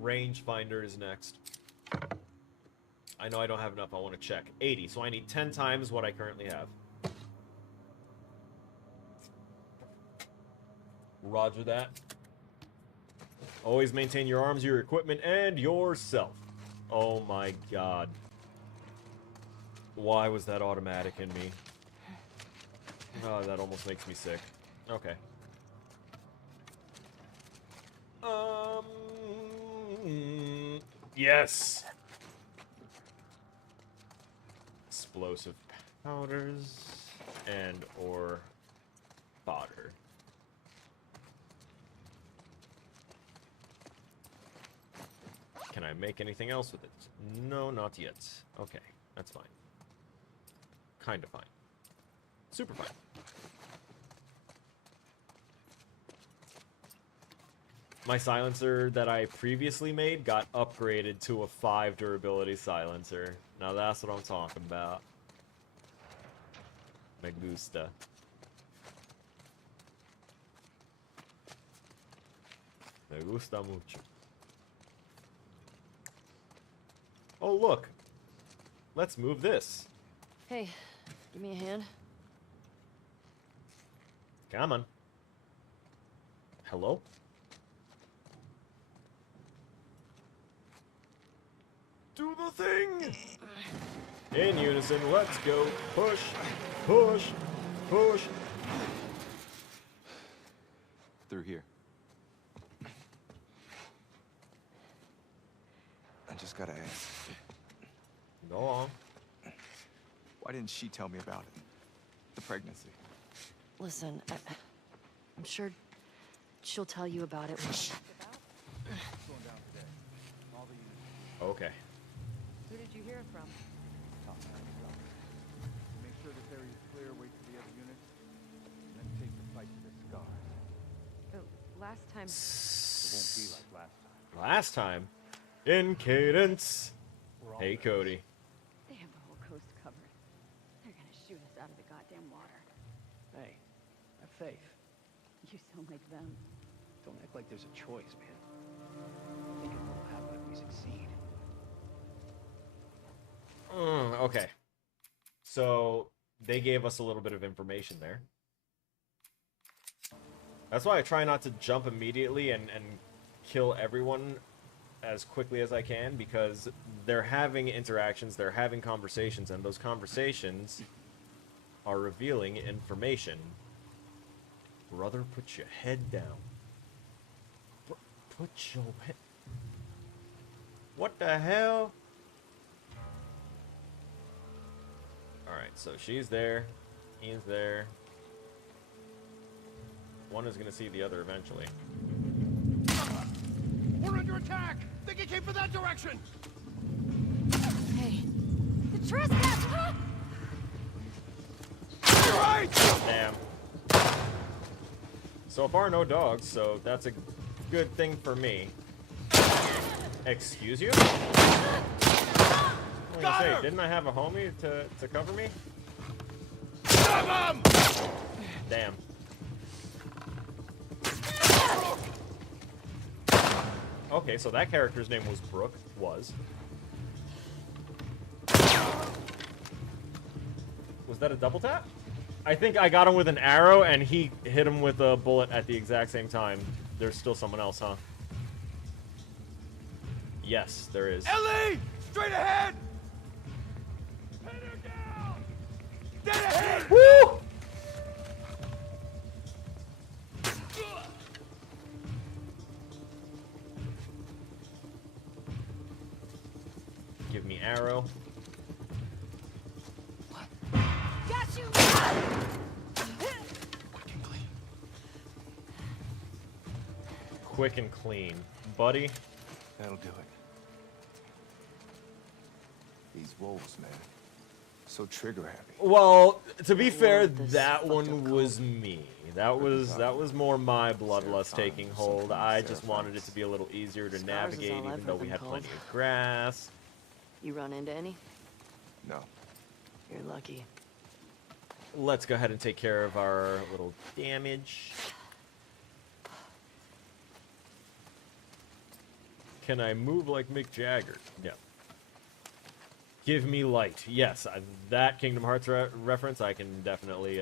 Rangefinder is next. I know I don't have enough. I want to check. 80, so I need 10 times what I currently have. Roger that. Always maintain your arms, your equipment, and yourself. Oh my god. Why was that automatic in me? Oh, that almost makes me sick. Okay. Yes! Explosive powders and or fodder. Can I make anything else with it? No, not yet. Okay, that's fine. Kinda fine. Super fine. My silencer that I previously made got upgraded to a 5 durability silencer. Now that's what I'm talking about. Me gusta. Me gusta mucho. Oh, look. Let's move this. Hey, give me a hand. Come on. Hello? Do the thing! In unison, let's go. Push, push, push. Through here. I just gotta ask. Go on. Why didn't she tell me about it? The pregnancy. Listen, I'm sure she'll tell you about it when she... Okay. Who did you hear it from? Make sure this area is clear, wait for the other units, and then take the fight to the scars. Oh, last time... It won't be like last time. Last time. In cadence. Hey, Cody. They have the whole coast covered. They're gonna shoot us out of the goddamn water. Hey, have faith. You sound like them. Don't act like there's a choice, man. Think of what will happen if we succeed. Okay. So, they gave us a little bit of information there. That's why I try not to jump immediately and kill everyone as quickly as I can, because they're having interactions, they're having conversations, and those conversations are revealing information. Brother, put your head down. Put your head... What the hell? Alright, so she's there. He's there. One is gonna see the other eventually. We're under attack! Think he came from that direction! Hey, the trespass! Huh? Right! Damn. So far, no dogs, so that's a good thing for me. Excuse you? I was gonna say, didn't I have a homie to cover me? Grab him! Damn. Okay, so that character's name was Brooke. Was that a double tap? I think I got him with an arrow, and he hit him with a bullet at the exact same time. There's still someone else, huh? Yes, there is. Ellie! Straight ahead! Pin her down! Dead ahead! Woo! Give me arrow. Got you! Quick and clean. Buddy. That'll do it. These wolves, man. So trigger happy. Well, to be fair, this that fucked one up was me. That was more my bloodlust taking hold. I just wanted it to be a little easier to Scars is navigate, all I've even though heard we them had called. plenty of grass. You run into any? No. You're lucky. Let's go ahead and take care of our little damage. Can I move like Mick Jagger? Yeah. Give me light. Yes, that Kingdom Hearts reference I can definitely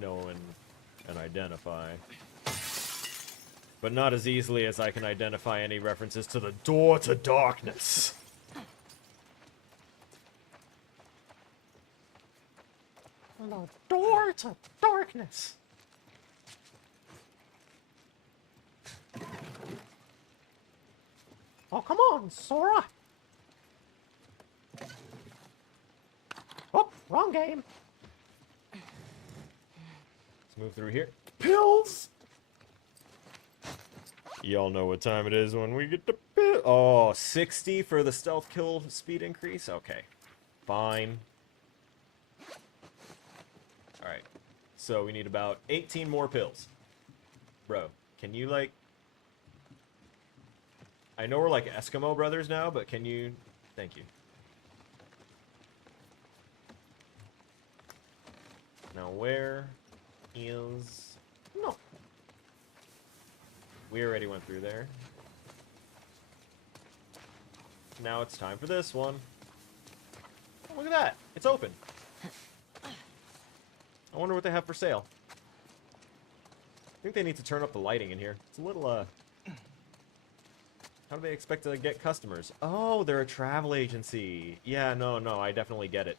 know and identify. But not as easily as I can identify any references to the door to darkness. The door to darkness. Oh, come on, Sora. Oh, wrong game. Let's move through here. Pills! Y'all know what time it is when we get the pill. Oh, 60 for the stealth kill speed increase? Okay. Fine. Alright. So we need about 18 more pills. Bro, can you, like... I know we're like Eskimo brothers now, but can you... Thank you. Now where is... No. We already went through there. Now it's time for this one. Oh, look at that. It's open. I wonder what they have for sale. I think they need to turn up the lighting in here. It's a little, How do they expect to get customers? Oh, they're a travel agency. Yeah, no, I definitely get it.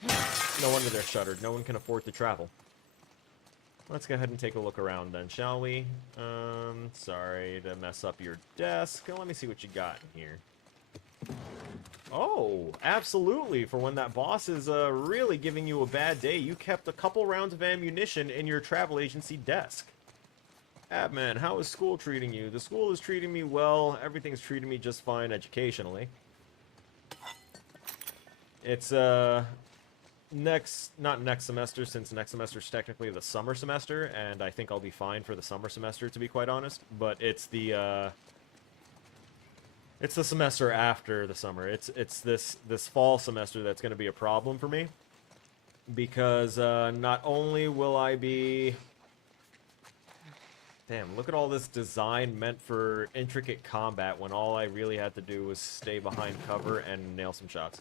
No wonder they're shuttered. No one can afford to travel. Let's go ahead and take a look around then, shall we? Sorry to mess up your desk. Let me see what you got in here. Oh, absolutely. For when that boss is really giving you a bad day, you kept a couple rounds of ammunition in your travel agency desk. Abman, how is school treating you? The school is treating me well. Everything's treating me just fine educationally. It's, not next semester, since next semester is technically the summer semester, and I think I'll be fine for the summer semester, to be quite honest. But it's the semester after the summer. It's this fall semester that's going to be a problem for me, because not only will I be... Damn, look at all this design meant for intricate combat when all I really had to do was stay behind cover and nail some shots.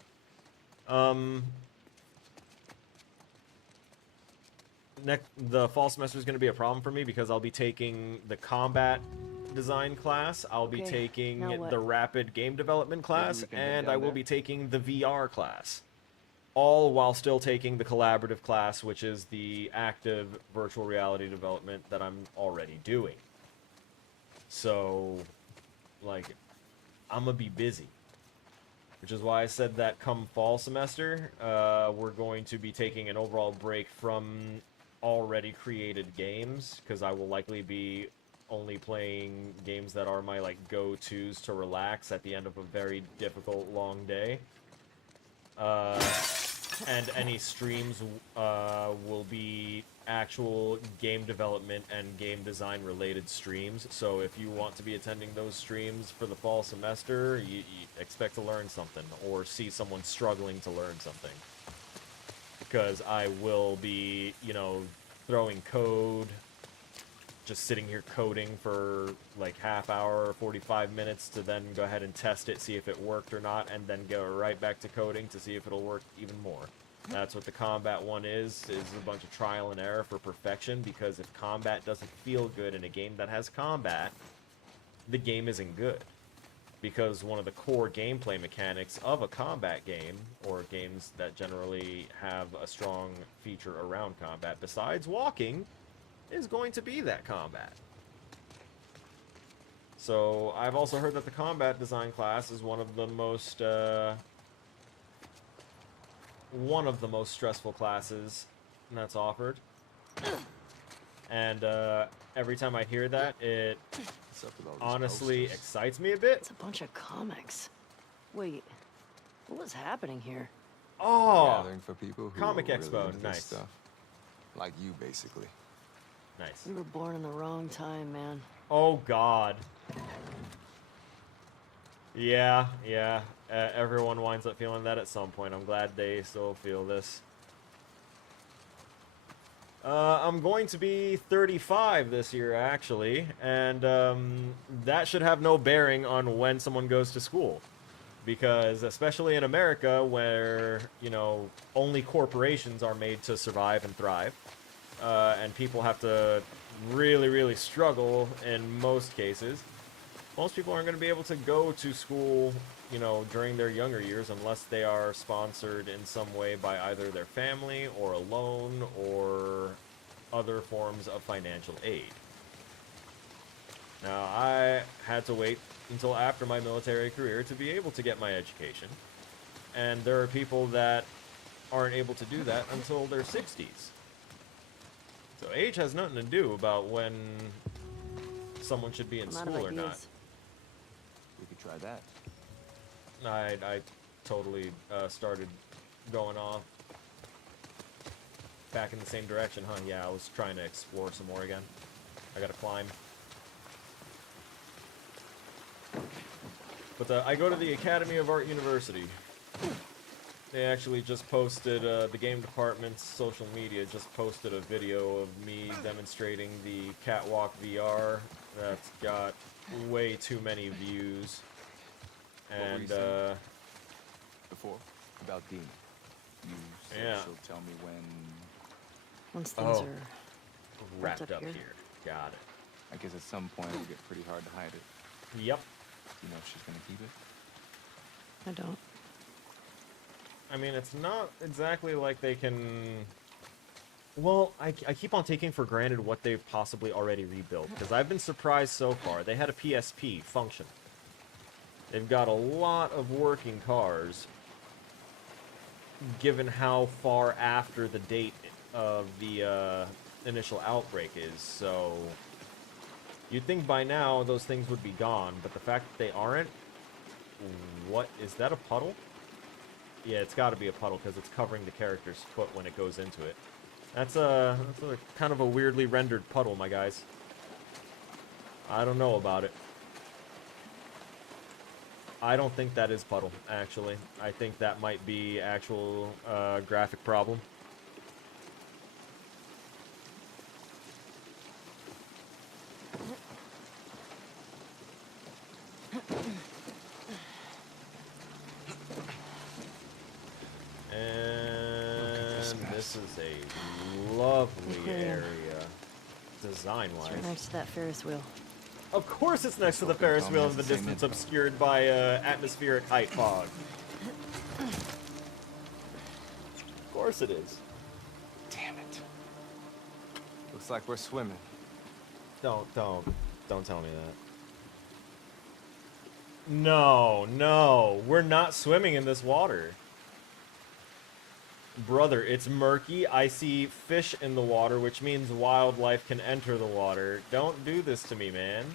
the fall semester is going to be a problem for me because I'll be taking the combat design class, I'll be Okay, taking now what? the rapid game development class, we can head and down I will there? be taking the VR class. All while still taking the collaborative class, which is the active virtual reality development that I'm already doing. So, like, I'm gonna be busy. Which is why I said that come fall semester, we're going to be taking an overall break from already created games, because I will likely be only playing games that are my, like, go-tos to relax at the end of a very difficult, long day. And any streams will be actual game development and game design related streams. So if you want to be attending those streams for the fall semester, you expect to learn something or see someone struggling to learn something. Because I will be, you know, throwing code, just sitting here coding for like half hour, 45 minutes to then go ahead and test it, see if it worked or not, and then go right back to coding to see if it'll work even more. That's what the combat one is a bunch of trial and error for perfection, because if combat doesn't feel good in a game that has combat, the game isn't good. Because one of the core gameplay mechanics of a combat game, or games that generally have a strong feature around combat, besides walking, is going to be that combat. So I've also heard that the combat design class is one of the most stressful classes that's offered. And every time I hear that, it honestly excites me a bit. It's a bunch of comics. Wait, what was happening here? Oh, Gathering for people who Comic are really Expo, into this nice. stuff. Like you, basically. Nice. We were born in the wrong time, man. Oh, God. Yeah. Everyone winds up feeling that at some point. I'm glad they still feel this. I'm going to be 35 this year, actually, and that should have no bearing on when someone goes to school. Because, especially in America, where, you know, only corporations are made to survive and thrive, and people have to really, really struggle in most cases, most people aren't going to be able to go to school, you know, during their younger years unless they are sponsored in some way by either their family or a loan or other forms of financial aid. Now, I had to wait until after my military career to be able to get my education, and there are people that aren't able to do that until their 60s. So age has nothing to do about when someone should be in I'm out of school or not. ideas. We could try that. I totally started going off back in the same direction, huh? Yeah, I was trying to explore some more again. I gotta climb. But I go to the Academy of Art University. They actually just posted, the game department's social media just posted a video of me demonstrating the Catwalk VR. That's got way too many views. And, Before, about Dina. You said yeah. she'll tell me when... Once things Oh. are Wrapped up here. Got it. I guess at some point it'll get pretty hard to hide it. Yep. You know if she's gonna keep it? I don't. I mean, it's not exactly like they can... Well, I keep on taking for granted what they've possibly already rebuilt, because I've been surprised so far. They had a PSP function. They've got a lot of working cars, given how far after the date of the initial outbreak is, so... You'd think by now those things would be gone, but the fact that they aren't... What? Is that a puddle? Yeah, it's got to be a puddle because it's covering the character's foot when it goes into it. That's a kind of a weirdly rendered puddle, my guys. I don't know about it. I don't think that is puddle, actually. I think that might be actual graphic problem. And this is a lovely area, design-wise. It's right next to that Ferris wheel. Of course it's next to the Ferris wheel in the distance, obscured by atmospheric height fog. Of course it is. Damn it. Looks like we're swimming. Don't tell me that. No, we're not swimming in this water. Brother, it's murky. I see fish in the water, which means wildlife can enter the water. Don't do this to me, man.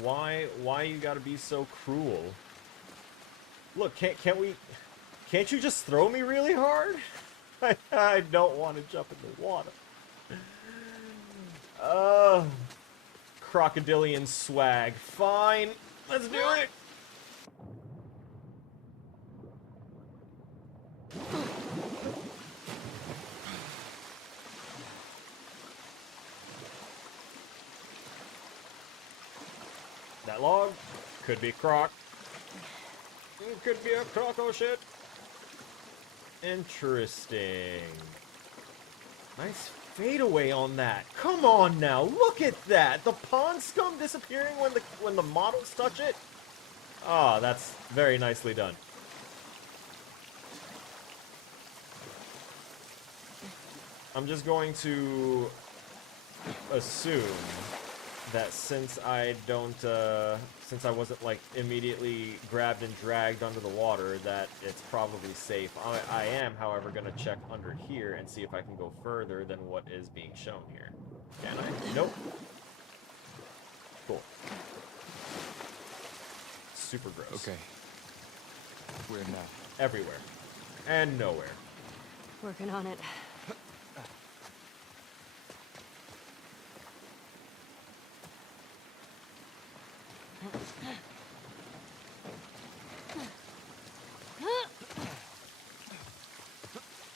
Why you gotta be so cruel? Look, can't you just throw me really hard? I don't want to jump in the water. Crocodilian swag. Fine, let's do it. That log could be croc. It could be a croco shit. Interesting. Nice fadeaway on that. Come on now, look at that. The pond scum disappearing when the models touch it. Ah, that's very nicely done. I'm just going to assume that since I wasn't like immediately grabbed and dragged under the water, that it's probably safe. I am, however, going to check under here and see if I can go further than what is being shown here. Can I? Nope. Cool. Super gross. Okay. Where now? Everywhere. And nowhere. Working on it.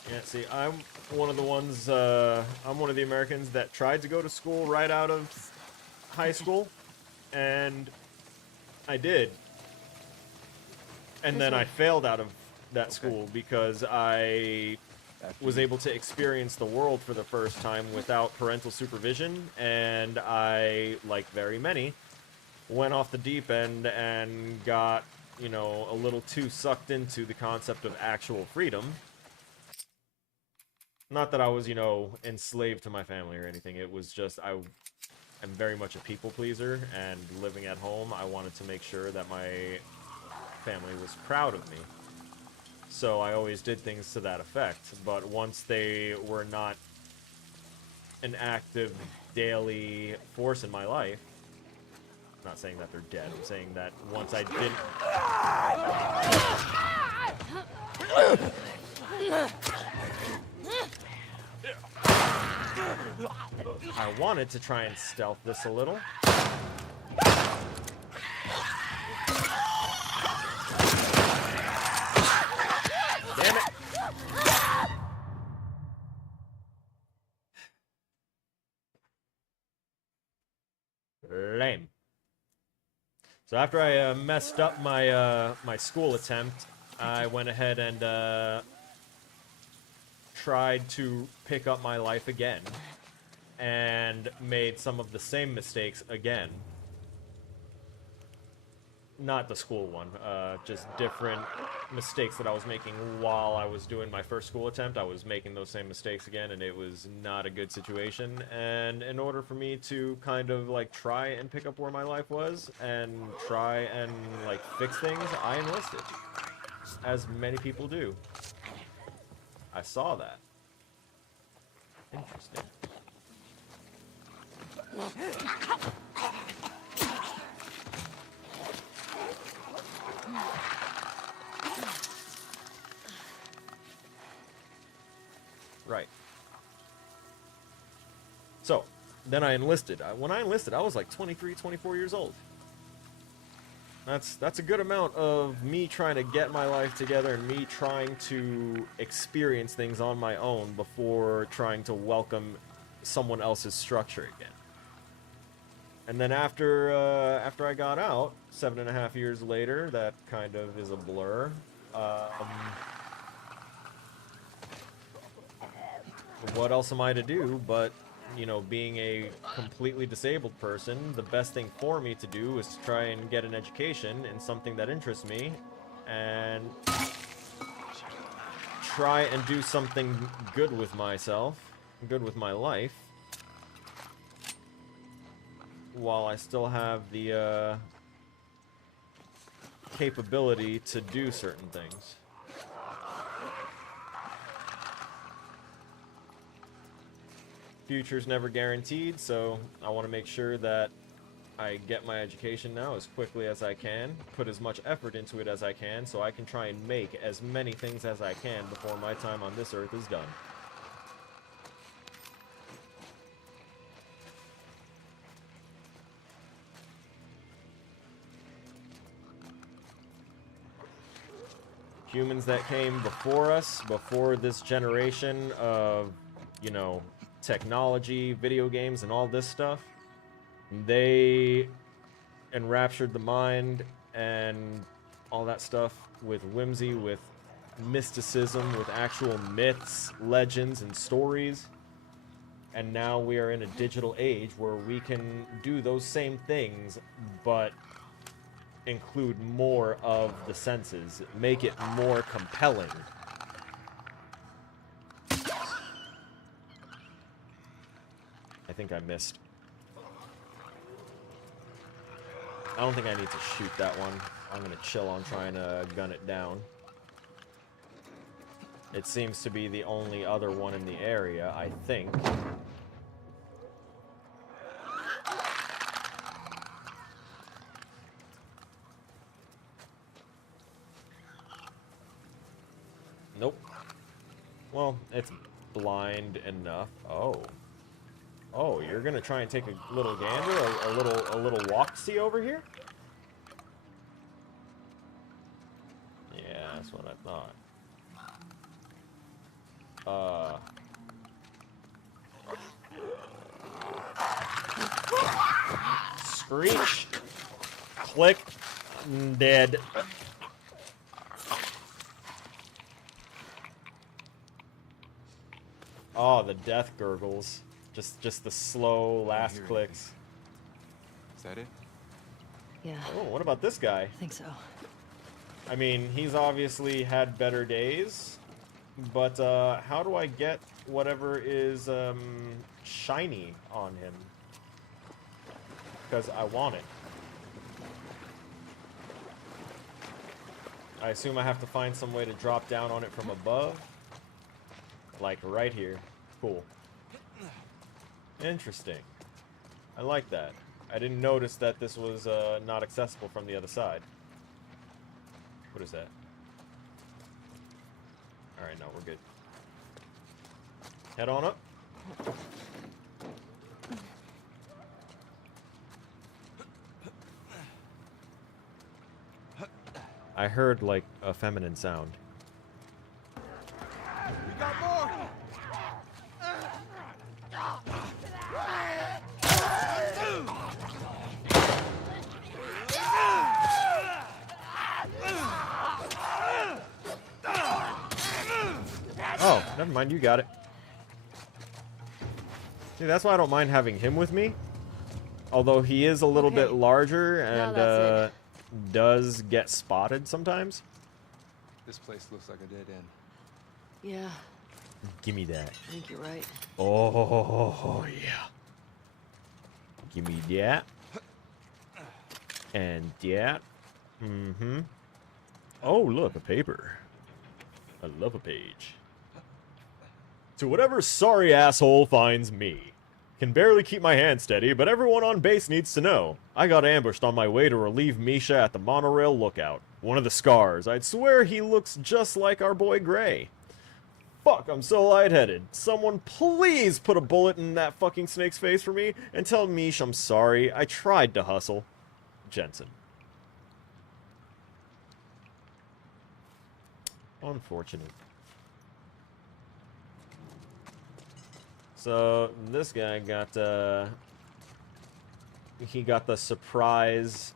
Yeah, see, I'm one of the ones, I'm one of the Americans that tried to go to school right out of high school, and I did. And then I failed out of that school because I was able to experience the world for the first time without parental supervision, and I, like very many, went off the deep end and got, you know, a little too sucked into the concept of actual freedom. Not that I was, you know, enslaved to my family or anything. It was just I'm very much a people pleaser, and living at home, I wanted to make sure that my family was proud of me. So I always did things to that effect. But once they were not an active daily force in my life, I'm not saying that they're dead, I'm saying that once I didn't... I wanted to try and stealth this a little. Damn it! Lame. So after I messed up my my school attempt, I went ahead and tried to pick up my life again, and made some of the same mistakes again. Not the school one, just different mistakes that I was making while I was doing my first school attempt. I was making those same mistakes again, and it was not a good situation. And in order for me to kind of like try and pick up where my life was and try and like fix things, I enlisted, as many people do. I saw that. Interesting. Right. So, then I enlisted. When I enlisted, I was like 23, 24 years old. That's a good amount of me trying to get my life together and me trying to experience things on my own before trying to welcome someone else's structure again. And then after I got out, 7.5 years later, that kind of is a blur. what else am I to do but, you know, being a completely disabled person, the best thing for me to do is to try and get an education in something that interests me and try and do something good with myself, good with my life, while I still have the capability to do certain things. Future's never guaranteed, so I want to make sure that I get my education now as quickly as I can, put as much effort into it as I can, so I can try and make as many things as I can before my time on this earth is done. Humans that came before us, before this generation of, you know, technology, video games, and all this stuff, they enraptured the mind and all that stuff with whimsy, with mysticism, with actual myths, legends, and stories. And now we are in a digital age where we can do those same things, but include more of the senses, make it more compelling. I think I missed. I don't think I need to shoot that one. I'm gonna chill on trying to gun it down. It seems to be the only other one in the area, I think. Nope. Well, it's blind enough. Oh. Oh, you're gonna try and take a little gander, a little walk-see over here? Yeah, that's what I thought. Screech. Click. Dead. Oh, the death gurgles. Just the slow last clicks. Is that it? Yeah. Oh, what about this guy? I think so. I mean, he's obviously had better days, but how do I get whatever is shiny on him? Because I want it. I assume I have to find some way to drop down on it from above. Like right here. Cool. Interesting. I like that. I didn't notice that this was not accessible from the other side. What is that? Alright, no, we're good. Head on up. I heard, like, a feminine sound. We got more! Oh, never mind, you got it. See, that's why I don't mind having him with me. Although he is a little bit larger and does get spotted sometimes. This place looks like a dead end. Yeah, Give me that. I think you're right. Oh, yeah. Give me that. And that. Mm-hmm. Oh, look, a paper. I love a page. To whatever sorry asshole finds me. Can barely keep my hand steady, but everyone on base needs to know. I got ambushed on my way to relieve Misha at the monorail lookout. One of the scars. I'd swear he looks just like our boy Gray. Fuck, I'm so lightheaded. Someone please put a bullet in that fucking snake's face for me and tell Mish I'm sorry. I tried to hustle. Jensen. Unfortunate. So, this guy got, he got the surprise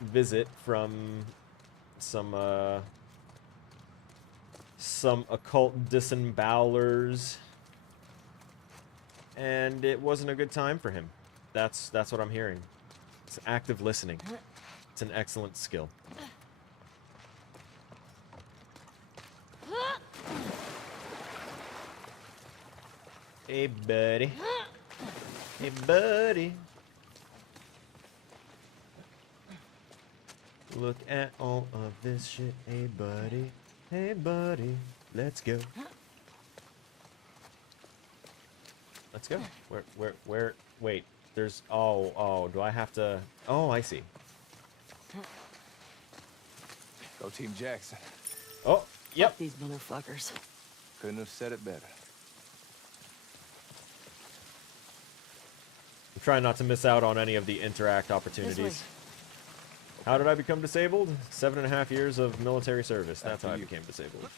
visit from some occult disembowelers and it wasn't a good time for him. That's what I'm hearing. It's active listening. It's an excellent skill. Hey, buddy. Hey, buddy. Look at all of this shit. Hey, buddy. Hey, buddy. Let's go. Let's go. Where? Wait. There's... Oh, do I have to... Oh, I see. Go Team Jackson. Oh, yep. Fuck these motherfuckers. Couldn't have said it better. I'm trying not to miss out on any of the interact opportunities. How did I become disabled? 7.5 years of military service. That's how I became disabled.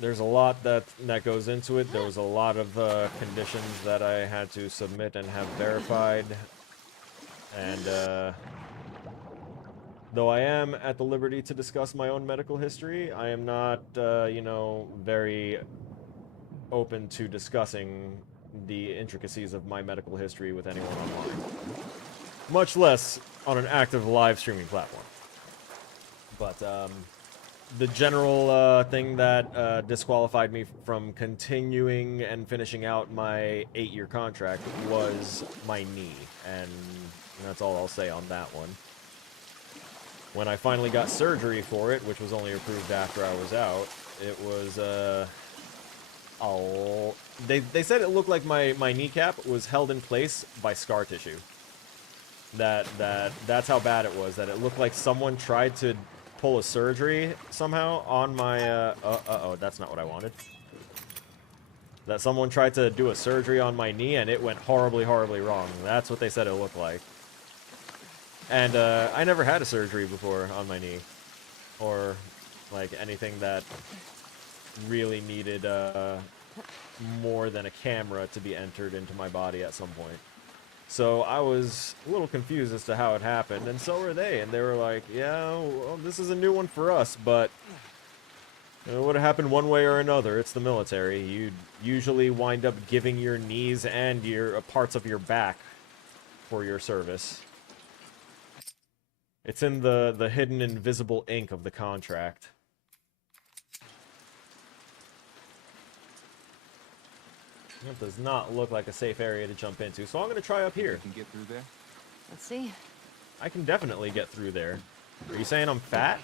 There's a lot that goes into it. There was a lot of conditions that I had to submit and have verified. And though I am at the liberty to discuss my own medical history, I am not, you know, very open to discussing the intricacies of my medical history with anyone online. Much less on an active live streaming platform. But, the general thing that disqualified me from continuing and finishing out my 8-year contract was my knee, and that's all I'll say on that one. When I finally got surgery for it, which was only approved after I was out, it was, they said it looked like my kneecap was held in place by scar tissue. That's how bad it was, that it looked like someone tried to pull a surgery somehow on my, uh-oh, that's not what I wanted. That someone tried to do a surgery on my knee and it went horribly, horribly wrong. That's what they said it looked like. And, I never had a surgery before on my knee. Or, like, anything that really needed, more than a camera to be entered into my body at some point. So I was a little confused as to how it happened, and so were they. And they were like, yeah, well, this is a new one for us, but it would have happened one way or another. It's the military. You'd usually wind up giving your knees and your parts of your back for your service. It's in the hidden invisible ink of the contract. It does not look like a safe area to jump into, so I'm going to try up here. You can get through there? Let's see. I can definitely get through there. Are you saying I'm fat?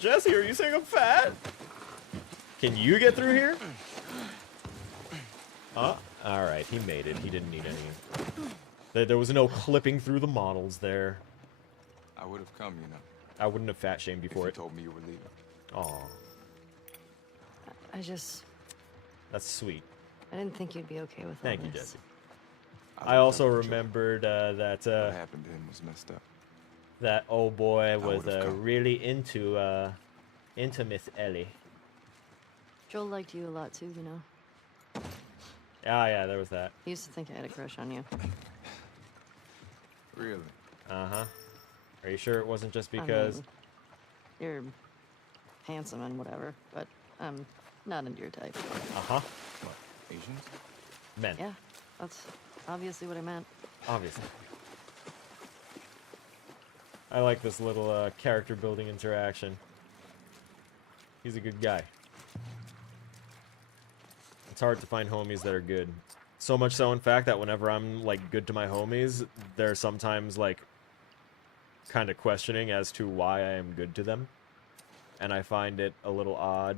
Jesse, are you saying I'm fat? Can you get through here? Alright, he made it. He didn't need any. There was no clipping through the models there. I would have come, you know. I wouldn't have fat shamed you for it. If you told me you were leaving. Aw. I just... That's sweet. I didn't think you'd be okay with Thank all you, this. Jesse. I also remembered that what happened to him was messed up. that old boy was would've come. really into Miss Ellie. Joel liked you a lot too, you know. Ah, yeah, there was that. He used to think I had a crush on you. Really? Uh-huh. Are you sure it wasn't just because... I mean, you're handsome and whatever, but I'm not into your type. Uh-huh. What, Asians? Men. Yeah, that's obviously what I meant. Obviously. I like this little character building interaction. He's a good guy. It's hard to find homies that are good. So much so, in fact, that whenever I'm, like, good to my homies, they're sometimes, like, kind of questioning as to why I am good to them. And I find it a little odd.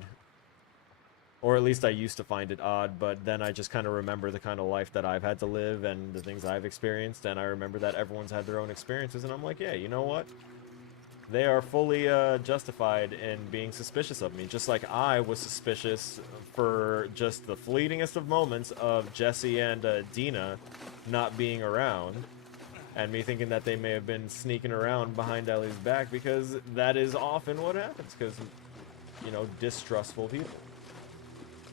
Or at least I used to find it odd, but then I just kind of remember the kind of life that I've had to live and the things I've experienced, and I remember that everyone's had their own experiences, and I'm like, yeah, you know what? They are fully justified in being suspicious of me, just like I was suspicious for just the fleetingest of moments of Jesse and Dina not being around, and me thinking that they may have been sneaking around behind Ellie's back, because that is often what happens, because, you know, distrustful people.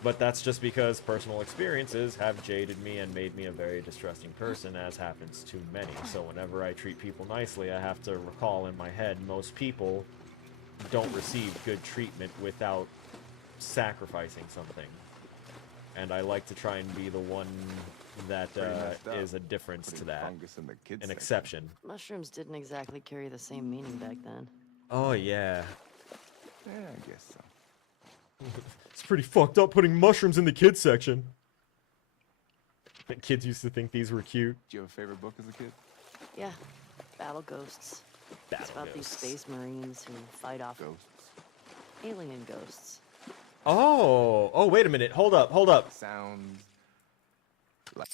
But that's just because personal experiences have jaded me and made me a very distrusting person, as happens to many. So whenever I treat people nicely, I have to recall in my head most people don't receive good treatment without sacrificing something. And I like to try and be the one that is a difference to that. An exception. Mushrooms didn't exactly carry the same meaning back then. Oh, yeah. Yeah, I guess so. It's pretty fucked up putting mushrooms in the kids section. Kids used to think these were cute. Did you have a favorite book as a kid? Yeah, Battle Ghosts. It's about these space marines who fight off alien ghosts. Oh, wait a minute. Hold up. Sounds like...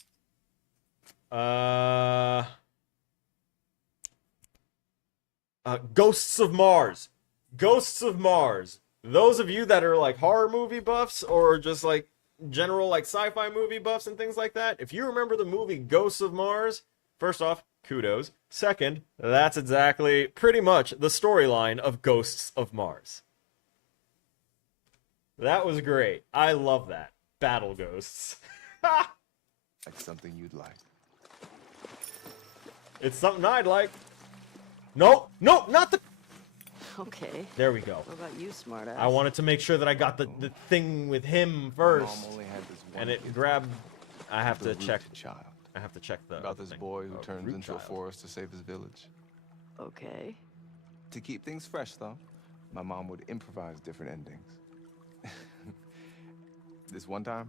Ghosts of Mars. Ghosts of Mars. Those of you that are like horror movie buffs or just like general like sci-fi movie buffs and things like that, if you remember the movie Ghosts of Mars, first off, kudos. Second, that's exactly pretty much the storyline of Ghosts of Mars. That was great. I love that. Battle Ghosts. Like something you'd like. It's something I'd like. Nope, not the... Okay. There we go. What about you, smartass? I wanted to make sure that I got the thing with him first. Mom only had this one And it kid. grabbed... I have to The check... root child. I have to check the... About this thing. boy who Oh, turns root into a child. forest to save his village. Okay. To keep things fresh, though, my mom would improvise different endings. This one time,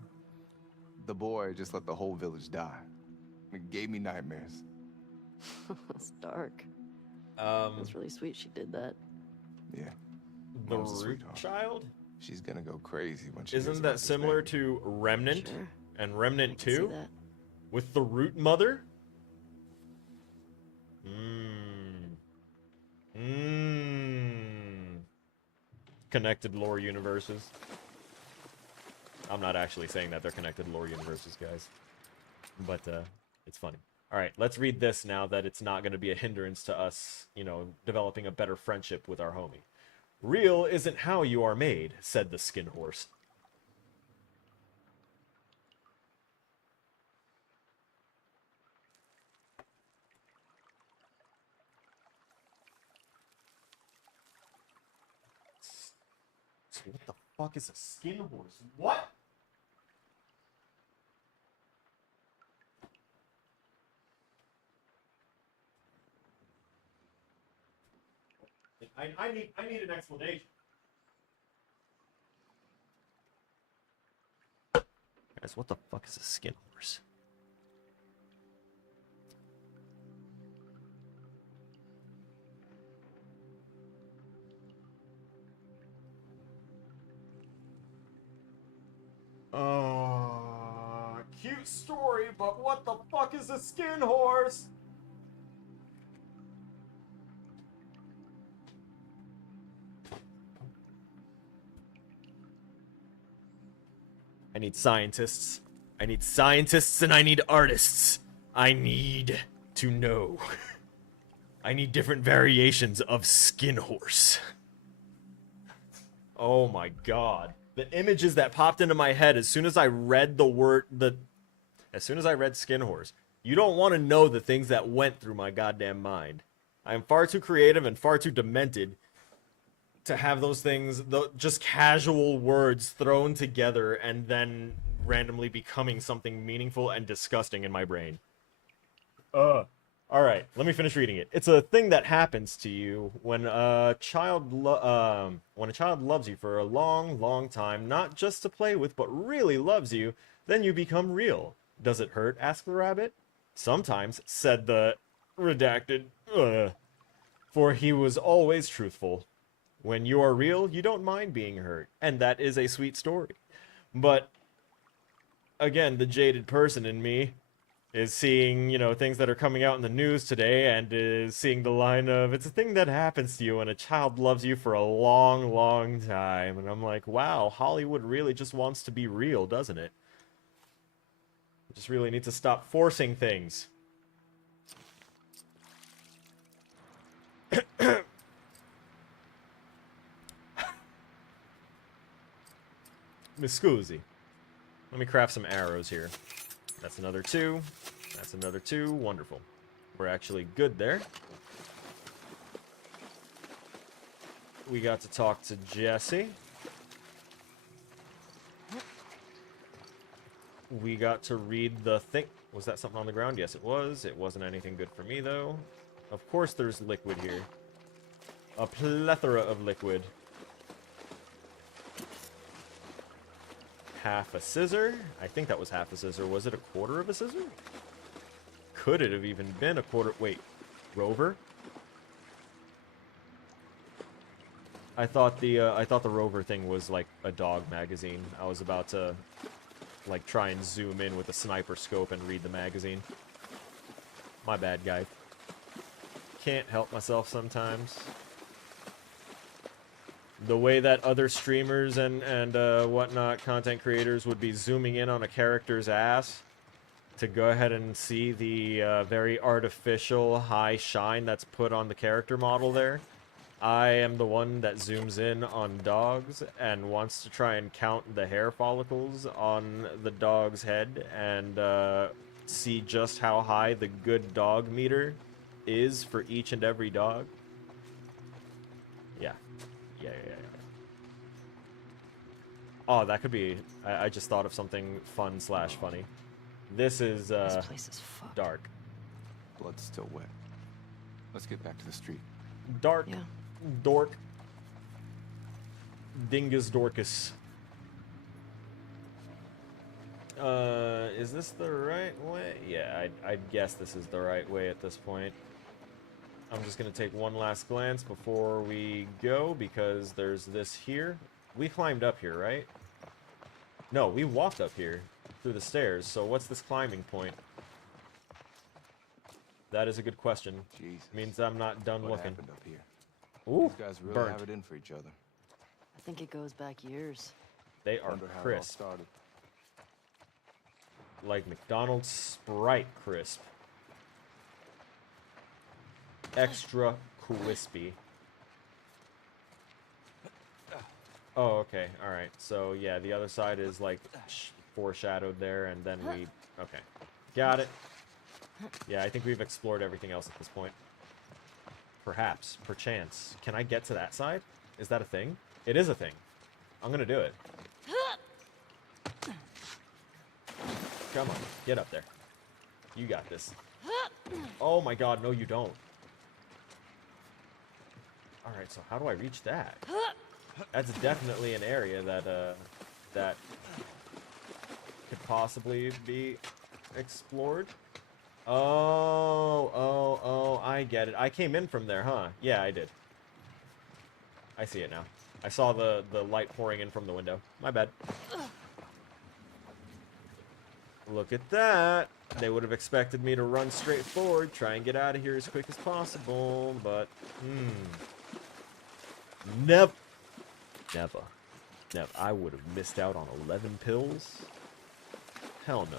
the boy just let the whole village die. It gave me nightmares. That's dark. Um, That's really sweet she did that. Yeah. The Mom's a root sweetheart. child? She's gonna go crazy when she hears Isn't about that this similar baby. to Remnant Sure. and Remnant I can see 2? that. With the root mother? Connected lore universes. I'm not actually saying that they're connected lore universes, guys. But, it's funny. Alright, let's read this now that it's not going to be a hindrance to us, you know, developing a better friendship with our homie. Real isn't how you are made, said the skin horse. So what the fuck is a skin horse? What? I need an explanation. Guys, what the fuck is a skin horse? Cute story, but what the fuck is a skin horse? I need scientists. I need scientists and I need artists. I need to know. I need different variations of skin horse. Oh my god. The images that popped into my head as soon as I read as soon as I read skin horse. You don't want to know the things that went through my goddamn mind. I am far too creative and far too demented to have those things, just casual words thrown together and then randomly becoming something meaningful and disgusting in my brain. Alright, let me finish reading it. It's a thing that happens to you when a child loves you for a long, long time, not just to play with, but really loves you, then you become real. Does it hurt? Asked the rabbit. Sometimes, said the redacted, for he was always truthful. When you are real, you don't mind being hurt, and that is a sweet story. But, again, the jaded person in me is seeing, you know, things that are coming out in the news today and is seeing the line of, it's a thing that happens to you when a child loves you for a long, long time. And I'm like, wow, Hollywood really just wants to be real, doesn't it? We just really need to stop forcing things. Mi scusi. Let me craft some arrows here. That's another 2. That's another 2. Wonderful. We're actually good there. We got to talk to Jesse. We got to read the thing. Was that something on the ground? Yes, it was. It wasn't anything good for me, though. Of course there's liquid here. A plethora of liquid. Half a scissor. I think that was half a scissor. Was it a quarter of a scissor? Could it have even been a quarter? Wait, Rover? I thought the Rover thing was like a dog magazine. I was about to like try and zoom in with a sniper scope and read the magazine. My bad, guy. Can't help myself sometimes. The way that other streamers and whatnot, content creators would be zooming in on a character's ass to go ahead and see the very artificial high shine that's put on the character model there. I am the one that zooms in on dogs and wants to try and count the hair follicles on the dog's head and see just how high the good dog meter is for each and every dog. Yeah. Yeah. Oh, that could be... I just thought of something fun/funny. This is, This place is fucked. dark. Blood's still wet. Let's get back to the street. Dark. Yeah. Dork. Dingus Dorcas. Is this the right way? Yeah, I'd guess this is the right way at this point. I'm just gonna take one last glance before we go, because there's this here. We climbed up here, right? No, we walked up here through the stairs, so what's this climbing point? That is a good question. Jesus. Means I'm not done What looking. happened up here? Ooh, These guys really burnt. have it in for each other. I think it goes back years. They are Wonder how it all crisp. started. Like McDonald's Sprite crisp. Extra crispy. Oh, okay. Alright. So, yeah, the other side is, like, foreshadowed there, and then we... Okay. Got it. Yeah, I think we've explored everything else at this point. Perhaps. Perchance. Can I get to that side? Is that a thing? It is a thing. I'm gonna do it. Come on. Get up there. You got this. Oh my god, no you don't. Alright, so how do I reach that? That's definitely an area that, that could possibly be explored. Oh, I get it. I came in from there, huh? Yeah, I did. I see it now. I saw the light pouring in from the window. My bad. Look at that. They would have expected me to run straight forward, try and get out of here as quick as possible, but, Never. I would have missed out on 11 pills? Hell no.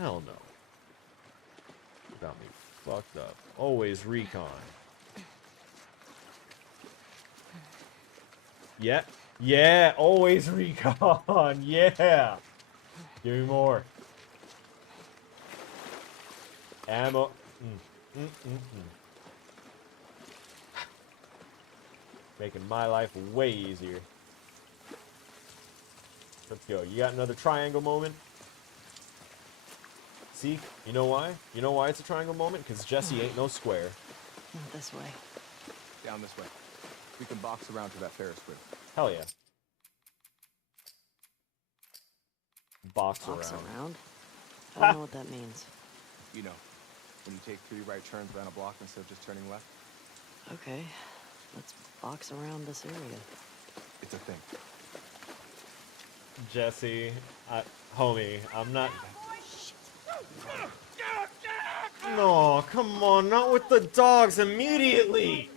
Hell no. Got me fucked up. Always recon. Yeah. Yeah, always recon. Yeah. Give me more. Ammo. Making my life way easier. Let's go. You got another triangle moment? See? You know why? You know why it's a triangle moment? Because Jesse ain't no square. Not this way. Down this way. We can box around to that Ferris wheel. Hell yeah. Box Box around. around? I don't know what that means. You know, when you take 3 right turns around a block instead of just turning left. Okay. Let's box around this area. It's a thing. Jesse, homie, I'm not... No, come on, not with the dogs immediately!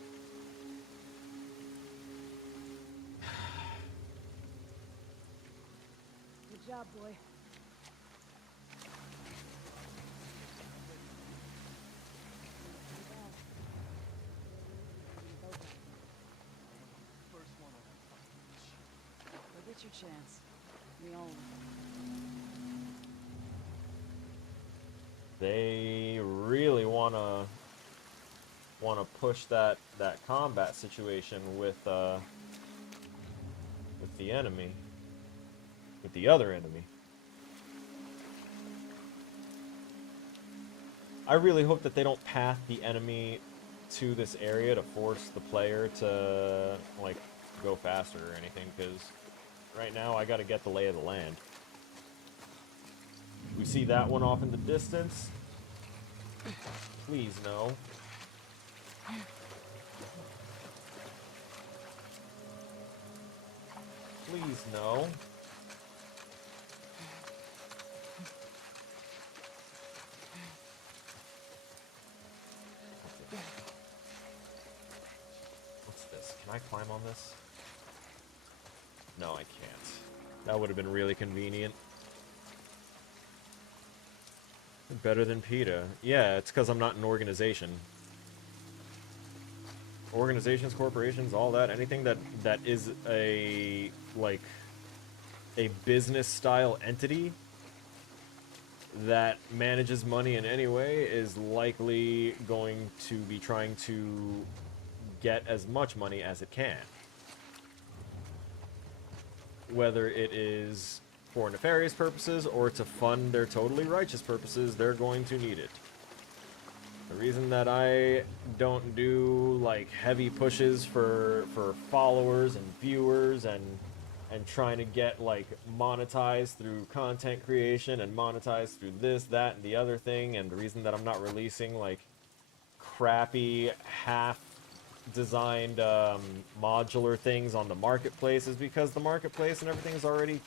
Good job, boy. Go get your chance. We all... They really wanna want to push that combat situation with the enemy, with the other enemy. I really hope that they don't path the enemy to this area to force the player to, like, go faster or anything, because right now I gotta get the lay of the land. We see that one off in the distance. Please, no. Please, no. What's this? Can I climb on this? No, I can't. That would have been really convenient. Better than PETA. Yeah, it's because I'm not an organization. Organizations, corporations, all that, anything that is a, like, a business-style entity that manages money in any way is likely going to be trying to get as much money as it can. Whether it is for nefarious purposes or to fund their totally righteous purposes, they're going to need it. The reason that I don't do, like, heavy pushes for followers and viewers and trying to get, like, monetized through content creation and monetized through this, that, and the other thing, and the reason that I'm not releasing, like, crappy, half-designed, modular things on the marketplace is because the marketplace and everything is already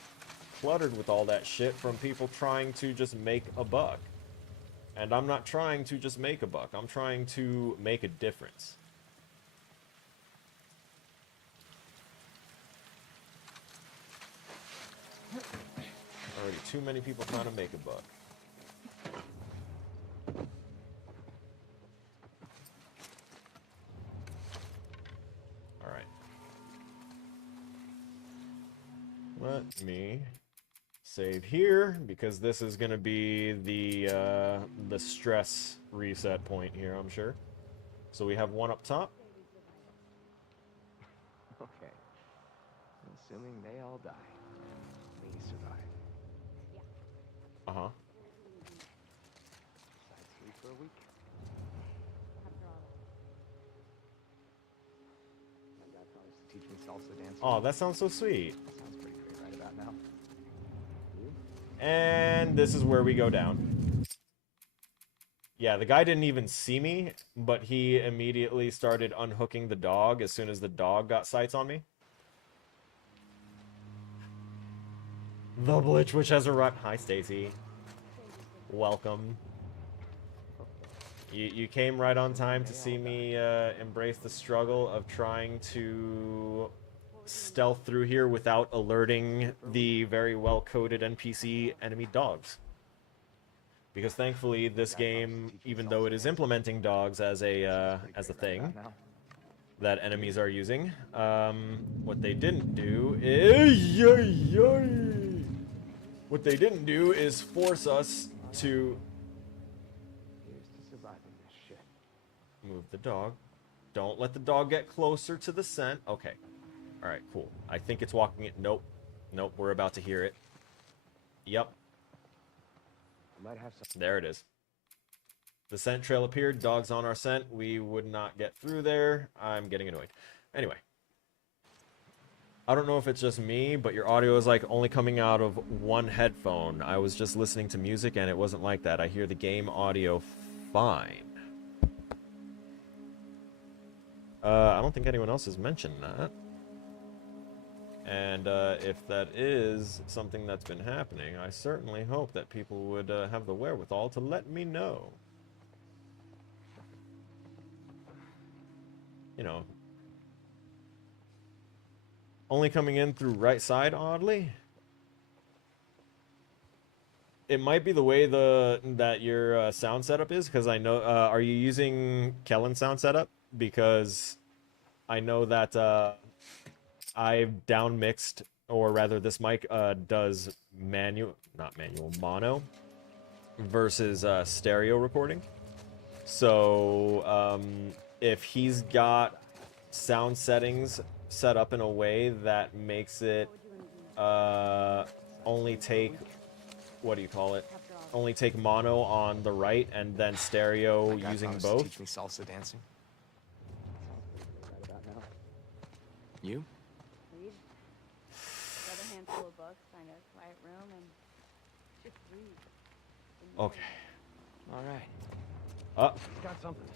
cluttered with all that shit from people trying to just make a buck. And I'm not trying to just make a buck. I'm trying to make a difference. Already too many people trying to make a buck. Alright. Let me save here, because this is going to be the stress reset point here, I'm sure. So we have one up top. Okay. Assuming they all die, we survive. Uh-huh. Side sleep for a week. My dad promised to teach me salsa dancing. Oh, that sounds so sweet. Sounds pretty great right about now. You? And this is where we go down. Yeah, the guy didn't even see me, but he immediately started unhooking the dog as soon as the dog got sights on me. The Blitch Witch has arrived. Hi, Stacy. Welcome. You came right on time to see me embrace the struggle of trying to stealth through here without alerting the very well-coded NPC enemy dogs. Because thankfully, this game, even though it is implementing dogs as a thing that enemies are using, what they didn't do is force us to move the dog. Don't let the dog get closer to the scent. Okay. All right, cool. I think it's walking it. Nope. Nope, we're about to hear it. Yep. There it is. The scent trail appeared. Dog's on our scent. We would not get through there. I'm getting annoyed. Anyway. I don't know if it's just me, but your audio is like only coming out of one headphone. I was just listening to music and it wasn't like that. I hear the game audio fine. I don't think anyone else has mentioned that. And if that is something that's been happening, I certainly hope that people would have the wherewithal to let me know. You know, only coming in through right side, oddly. It might be the way that your sound setup is, because I know, are you using Kellen's sound setup? Because I know that I've down mixed, or rather this mic does mono versus stereo recording. So if he's got sound settings set up in a way that makes it only take, what do you call it? Only take mono on the right and then stereo That guy using promised to both. teach me salsa dancing. Right about now. You? Read. Grab a handful of books, find a quiet room, and just read. Okay. All right. He's got something.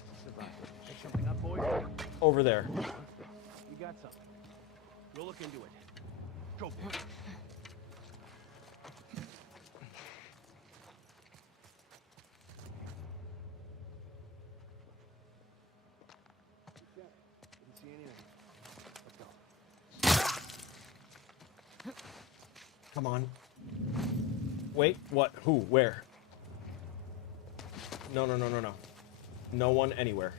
Pick something up, boys. Over there. You got something. We'll look into it. Go for it. Didn't see anything. Let's go. Come on. Wait, what? Who? Where? No, no, no, no, no. No one anywhere.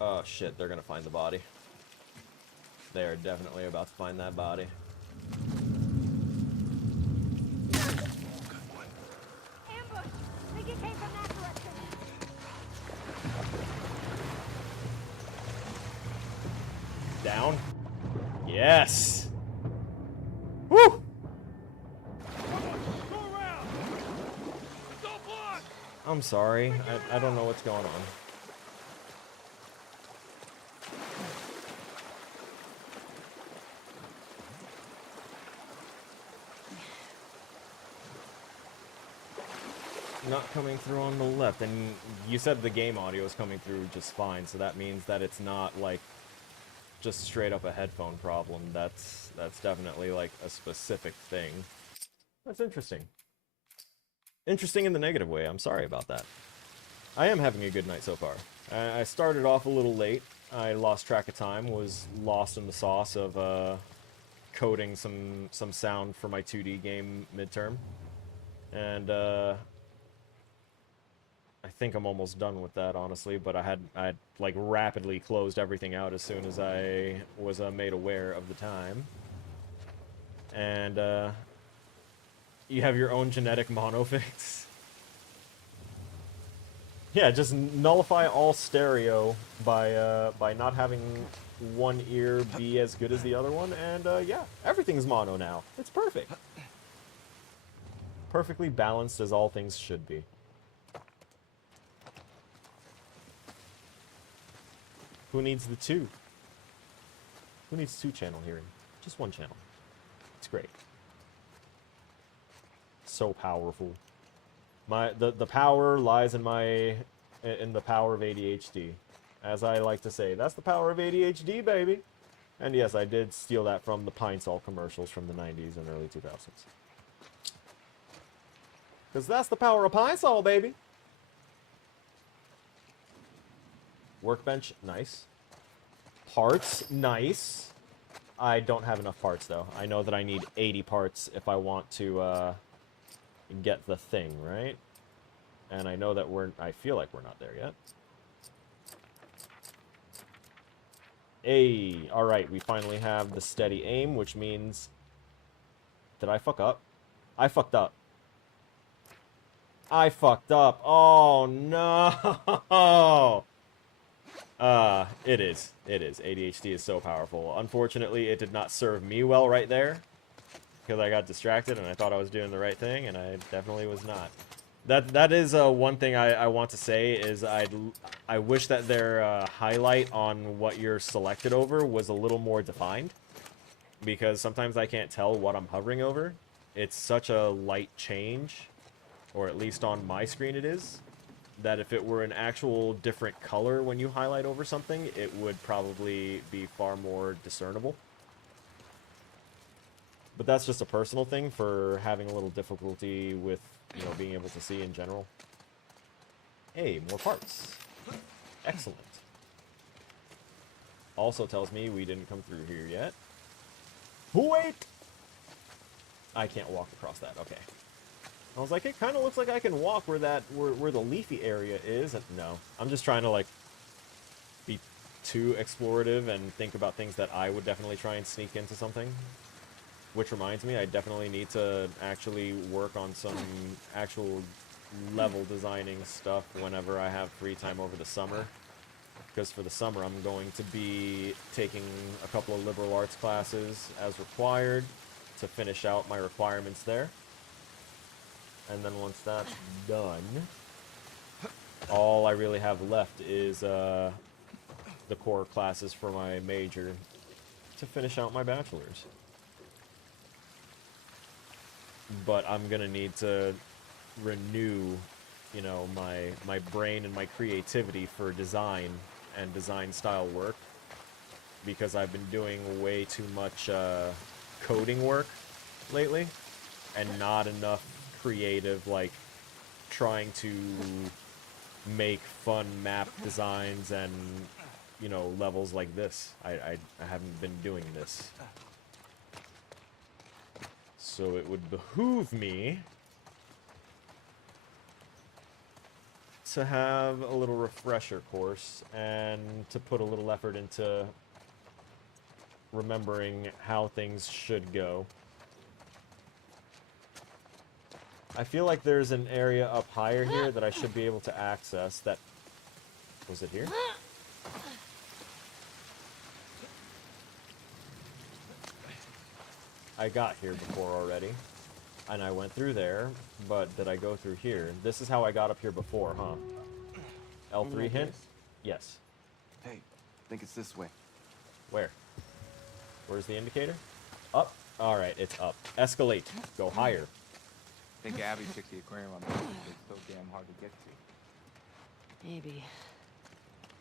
Oh shit, they're gonna find the body. They are definitely about to find that body. Ambush! Think it came from that direction. Down. Yes! Woo! I'm sorry. I don't know what's going on. Not coming through on the left, and you said the game audio is coming through just fine, so that means that it's not like just straight up a headphone problem. That's definitely like a specific thing. That's interesting. Interesting in the negative way. I'm sorry about that. I am having a good night so far. I started off a little late. I lost track of time, was lost in the sauce of coding some sound for my 2D game midterm. And I think I'm almost done with that, honestly, but I had like rapidly closed everything out as soon as I was made aware of the time. And you have your own genetic monofix. Yeah, just nullify all stereo by not having one ear be as good as the other one, and yeah, everything's mono now. It's perfect. Perfectly balanced as all things should be. Who needs the two? Who needs two-channel hearing? Just one channel. It's great. So powerful. The power lies in the power of ADHD. As I like to say, that's the power of ADHD, baby. And yes, I did steal that from the Pine Sol commercials from the 90s and early 2000s. Because that's the power of Pine Sol, baby. Workbench, nice. Parts, nice. I don't have enough parts, though. I know that I need 80 parts if I want to get the thing, right? And I know that I feel like we're not there yet. Hey, alright, we finally have the steady aim, which means... Did I fuck up? I fucked up. I fucked up. Oh, no! It is. It is. ADHD is so powerful. Unfortunately, it did not serve me well right there. Because I got distracted and I thought I was doing the right thing, and I definitely was not. That is one thing I want to say is I wish that their highlight on what you're selected over was a little more defined. Because sometimes I can't tell what I'm hovering over. It's such a light change, or at least on my screen it is, that if it were an actual different color when you highlight over something, it would probably be far more discernible. But that's just a personal thing for having a little difficulty with, you know, being able to see in general. Hey, more parts. Excellent. Also tells me we didn't come through here yet. Wait! I can't walk across that, okay. I was like, it kind of looks like I can walk where the leafy area is. And no, I'm just trying to, like, be too explorative and think about things that I would definitely try and sneak into something. Which reminds me, I definitely need to actually work on some actual level designing stuff whenever I have free time over the summer. Because for the summer, I'm going to be taking a couple of liberal arts classes as required to finish out my requirements there. And then once that's done, all I really have left is the core classes for my major to finish out my bachelor's. But I'm gonna need to renew, you know, my brain and my creativity for design and design style work, because I've been doing way too much coding work lately and not enough creative, like trying to make fun map designs and, you know, levels like this. I haven't been doing this. So it would behoove me to have a little refresher course and to put a little effort into remembering how things should go. I feel like there's an area up higher here that I should be able to access that... Was it here? I got here before already, and I went through there, but did I go through here? This is how I got up here before, huh? L3 hint? Yes. Hey, I think it's this way. Where? Where's the indicator? Up? Alright, it's up. Escalate. Go higher. I think Abby took the aquarium on purpose. It's so damn hard to get to. Maybe.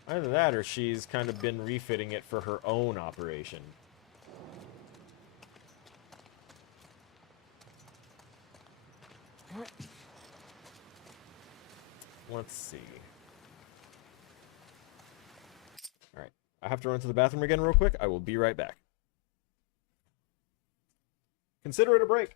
Either that, or she's kind of been refitting it for her own operation. Let's see. Alright. I have to run to the bathroom again real quick. I will be right back. Consider it a break.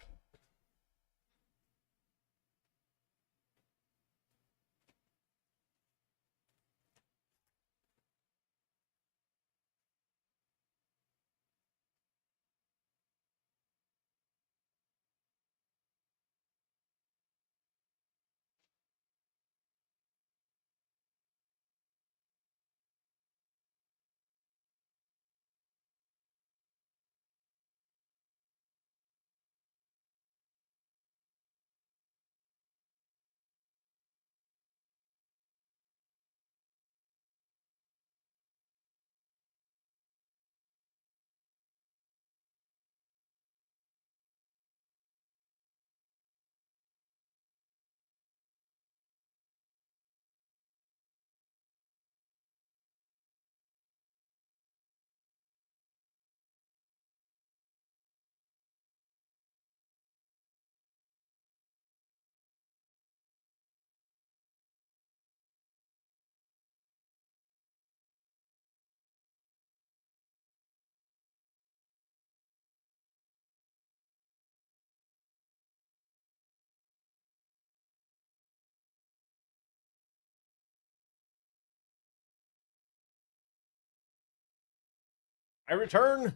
I return.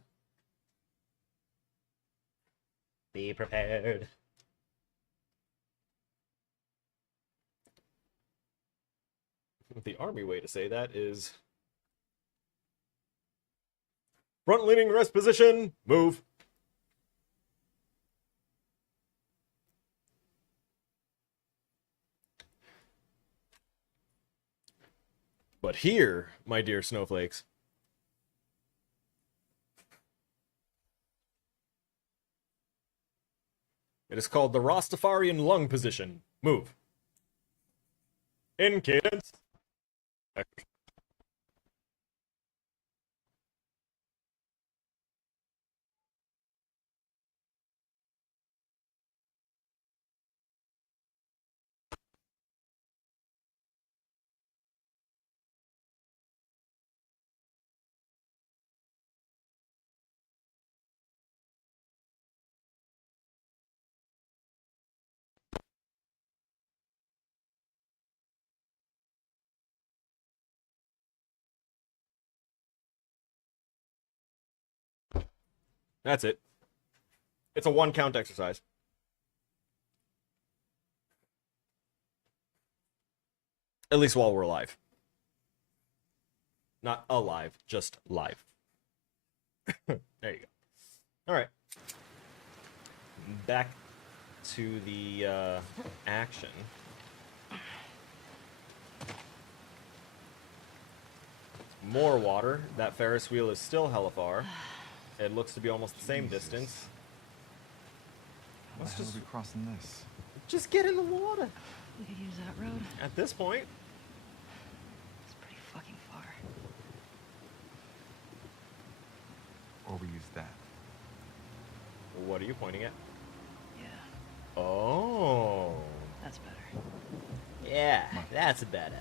Be prepared. The army way to say that is... Front-leaning rest position. Move. But here, my dear snowflakes, it is called the Rastafarian lung position. Move. In cadence. That's it. It's a one-count exercise. At least while we're alive. Not alive, just live. There you go. Alright. Back to the action. More water. That Ferris wheel is still hella far. It looks to be almost the same distance. Let's just be crossing this. Just get in the water. We could use that road. At this point. It's pretty fucking far. Or we use that. What are you pointing at? Yeah. Oh. That's better. Yeah, that's better.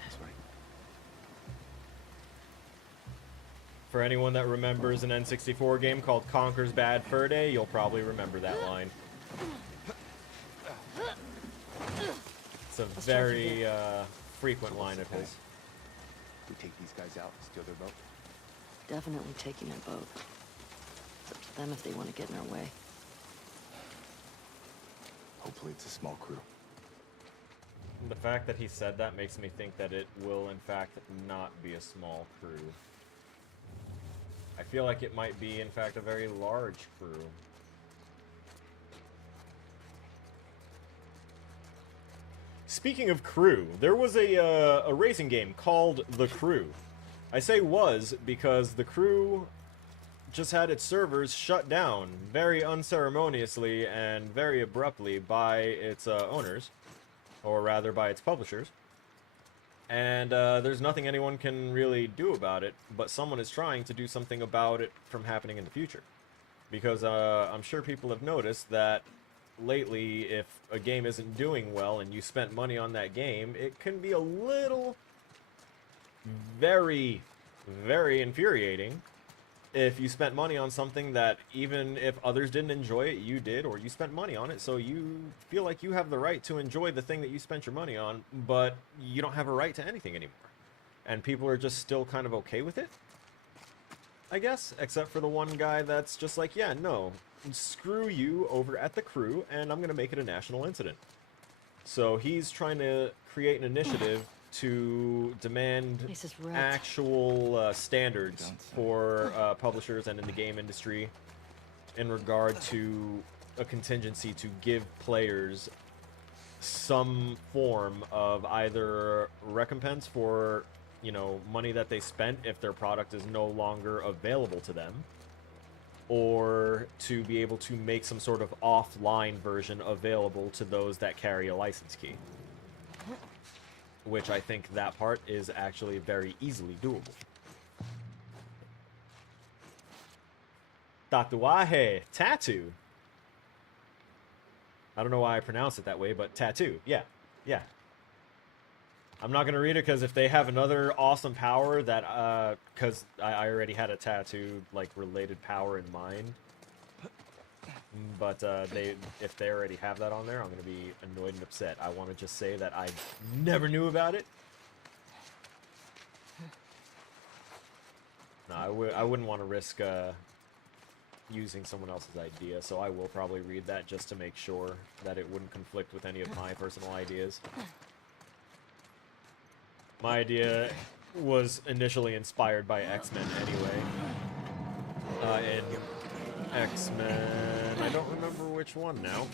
For anyone that remembers an N64 game called Conker's Bad Fur Day, you'll probably remember that line. It's a very frequent line of his. We take these guys out, steal their boat. Definitely taking their boat. It's up to them if they want to get in our way. Hopefully it's a small crew. The fact that he said that makes me think that it will, in fact, not be a small crew. I feel like it might be, in fact, a very large crew. Speaking of crew, there was a racing game called The Crew. I say was because The Crew just had its servers shut down very unceremoniously and very abruptly by its owners, or rather by its publishers. And there's nothing anyone can really do about it, but someone is trying to do something about it from happening in the future. Because I'm sure people have noticed that lately, if a game isn't doing well and you spent money on that game, it can be a little very, very infuriating if you spent money on something that even if others didn't enjoy it, you did, or you spent money on it, so you feel like you have the right to enjoy the thing that you spent your money on, but you don't have a right to anything anymore. And people are just still kind of okay with it, I guess, except for the one guy that's just like, yeah, no, screw you over at The Crew, and I'm going to make it a national incident. So he's trying to create an initiative to demand actual standards for publishers and in the game industry in regard to a contingency to give players some form of either recompense for, you know, money that they spent if their product is no longer available to them, or to be able to make some sort of offline version available to those that carry a license key. Which I think that part is actually very easily doable. Tatuaje, tattoo. I don't know why I pronounce it that way, but tattoo. Yeah, yeah. I'm not gonna read it because if they have another awesome power that, because I already had a tattoo like related power in mind. But if they already have that on there, I'm going to be annoyed and upset. I want to just say that I never knew about it. No, I wouldn't want to risk using someone else's idea, so I will probably read that just to make sure that it wouldn't conflict with any of my personal ideas. My idea was initially inspired by X-Men anyway. And X-Men, I don't remember which one now,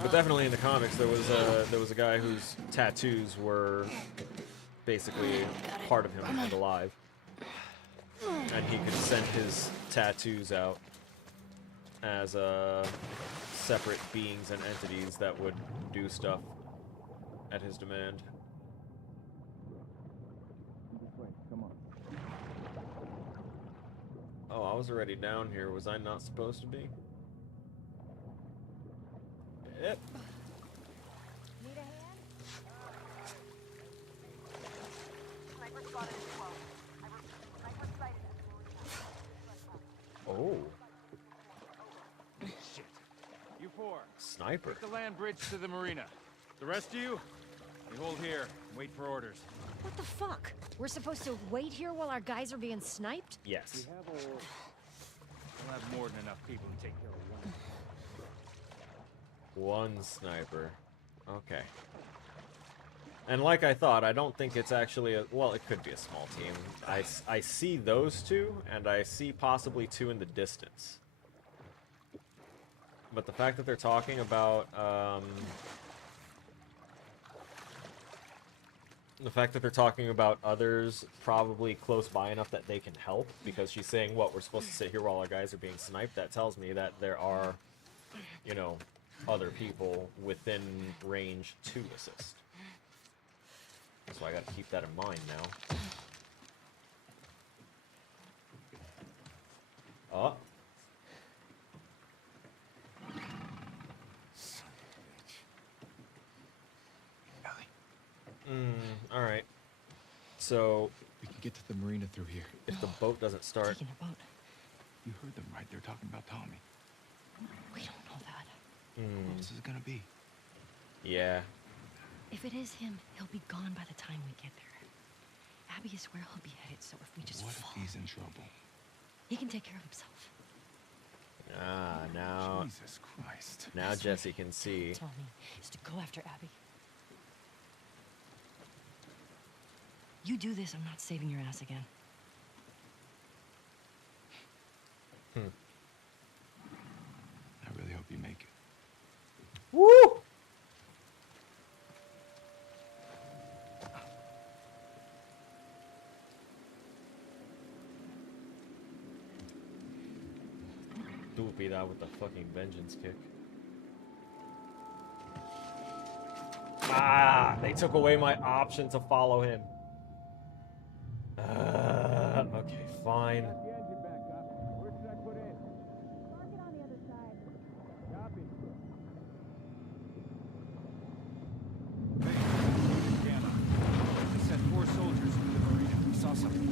but definitely in the comics there was a guy whose tattoos were basically part of him and alive, and he could send his tattoos out as separate beings and entities that would do stuff at his demand. Come on. Oh, I was already down here. Was I not supposed to be? Yep. Need a hand? Sniper spotted at 12. Sniper sighted at Oh. Shit. You four. Sniper. Take the land bridge to the marina. The rest of you, we hold here and wait for orders. What the fuck? We're supposed to wait here while our guys are being sniped? Yes. We'll have more than enough people to take care of one. One sniper. Okay. And like I thought, I don't think it's actually a... Well, it could be a small team. I see those two, and I see possibly two in the distance. But the fact that they're talking about, the fact that they're talking about others probably close by enough that they can help, because she's saying, what, we're supposed to sit here while our guys are being sniped, that tells me that there are, you know, other people within range to assist. So I gotta keep that in mind now. Oh. Alright. So... We can get to the marina through here. If the boat doesn't start... Taking a boat. You heard them, right? They're talking about Tommy. We don't know that. Who else is it gonna be? Yeah. If it is him, he'll be gone by the time we get there. Abby is where he'll be headed, so if we just What fall, if he's in trouble? he can take care of himself. Ah, now... Jesus Christ. Now Jesse can see. Tommy is to go after Abby. You do this, I'm not saving your ass again. I really hope you make it. Woo! Doopy that with the fucking vengeance kick. Ah! They took away my option to follow him. Okay, fine. Got the engine back up. Where should I put in? Park it on the other side. Copy. Dina, they sent 4 soldiers to the marina. We saw something.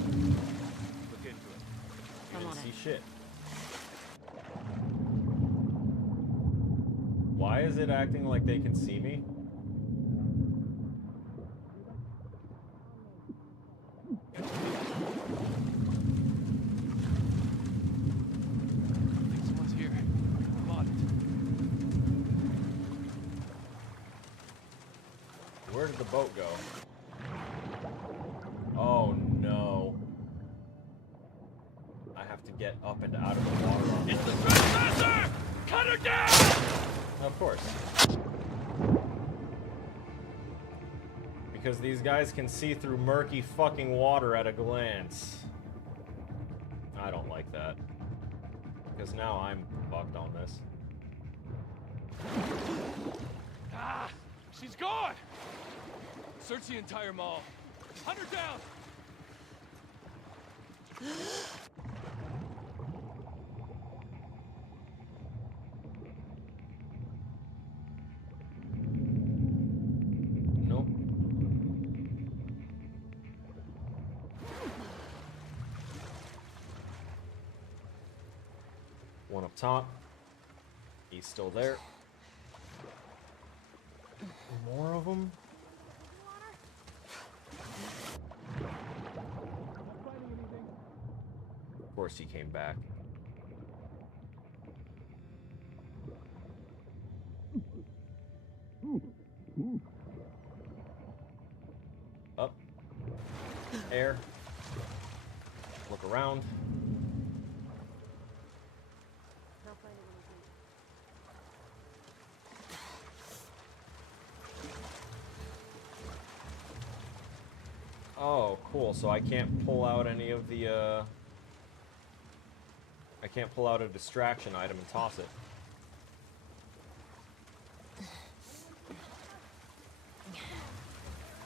Look into it. You I'm didn't on see it. shit. Why is it acting like they can see me? I think someone's here. I'm on it. Where did the boat go? Oh no. I have to get up and out of the water. It's the trespasser! Cut her down! Of course. Because these guys can see through murky fucking water at a glance. I don't like that. Because now I'm fucked on this. Ah! She's gone! Search the entire mall. Hunt her down! Nope. One up top. He's still there. More of them? Of course he came back. Up. Air. Look around. Not finding anything. Oh, cool. So I can't pull out any of the, I can't pull out a distraction item and toss it.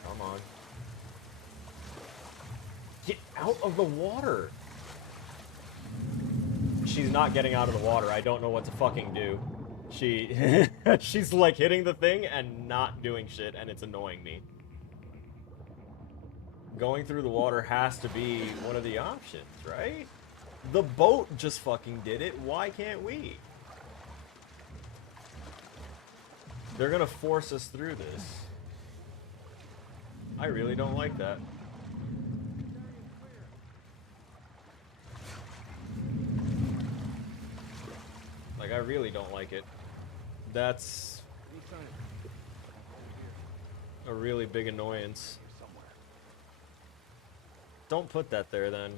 Come on. Get out of the water! She's not getting out of the water. I don't know what to fucking do. She's like hitting the thing and not doing shit, and it's annoying me. Going through the water has to be one of the options, right? The boat just fucking did it. Why can't we? They're gonna force us through this. I really don't like that. Like, I really don't like it. That's... a really big annoyance. Don't put that there then.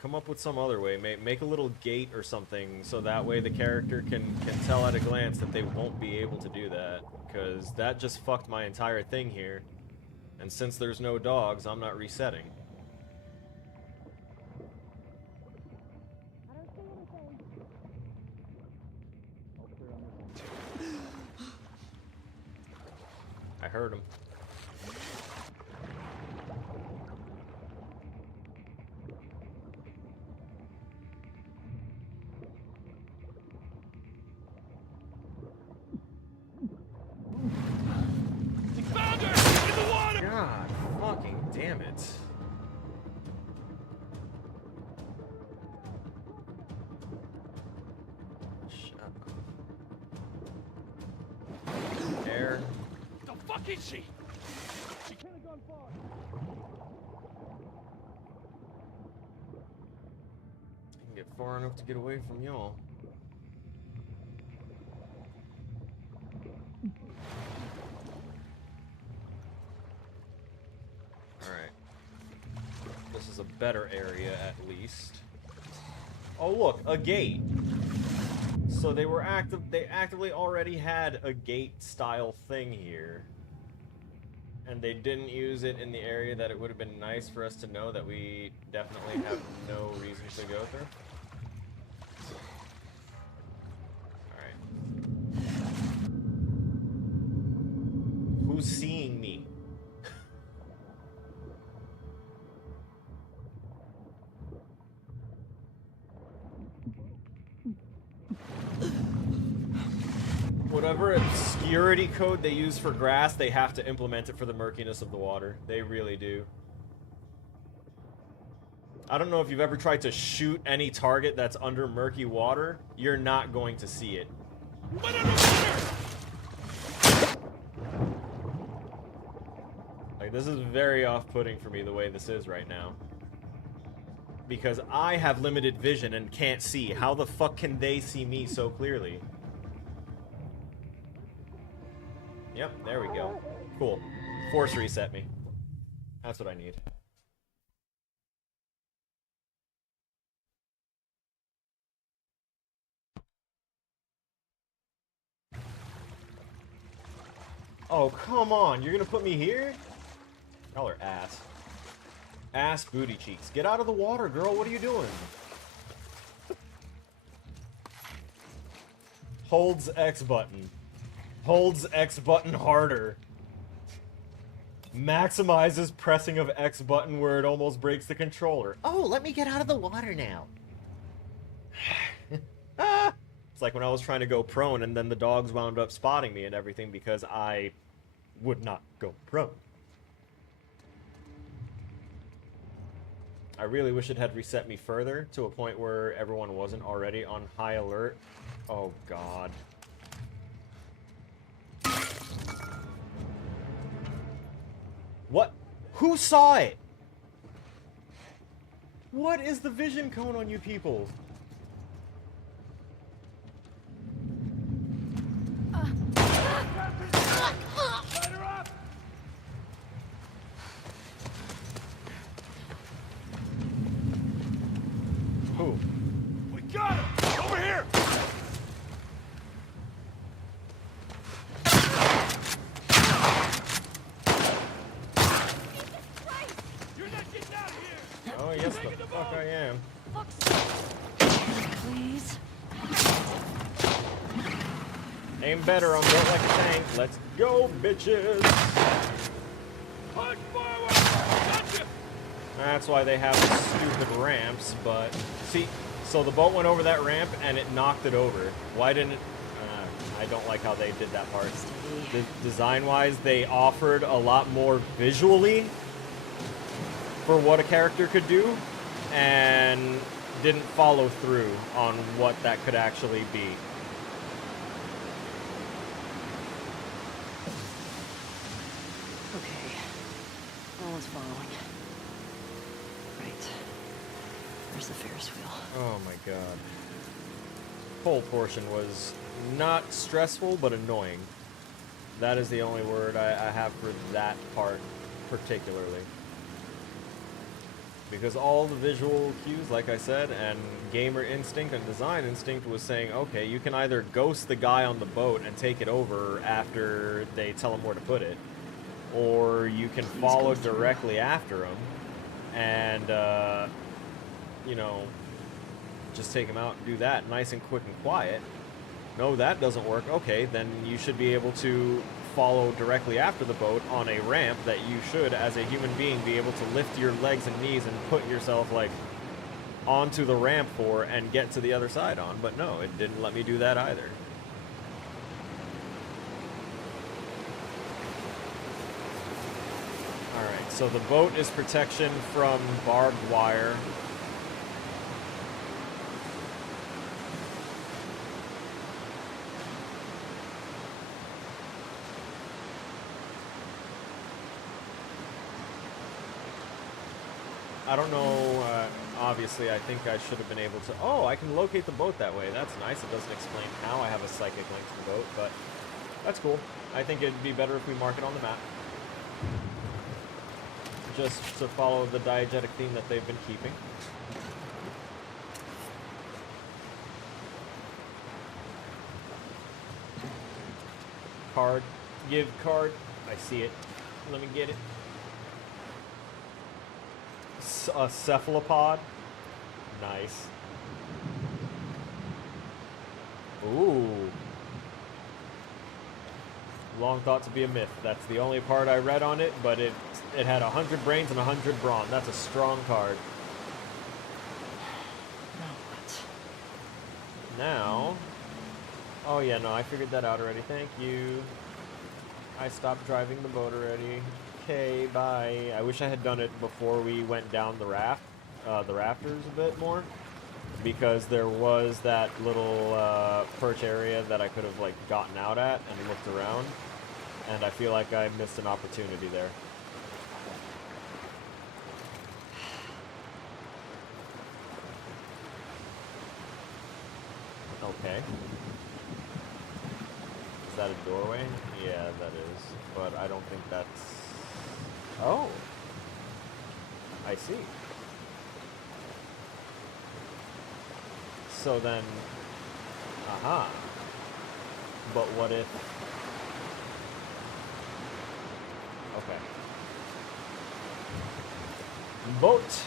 Come up with some other way. Make a little gate or something so that way the character can tell at a glance that they won't be able to do that. Because that just fucked my entire thing here. And since there's no dogs, I'm not resetting. I don't see anything. All clear on this one. I heard him. Found her! In the water! God fucking damn it. Shut up. Air. The fuck is she? She can't have gone far. I can get far enough to get away from y'all. Alright. This is a better area at least. Oh look, a gate. So they actively already had a gate style thing here. And they didn't use it in the area that it would have been nice for us to know that we definitely have no reason to go through. Alright. Who's seeing me? Whatever obscurity code they use for grass, they have to implement it for the murkiness of the water. They really do. I don't know if you've ever tried to shoot any target that's under murky water. You're not going to see it. Like, this is very off-putting for me the way this is right now. Because I have limited vision and can't see. How the fuck can they see me so clearly? Yep, there we go. Cool. Force reset me. That's what I need. Oh, come on. You're gonna put me here? Y'all are ass. Ass booty cheeks. Get out of the water, girl. What are you doing? Holds X button. Holds X button harder. Maximizes pressing of X button where it almost breaks the controller. Oh, let me get out of the water now. It's like when I was trying to go prone and then the dogs wound up spotting me and everything because I would not go prone. I really wish it had reset me further to a point where everyone wasn't already on high alert. Oh, God. What? Who saw it? What is the vision cone on you people? Who? We got him! Over here! You're not getting out of here! Oh, yes, the fuck I am. Please. Aim better, I'm built like a tank. Let's go, bitches! Push forward! Gotcha! That's why they have the stupid ramps, but... See, so the boat went over that ramp and it knocked it over. Why didn't it... I don't like how they did that part. Design-wise, they offered a lot more visually for what a character could do, and didn't follow through on what that could actually be. Okay. No one's following. Right. Where's the Ferris wheel? Oh my god. Whole portion was not stressful, but annoying. That is the only word I have for that part particularly. Because all the visual cues, like I said, and gamer instinct and design instinct was saying, okay, you can either ghost the guy on the boat and take it over after they tell him where to put it, or you can follow directly after him and, you know, just take him out and do that nice and quick and quiet. No, that doesn't work. Okay, then you should be able to follow directly after the boat on a ramp that you should, as a human being, be able to lift your legs and knees and put yourself, like, onto the ramp for and get to the other side on. But no, it didn't let me do that either. Alright, so the boat is protection from barbed wire. I don't know, obviously I think I should have been able to... Oh, I can locate the boat that way. That's nice. It doesn't explain how I have a psychic link to the boat, but that's cool. I think it'd be better if we mark it on the map. Just to follow the diegetic theme that they've been keeping. Card. Give card. I see it. Let me get it. A cephalopod. Nice. Ooh. Long thought to be a myth. That's the only part I read on it, but it had 100 brains and 100 brawn. That's a strong card. Now... Oh yeah, no, I figured that out already. Thank you. I stopped driving the boat already. Okay, bye. I wish I had done it before we went down the rafters a bit more, because there was that little perch area that I could have like gotten out at and looked around, and I feel like I missed an opportunity there. Okay. Is that a doorway? Yeah, that is. But I don't think that's... Oh. I see. So then... Aha. But what if... Okay. Boat.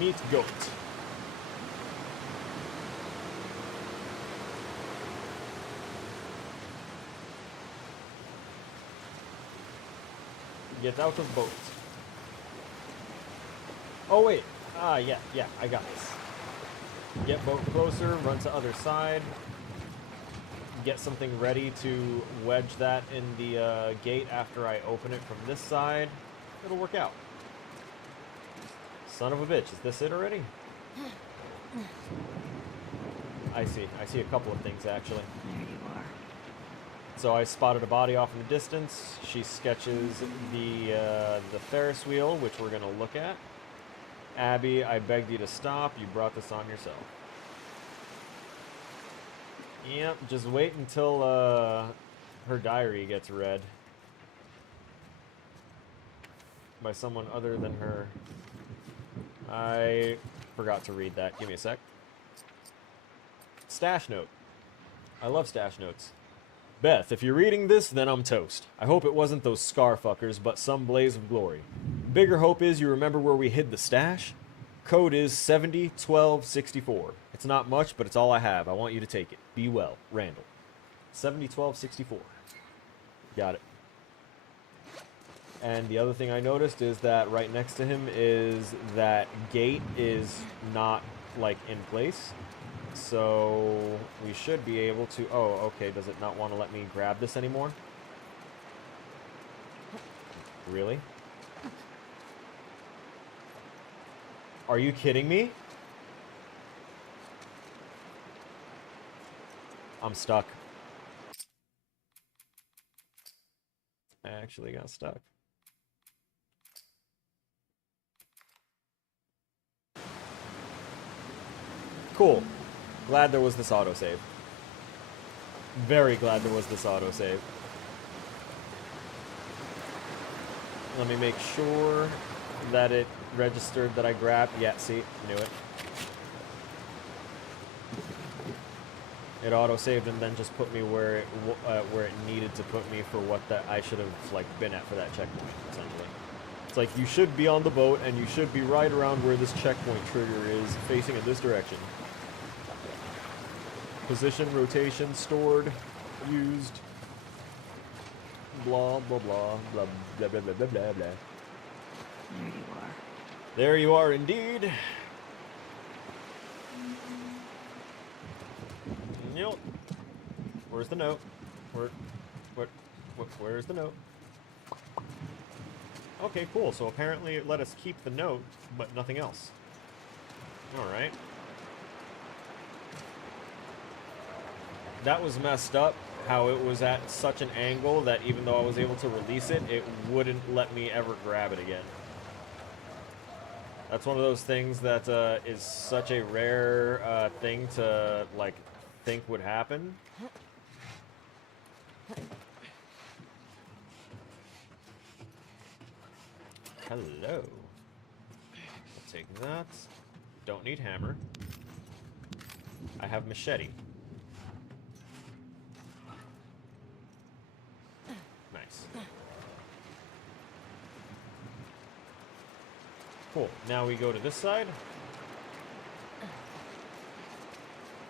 Meet goat. Get out of boat. Oh wait. Ah, yeah, I got this. Get boat closer, run to other side. Get something ready to wedge that in the gate after I open it from this side. It'll work out. Son of a bitch, is this it already? I see a couple of things actually. There you are. So I spotted a body off in the distance. She sketches the Ferris wheel, which we're gonna look at. Abby, I begged you to stop. You brought this on yourself. Yep, just wait until her diary gets read by someone other than her. I forgot to read that. Give me a sec. Stash note. I love stash notes. Beth, if you're reading this, then I'm toast. I hope it wasn't those scar fuckers, but some blaze of glory. Bigger hope is you remember where we hid the stash. Code is 701264. It's not much, but it's all I have. I want you to take it. Be well, Randall. 701264. Got it. And the other thing I noticed is that right next to him is that gate is not, like, in place. So we should be able to... Oh, okay. Does it not want to let me grab this anymore? Really? Are you kidding me? I'm stuck. I actually got stuck. Cool. Glad there was this autosave. Very glad there was this autosave. Let me make sure that it registered that I grabbed. Yeah, see, knew it. It autosaved and then just put me where it needed to put me for what that I should have like been at for that checkpoint. Essentially, it's like you should be on the boat and you should be right around where this checkpoint trigger is, facing in this direction. Position, rotation, stored, used. Blah blah blah blah blah blah blah blah blah blah. There you are. There you are, indeed. Yep. Where's the note? Where's the note? Okay, cool. So apparently it let us keep the note, but nothing else. Alright. That was messed up, how it was at such an angle that even though I was able to release it, it wouldn't let me ever grab it again. That's one of those things that is such a rare thing to, like, think would happen. Hello. I'll take that. Don't need hammer. I have machete. Nice. Cool. Now we go to this side.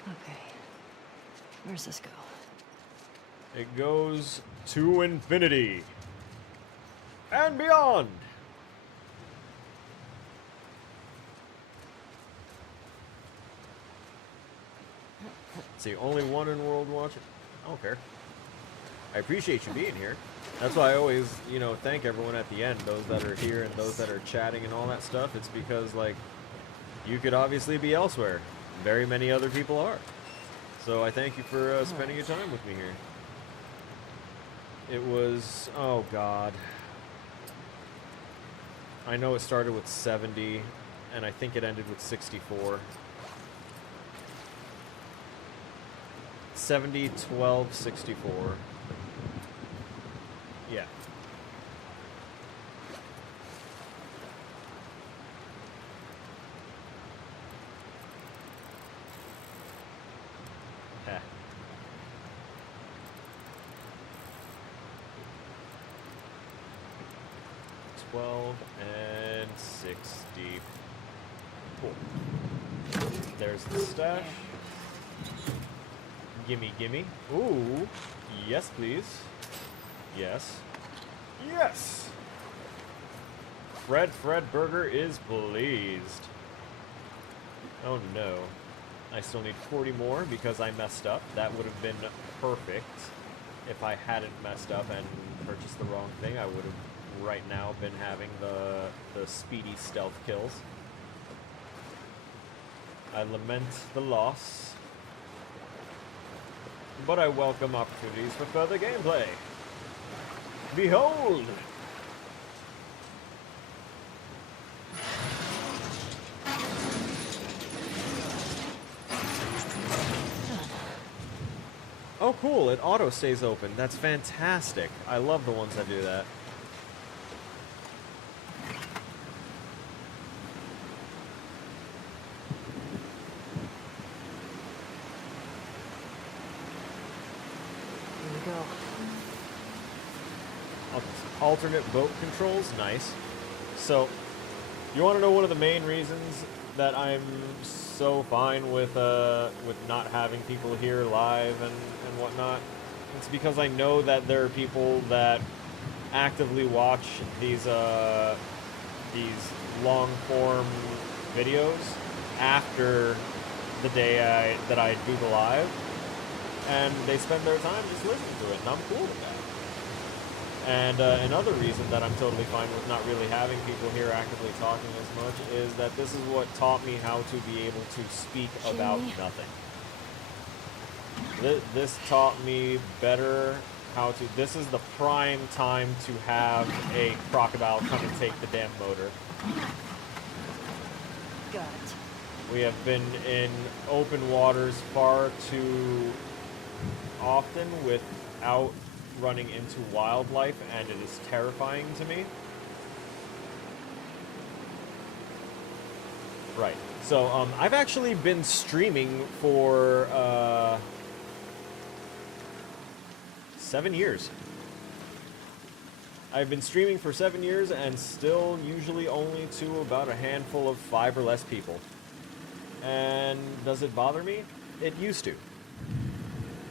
Okay. Where's this go? It goes to infinity and beyond. It's the only one in World Watch. I don't care. I appreciate you being here. That's why I always, you know, thank everyone at the end, those that are here and those that are chatting and all that stuff. It's because, like, you could obviously be elsewhere. Very many other people are. So I thank you for spending your time with me here. It was, oh God. I know it started with 70, and I think it ended with 64. 70, 12, 64. Yeah. Heh. And 60. Cool. There's the stash. Gimme, gimme. Ooh. Yes, please. Yes. Yes! Fred Burger is pleased. Oh no. I still need 40 more because I messed up. That would have been perfect if I hadn't messed up and purchased the wrong thing. I would have right now been having the speedy stealth kills. I lament the loss, but I welcome opportunities for further gameplay. Behold! Oh cool, it auto stays open. That's fantastic. I love the ones that do that. Alternate boat controls, nice. So, you want to know one of the main reasons that I'm so fine with not having people here live and whatnot? It's because I know that there are people that actively watch these long form videos after the day that I do the live, and they spend their time just listening to it, and I'm cool with that. And another reason that I'm totally fine with not really having people here actively talking as much is that this is what taught me how to be able to speak about nothing. This taught me better how to... This is the prime time to have a crocodile come and take the damn motor. Got it. We have been in open waters far too often without running into wildlife, and it is terrifying to me. Right. So, I've actually been streaming for, 7 years. I've been streaming for 7 years and still usually only to about a handful of 5 or less people. And does it bother me? It used to.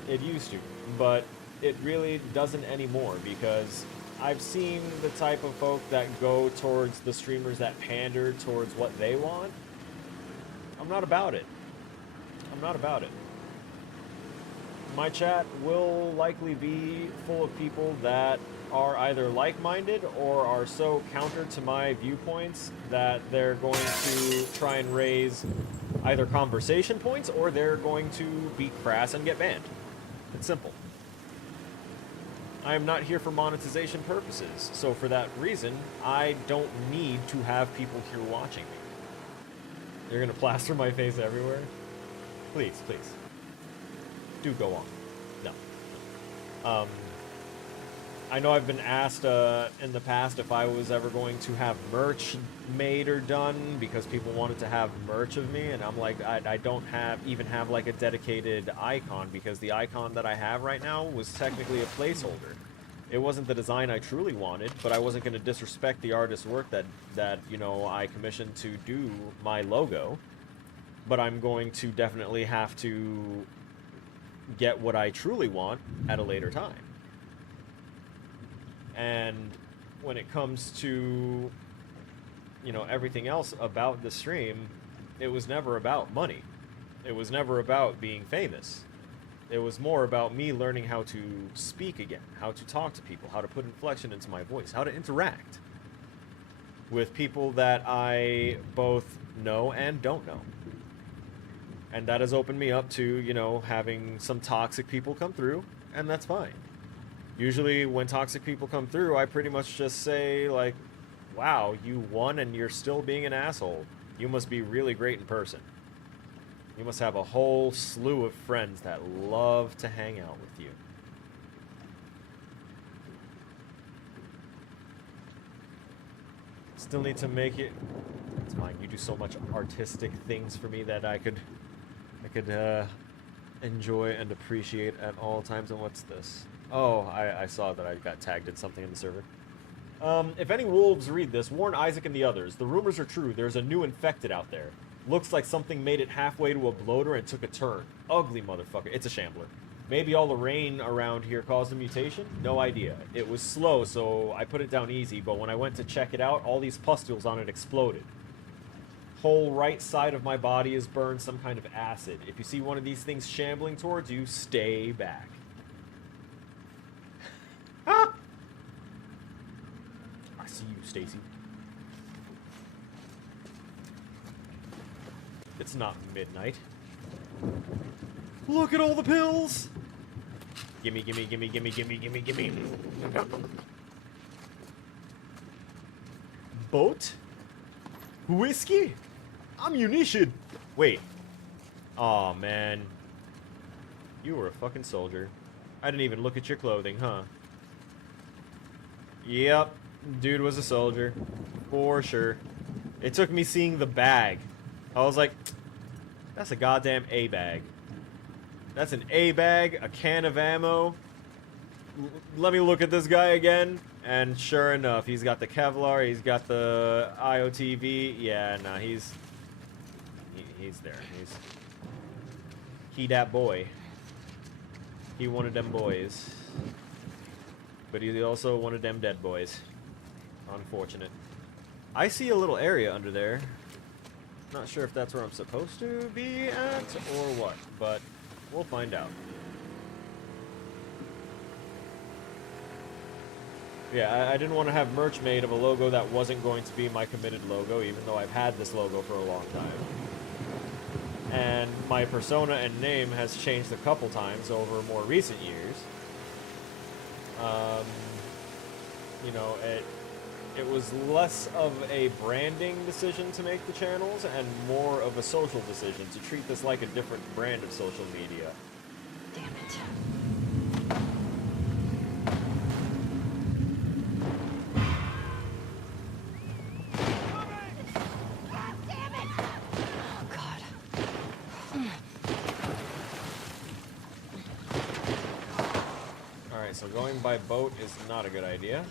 It used to. But it really doesn't anymore because I've seen the type of folk that go towards the streamers that pander towards what they want. I'm not about it. I'm not about it. My chat will likely be full of people that are either like-minded or are so counter to my viewpoints that they're going to try and raise either conversation points or they're going to be crass and get banned. It's simple. I am not here for monetization purposes, so for that reason, I don't need to have people here watching me. You're gonna plaster my face everywhere? Please, please. Do go on. No. I know I've been asked in the past if I was ever going to have merch made or done because people wanted to have merch of me, and I'm like, I don't even have like a dedicated icon because the icon that I have right now was technically a placeholder. It wasn't the design I truly wanted, but I wasn't going to disrespect the artist's work that you know I commissioned to do my logo. But I'm going to definitely have to get what I truly want at a later time. And when it comes to, you know, everything else about the stream, it was never about money. It was never about being famous. It was more about me learning how to speak again, how to talk to people, how to put inflection into my voice, how to interact with people that I both know and don't know. And that has opened me up to, you know, having some toxic people come through, and that's fine. Usually when toxic people come through, I pretty much just say, like, wow, you won and you're still being an asshole. You must be really great in person. You must have a whole slew of friends that love to hang out with you. Still need to make it... It's fine, you do so much artistic things for me that I could enjoy and appreciate at all times. And what's this? Oh, I saw that I got tagged in something in the server. If any wolves read this, warn Isaac and the others. The rumors are true. There's a new infected out there. Looks like something made it halfway to a bloater and took a turn. Ugly motherfucker. It's a shambler. Maybe all the rain around here caused a mutation? No idea. It was slow, so I put it down easy, but when I went to check it out, all these pustules on it exploded. Whole right side of my body is burned some kind of acid. If you see one of these things shambling towards you, stay back. Ah! I see you, Stacy. It's not midnight. Look at all the pills! Gimme, gimme, gimme, gimme, gimme, gimme, gimme. Boat? Whiskey? Ammunition! Wait. Aw, man. You were a fucking soldier. I didn't even look at your clothing, huh? Yep. Dude was a soldier. For sure. It took me seeing the bag. I was like, that's a goddamn A-bag. That's an A-bag, a can of ammo. Let me look at this guy again. And sure enough, he's got the Kevlar, he's got the IOTV. Yeah, nah, he's there. He that boy. He one of them boys. But he also one of them dead boys. Unfortunate. I see a little area under there. Not sure if that's where I'm supposed to be at or what, but we'll find out. Yeah, I didn't want to have merch made of a logo that wasn't going to be my committed logo, even though I've had this logo for a long time. And my persona and name has changed a couple times over more recent years. You know, it was less of a branding decision to make the channels and more of a social decision to treat this like a different brand of social media. Damn it. Oh, God. Alright, so going by boat is not a good idea.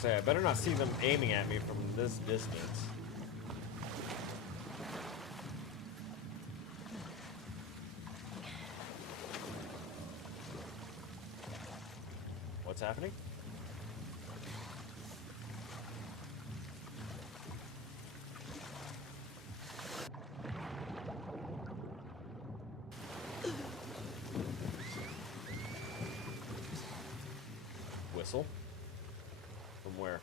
Say, I better not see them aiming at me from this distance. What's happening? Whistle? From where?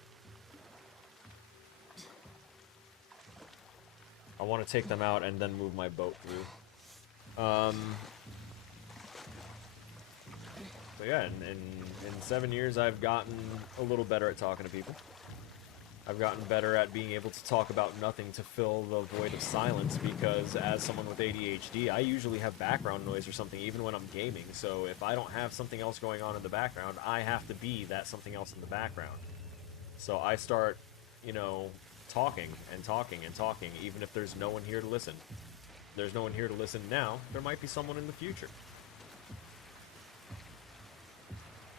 I want to take them out and then move my boat through. So yeah, in 7 years I've gotten a little better at talking to people. I've gotten better at being able to talk about nothing to fill the void of silence, because as someone with ADHD, I usually have background noise or something even when I'm gaming. So if I don't have something else going on in the background, I have to be that something else in the background. So I start, you know, talking and talking and talking, even if there's no one here to listen. If there's no one here to listen now, there might be someone in the future.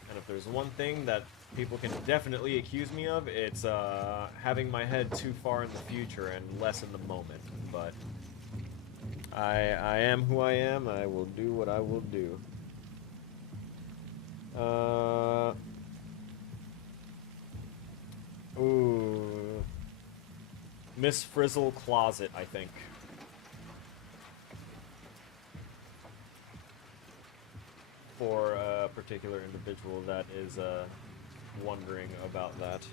And if there's one thing that people can definitely accuse me of, it's having my head too far in the future and less in the moment. But I am who I am. I will do what I will do. Ooh. Miss Frizzle Closet, I think. For a particular individual that is wondering about that.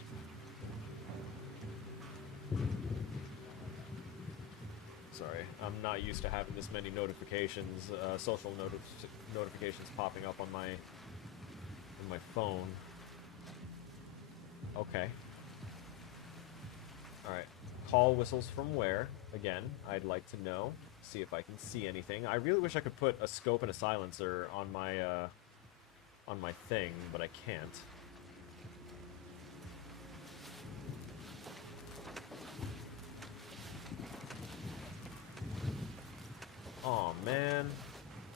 Sorry, I'm not used to having this many notifications, social notifications popping up on my phone. Okay. Alright. Call whistles from where? Again, I'd like to know. See if I can see anything. I really wish I could put a scope and a silencer on my thing, but I can't. Aw, man.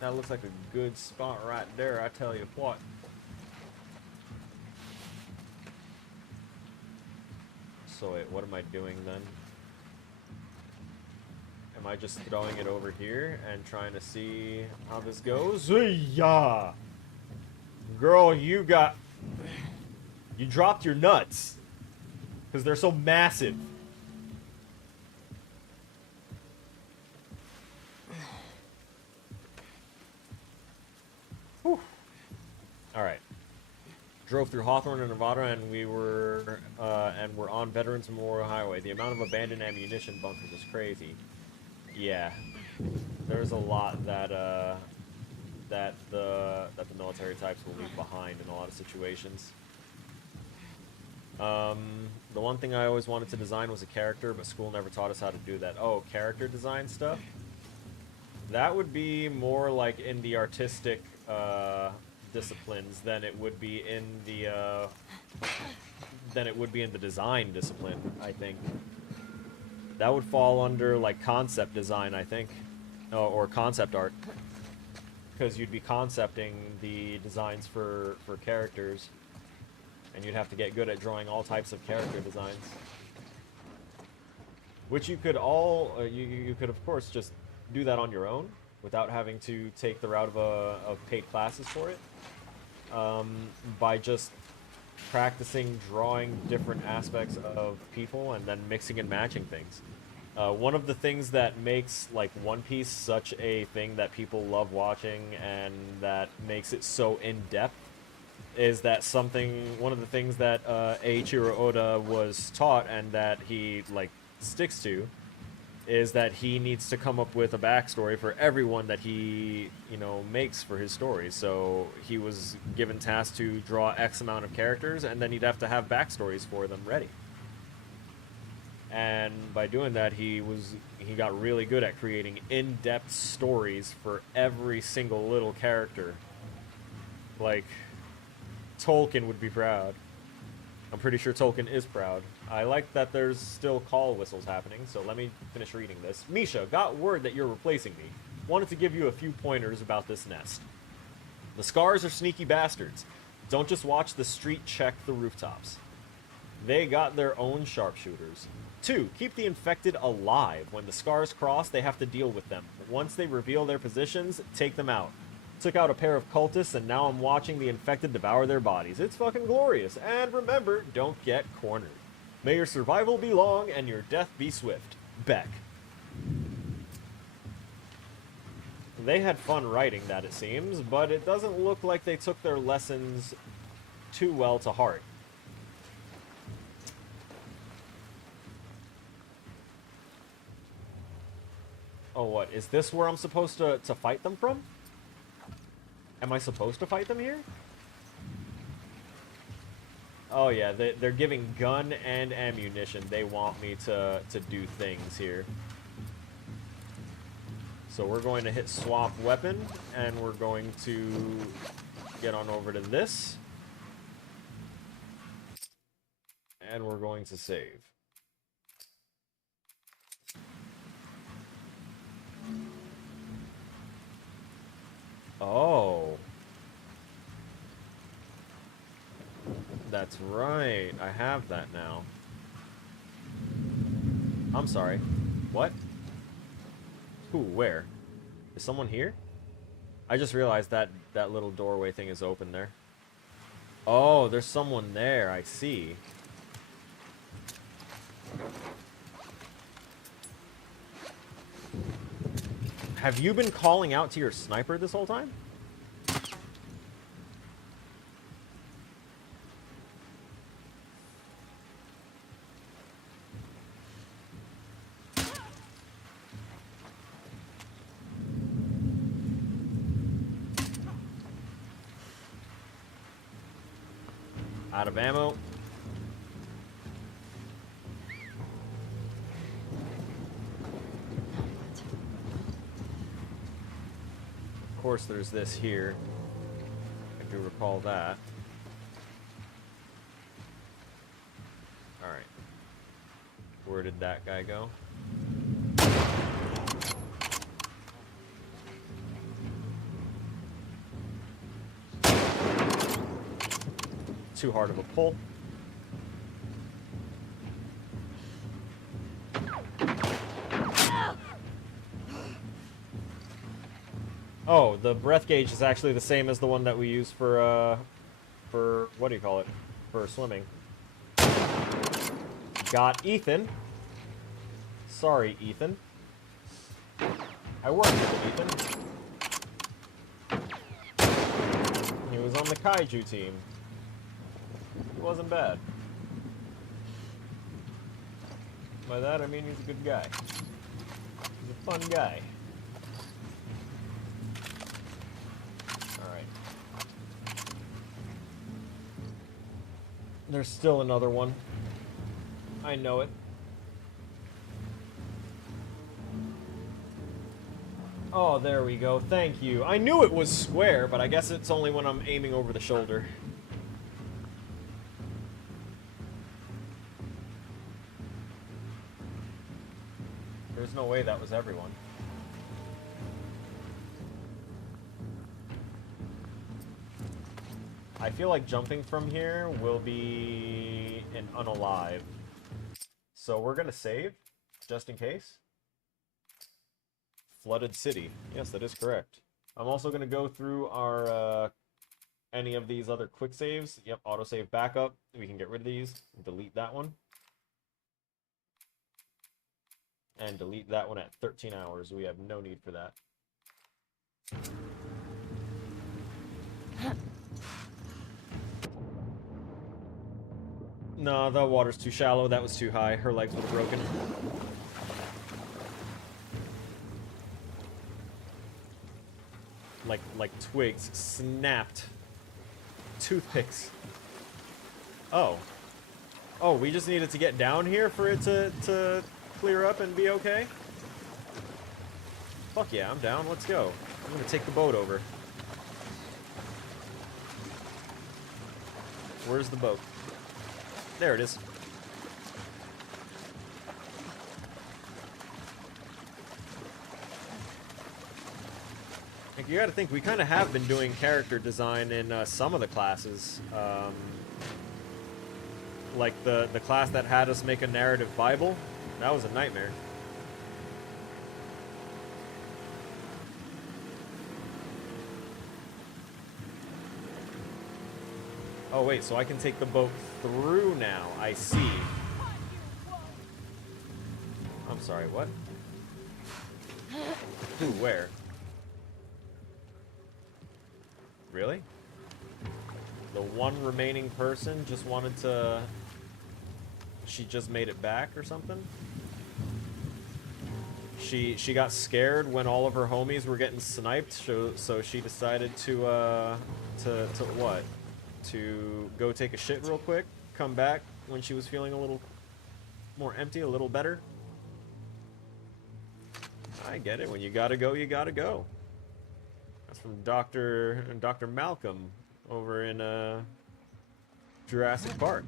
That looks like a good spot right there, I tell you what. So wait, what am I doing then? Am I just throwing it over here and trying to see how this goes? Yeah. Girl, you dropped your nuts. Because they're so massive. Whew. Alright. Drove through Hawthorne and Nevada, and we're on Veterans Memorial Highway. The amount of abandoned ammunition bunkers is crazy. Yeah, there's a lot that the military types will leave behind in a lot of situations. The one thing I always wanted to design was a character, but school never taught us how to do that. Oh, character design stuff? That would be more like in the artistic disciplines than it would be in the design discipline, I think. That would fall under, like, concept design, I think. Or concept art. Because you'd be concepting the designs for characters. And you'd have to get good at drawing all types of character designs. Which you could you could, of course, just do that on your own. Without having to take the route of paid classes for it. By just practicing drawing different aspects of people and then mixing and matching things. One of the things that makes, like, One Piece such a thing that people love watching and that makes it so in-depth is that one of the things that Eiichiro Oda was taught and that he, like, sticks to is that he needs to come up with a backstory for everyone that he, you know, makes for his stories. So he was given tasked to draw X amount of characters, and then he'd have to have backstories for them ready. And by doing that, he got really good at creating in-depth stories for every single little character. Like, Tolkien would be proud. I'm pretty sure Tolkien is proud. I like that there's still call whistles happening, so let me finish reading this. Misha, got word that you're replacing me. Wanted to give you a few pointers about this nest. The Scars are sneaky bastards. Don't just watch the street check the rooftops. They got their own sharpshooters. 2. Keep the infected alive. When the Scars cross, they have to deal with them. Once they reveal their positions, take them out. Took out a pair of cultists, and now I'm watching the infected devour their bodies. It's fucking glorious. And remember, don't get cornered. May your survival be long and your death be swift. Beck. They had fun writing that, it seems, but it doesn't look like they took their lessons too well to heart. Oh, what? Is this where I'm supposed to fight them from? Am I supposed to fight them here? Oh yeah, they're giving gun and ammunition. They want me to do things here. So we're going to hit swap weapon, and we're going to get on over to this. And we're going to save. Oh. That's right. I have that now. I'm sorry. What? Who? Where? Is someone here? I just realized that that little doorway thing is open there. Oh, there's someone there. I see. Have you been calling out to your sniper this whole time? Out of ammo. Of course, there's this here. I do recall that. Alright. Where did that guy go? Too hard of a pull. Oh, the breath gauge is actually the same as the one that we use for what do you call it? For swimming. Got Ethan. Sorry, Ethan. I worked with Ethan. He was on the Kaiju team. He wasn't bad. By that, I mean he's a good guy. He's a fun guy. Alright. There's still another one. I know it. Oh, there we go. Thank you. I knew it was square, but I guess it's only when I'm aiming over the shoulder. There's no way that was everyone. I feel like jumping from here will be an unalive. So we're gonna save, just in case. Flooded City. Yes, that is correct. I'm also gonna go through our, any of these other quick saves. Yep, autosave backup. We can get rid of these. Delete that one. And delete that one at 13 hours. We have no need for that. No, the water's too shallow. That was too high. Her legs were broken. like twigs snapped. Toothpicks. Oh. Oh, we just needed to get down here for it to clear up and be okay? Fuck yeah, I'm down. Let's go. I'm gonna take the boat over. Where's the boat? There it is. Like, you gotta think, we kind of have been doing character design in some of the classes. Like the class that had us make a narrative Bible. That was a nightmare. Oh wait, so I can take the boat through now. I see. I'm sorry, what? Who, where? Really? The one remaining person just wanted to... She just made it back or something? She got scared when all of her homies were getting sniped, so she decided to what? To go take a shit real quick, come back when she was feeling a little more empty, a little better. I get it. When you gotta go, you gotta go. That's from Dr. Malcolm over in Jurassic Park.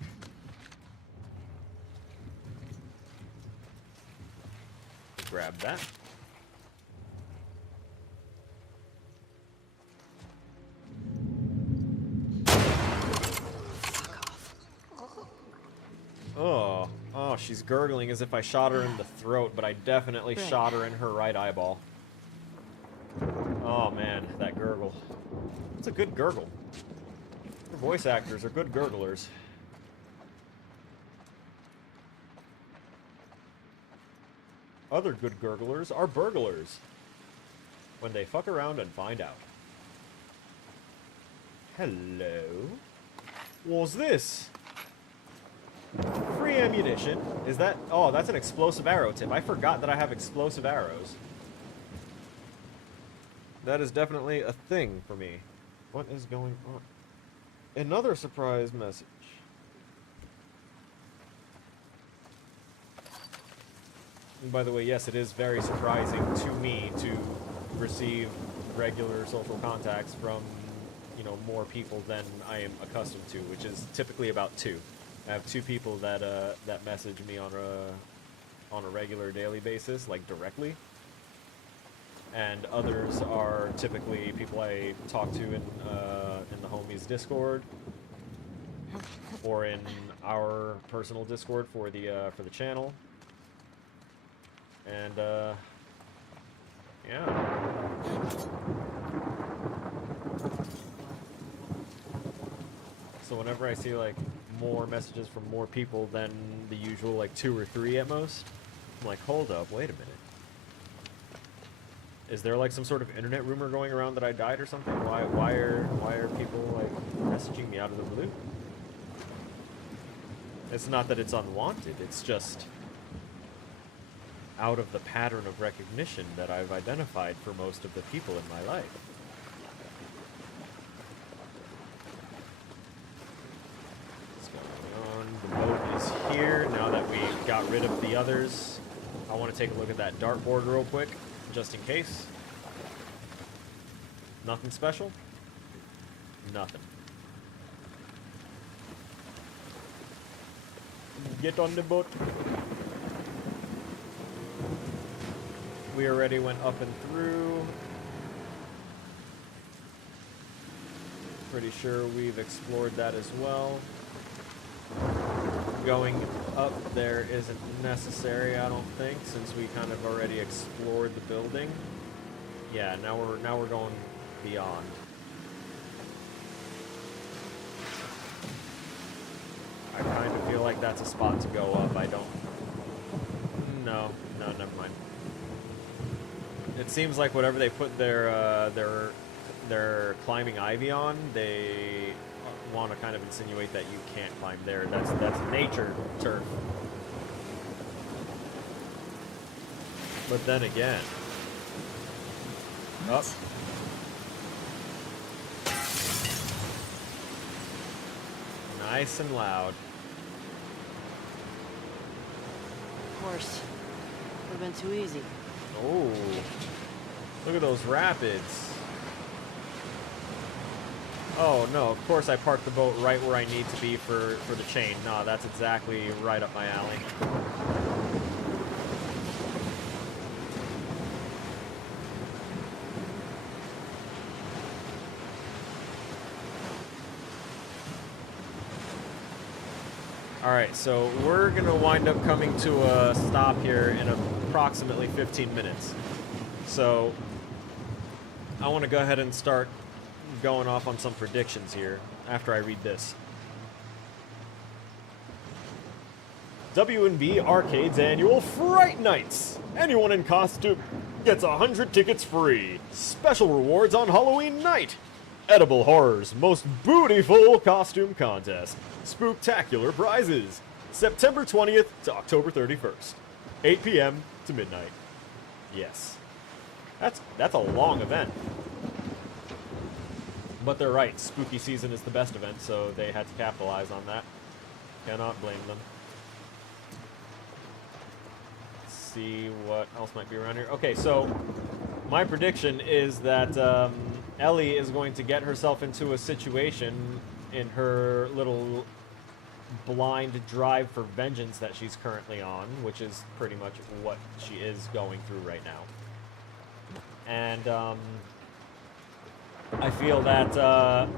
Grab that. Oh, she's gurgling as if I shot her in the throat, but I definitely shot her in her right eyeball. Oh man, that gurgle. It's a good gurgle. Her voice actors are good gurglers. Other good gurglers are burglars. When they fuck around and find out. Hello? What's this? Free ammunition. Is that... Oh, that's an explosive arrow tip. I forgot that I have explosive arrows. That is definitely a thing for me. What is going on? Another surprise message. And by the way, yes, it is very surprising to me to receive regular social contacts from, you know, more people than I am accustomed to, which is typically about 2. I have 2 people that that message me on a regular daily basis, like directly, and others are typically people I talk to in the homies Discord or in our personal Discord for the channel, and yeah. So whenever I see like more messages from more people than the usual like 2 or 3 at most, I'm like, hold up, wait a minute. Is there like some sort of internet rumor going around that I died or something? Why are people like messaging me out of the blue? It's not that it's unwanted, it's just out of the pattern of recognition that I've identified for most of the people in my life. The boat is here. Now that we got rid of the others, I want to take a look at that dartboard real quick, just in case. Nothing special? Nothing. Get on the boat. We already went up and through. Pretty sure we've explored that as well. Going up there isn't necessary, I don't think, since we kind of already explored the building. Yeah, now we're going beyond. I kind of feel like that's a spot to go up. I don't... No, never mind. It seems like whatever they put their climbing ivy on, they want to kind of insinuate that you can't climb there. That's nature turf. But then again, up. Nice and loud. Of course. Would have been too easy. Oh, look at those rapids. Oh no, of course I parked the boat right where I need to be for the chain. No, that's exactly right up my alley. Alright, so we're gonna wind up coming to a stop here in approximately 15 minutes. So I want to go ahead and start going off on some predictions here after I read this. W&B Arcade's annual Fright Nights. Anyone in costume gets 100 tickets free. Special rewards on Halloween night. Edible Horror's most bootyful costume contest. Spooktacular prizes. September 20th to October 31st. 8 p.m. to midnight. Yes. That's a long event. But they're right, spooky season is the best event, so they had to capitalize on that. Cannot blame them. Let's see what else might be around here. Okay, so my prediction is that Ellie is going to get herself into a situation in her little blind drive for vengeance that she's currently on, which is pretty much what she is going through right now. And I feel that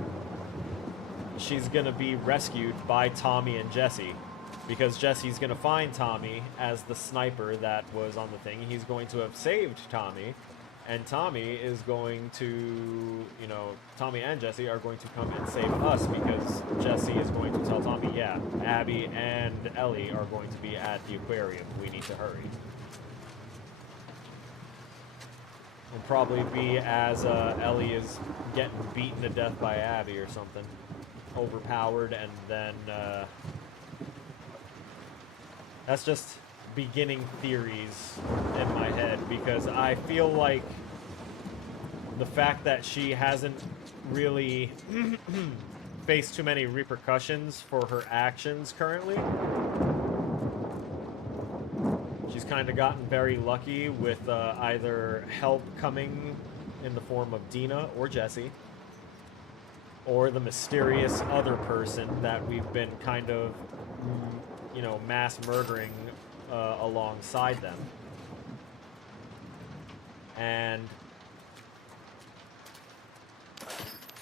she's going to be rescued by Tommy and Jesse, because Jesse's going to find Tommy as the sniper that was on the thing. He's going to have saved Tommy, and Tommy is going to, you know, Tommy and Jesse are going to come and save us, because Jesse is going to tell Tommy, yeah, Abby and Ellie are going to be at the aquarium. We need to hurry. Will probably be as Ellie is getting beaten to death by Abby or something. Overpowered, and then that's just beginning theories in my head, because I feel like the fact that she hasn't really faced too many repercussions for her actions currently. She's kind of gotten very lucky with either help coming in the form of Dina or Jesse, or the mysterious other person that we've been kind of, you know, mass murdering alongside them. And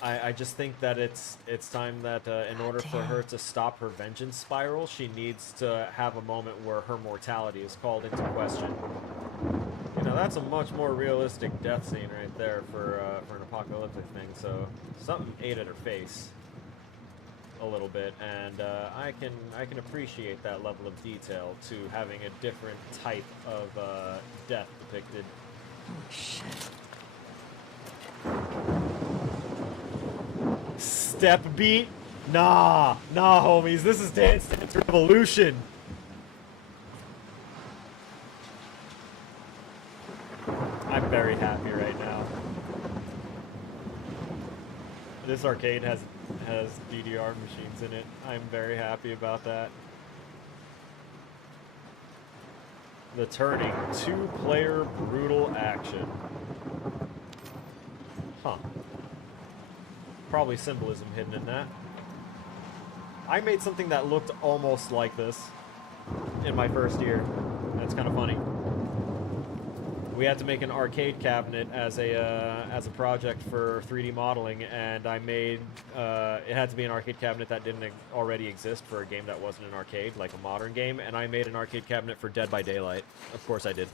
I just think that it's time that in order for her to stop her vengeance spiral, she needs to have a moment where her mortality is called into question. You know, that's a much more realistic death scene right there for an apocalyptic thing. So something ate at her face a little bit, and I can appreciate that level of detail to having a different type of death depicted. Oh shit. Step beat? Nah, homies. This is Dance Dance Revolution. I'm very happy right now. This arcade has DDR machines in it. I'm very happy about that. The turning, two-player brutal action. Huh. Probably symbolism hidden in that. I made something that looked almost like this in my first year. That's kind of funny. We had to make an arcade cabinet as a project for 3D modeling, and I made it had to be an arcade cabinet that didn't already exist for a game that wasn't an arcade, like a modern game, and I made an arcade cabinet for Dead by Daylight. Of course I did.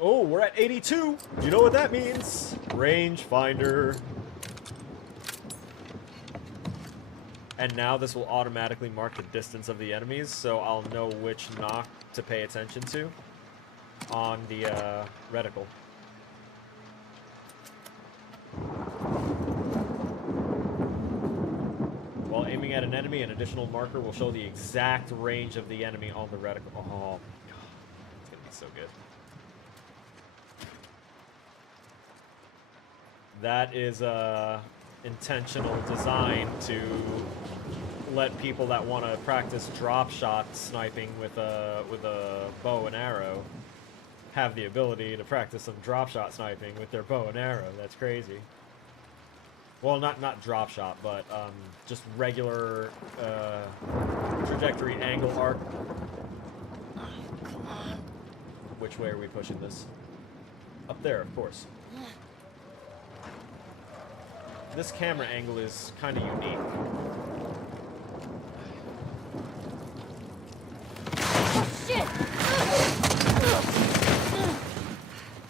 Oh, we're at 82. You know what that means? Rangefinder. And now this will automatically mark the distance of the enemies, so I'll know which knock to pay attention to on the reticle. While aiming at an enemy, an additional marker will show the exact range of the enemy on the reticle. Oh my god, it's gonna be so good. That is intentional design to let people that want to practice drop shot sniping with a bow and arrow have the ability to practice some drop shot sniping with their bow and arrow. That's crazy. Well, not drop shot, but just regular trajectory angle arc. Come on. Which way are we pushing this? Up there, of course. This camera angle is kind of unique. Shit!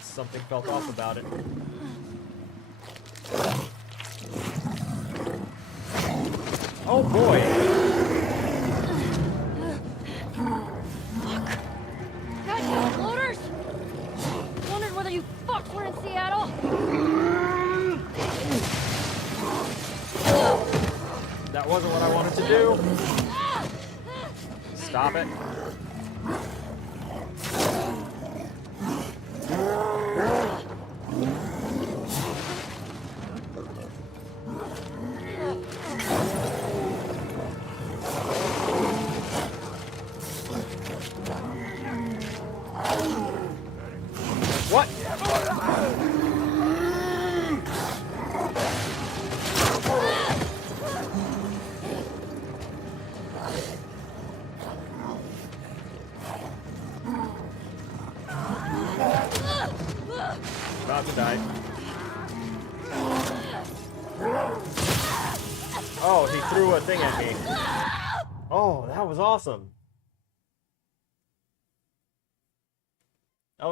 Something felt off about it. Oh boy! Fuck. Goddamn loaders! Wondered whether you fucks were in Seattle. That wasn't what I wanted to do. Stop it. What? About to die. Oh, he threw a thing at me. Oh, that was awesome. That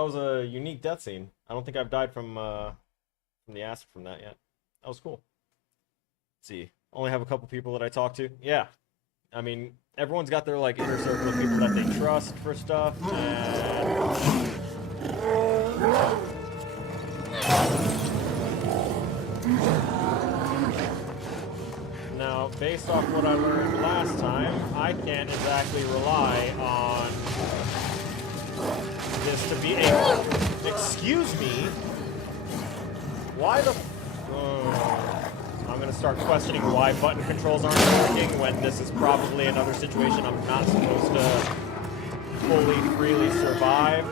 was a unique death scene. I don't think I've died from the acid from that yet. That was cool. Let's see. Only have a couple people that I talk to. Yeah. I mean, everyone's got their like inner circle of people that they trust for stuff, and now, based off what I learned last time, I can't exactly rely on this to be a... Excuse me? Why the... I'm gonna start questioning why button controls aren't working when this is probably another situation I'm not supposed to fully, freely survive.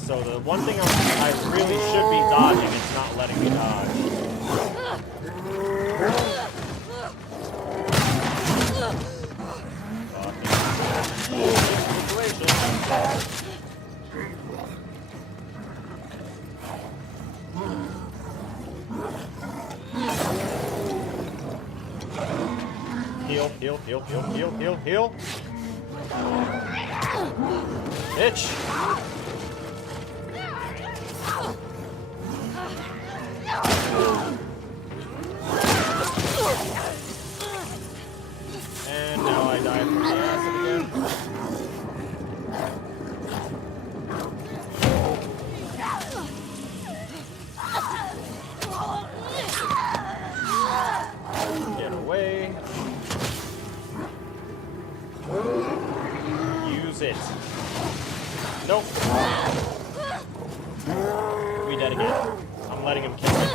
So the one thing I really should be dodging is not letting me dodge. Heal, heal, heal, heal, heal, heal, heal. Bitch. And now I die from the acid again. Get away. Use it. Nope. We dead again. I'm letting him kill me.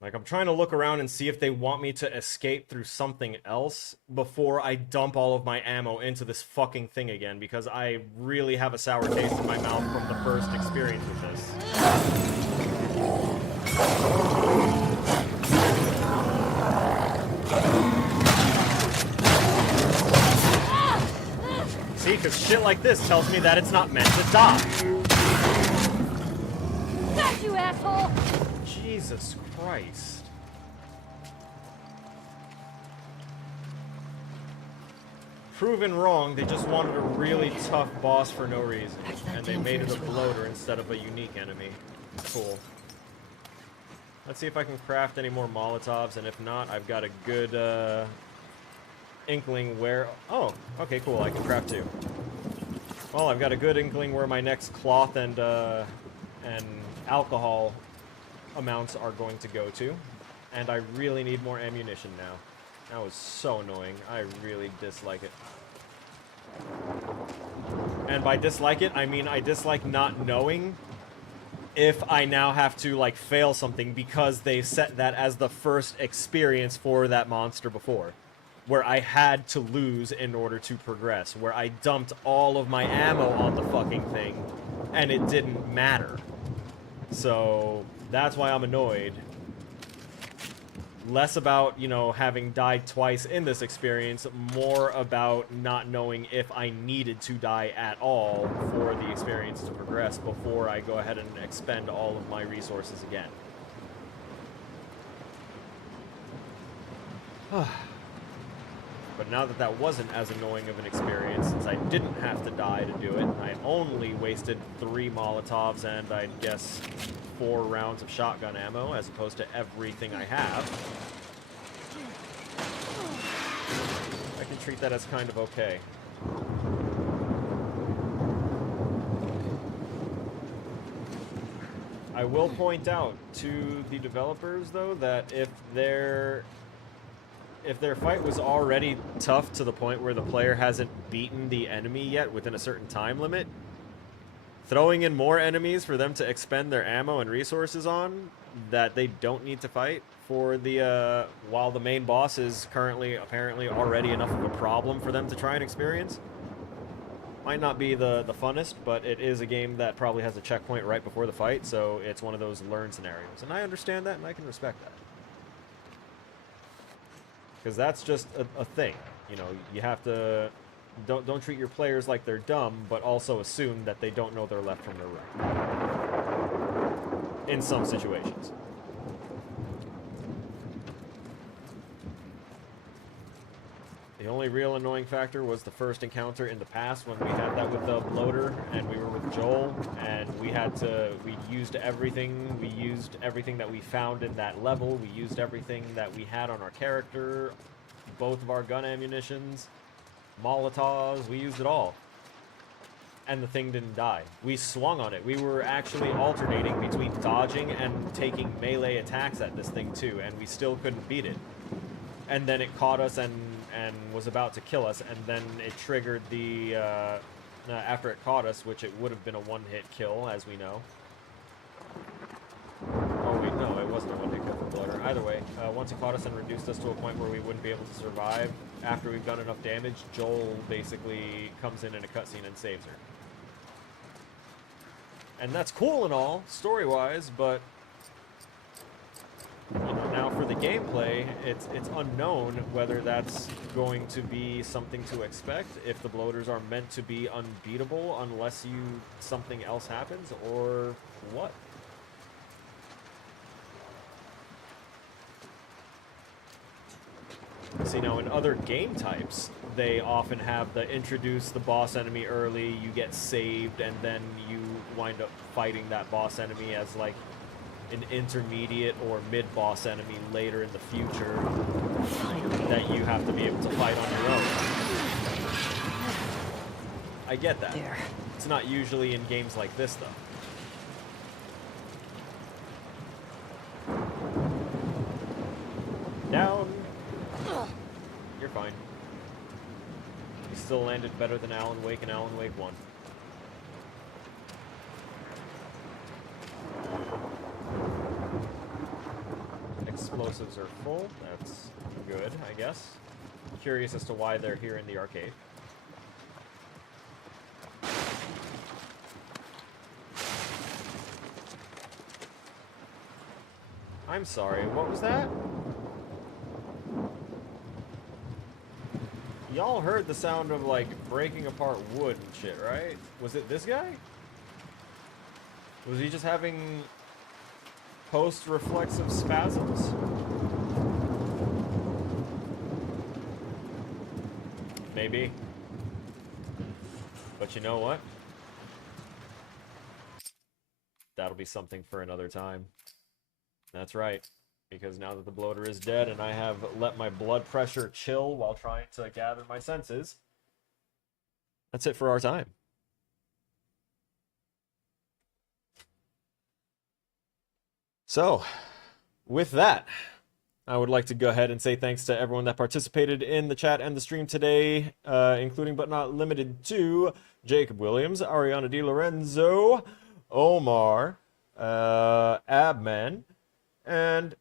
Like, I'm trying to look around and see if they want me to escape through something else before I dump all of my ammo into this fucking thing again, because I really have a sour taste in my mouth from the first experience with this. See, because shit like this tells me that it's not meant to die. Got you, asshole! Jesus Christ. Proven wrong, they just wanted a really tough boss for no reason. And they made it a bloater instead of a unique enemy. Cool. Let's see if I can craft any more Molotovs, and if not, I've got a good inkling where... Oh, okay, cool, I can craft two. Well, I've got a good inkling where my next cloth and alcohol amounts are going to go to, and I really need more ammunition now. That was so annoying. I really dislike it. And by dislike it, I mean I dislike not knowing if I now have to, like, fail something because they set that as the first experience for that monster before. Where I had to lose in order to progress. Where I dumped all of my ammo on the fucking thing, and it didn't matter. So, that's why I'm annoyed. Less about, you know, having died twice in this experience, more about not knowing if I needed to die at all for the experience to progress before I go ahead and expend all of my resources again. But now that that wasn't as annoying of an experience, since I didn't have to die to do it, I only wasted 3 Molotovs and I guess 4 rounds of shotgun ammo, as opposed to everything I have. I can treat that as kind of okay. I will point out to the developers, though, that if their fight was already tough to the point where the player hasn't beaten the enemy yet within a certain time limit, throwing in more enemies for them to expend their ammo and resources on that they don't need to fight for the, while the main boss is currently apparently already enough of a problem for them to try and experience, might not be the funnest, but it is a game that probably has a checkpoint right before the fight, so it's one of those learn scenarios. And I understand that, and I can respect that. Because that's just a thing. You know, you have to... Don't treat your players like they're dumb, but also assume that they don't know their left from their right. In some situations. The only real annoying factor was the first encounter in the past when we had that with the bloater and we were with Joel and we used everything. We used everything that we found in that level. We used everything that we had on our character, both of our gun ammunitions, Molotovs, we used it all. And the thing didn't die. We swung on it. We were actually alternating between dodging and taking melee attacks at this thing too, and we still couldn't beat it. And then it caught us and was about to kill us, and then it triggered the, after it caught us, which it would have been a one-hit kill, as we know. Oh wait, no, it wasn't a one-hit kill for Bloater. Either way, once it caught us and reduced us to a point where we wouldn't be able to survive, after we've done enough damage, Joel basically comes in a cutscene and saves her. And that's cool and all, story-wise, but... You know, now for the gameplay, it's unknown whether that's going to be something to expect, if the bloaters are meant to be unbeatable unless something else happens, or what. See, now in other game types, they often have introduce the boss enemy early, you get saved, and then you wind up fighting that boss enemy as, like, an intermediate or mid-boss enemy later in the future that you have to be able to fight on your own. I get that. There. It's not usually in games like this, though. Down. You're fine. You still landed better than Alan Wake and Alan Wake 1. Explosives are full. That's good, I guess. Curious as to why they're here in the arcade. I'm sorry, what was that? Y'all heard the sound of, like, breaking apart wood and shit, right? Was it this guy? Was he just having post-reflexive spasms? Maybe. But you know what? That'll be something for another time. That's right. Because now that the bloater is dead and I have let my blood pressure chill while trying to gather my senses, that's it for our time. So, with that, I would like to go ahead and say thanks to everyone that participated in the chat and the stream today, including but not limited to Jacob Williams, Ariana Di Lorenzo, Omar, Abman, and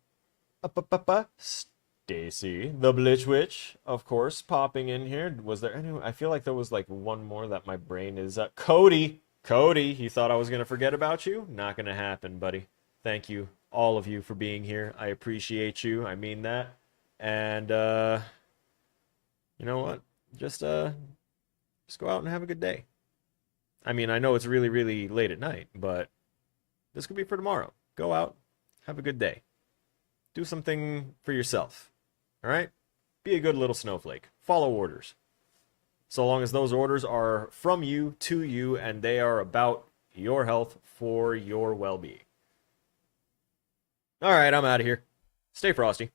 Stacy, the Blitch Witch, of course, popping in here. Was there anyone? I feel like there was like one more that my brain is. Cody, he thought I was going to forget about you? Not going to happen, buddy. Thank you, all of you, for being here. I appreciate you. I mean that. And, you know what? Just go out and have a good day. I mean, I know it's really, really late at night, but this could be for tomorrow. Go out, have a good day. Do something for yourself. All right? Be a good little snowflake. Follow orders. So long as those orders are from you, to you, and they are about your health for your well-being. All right, I'm out of here. Stay frosty.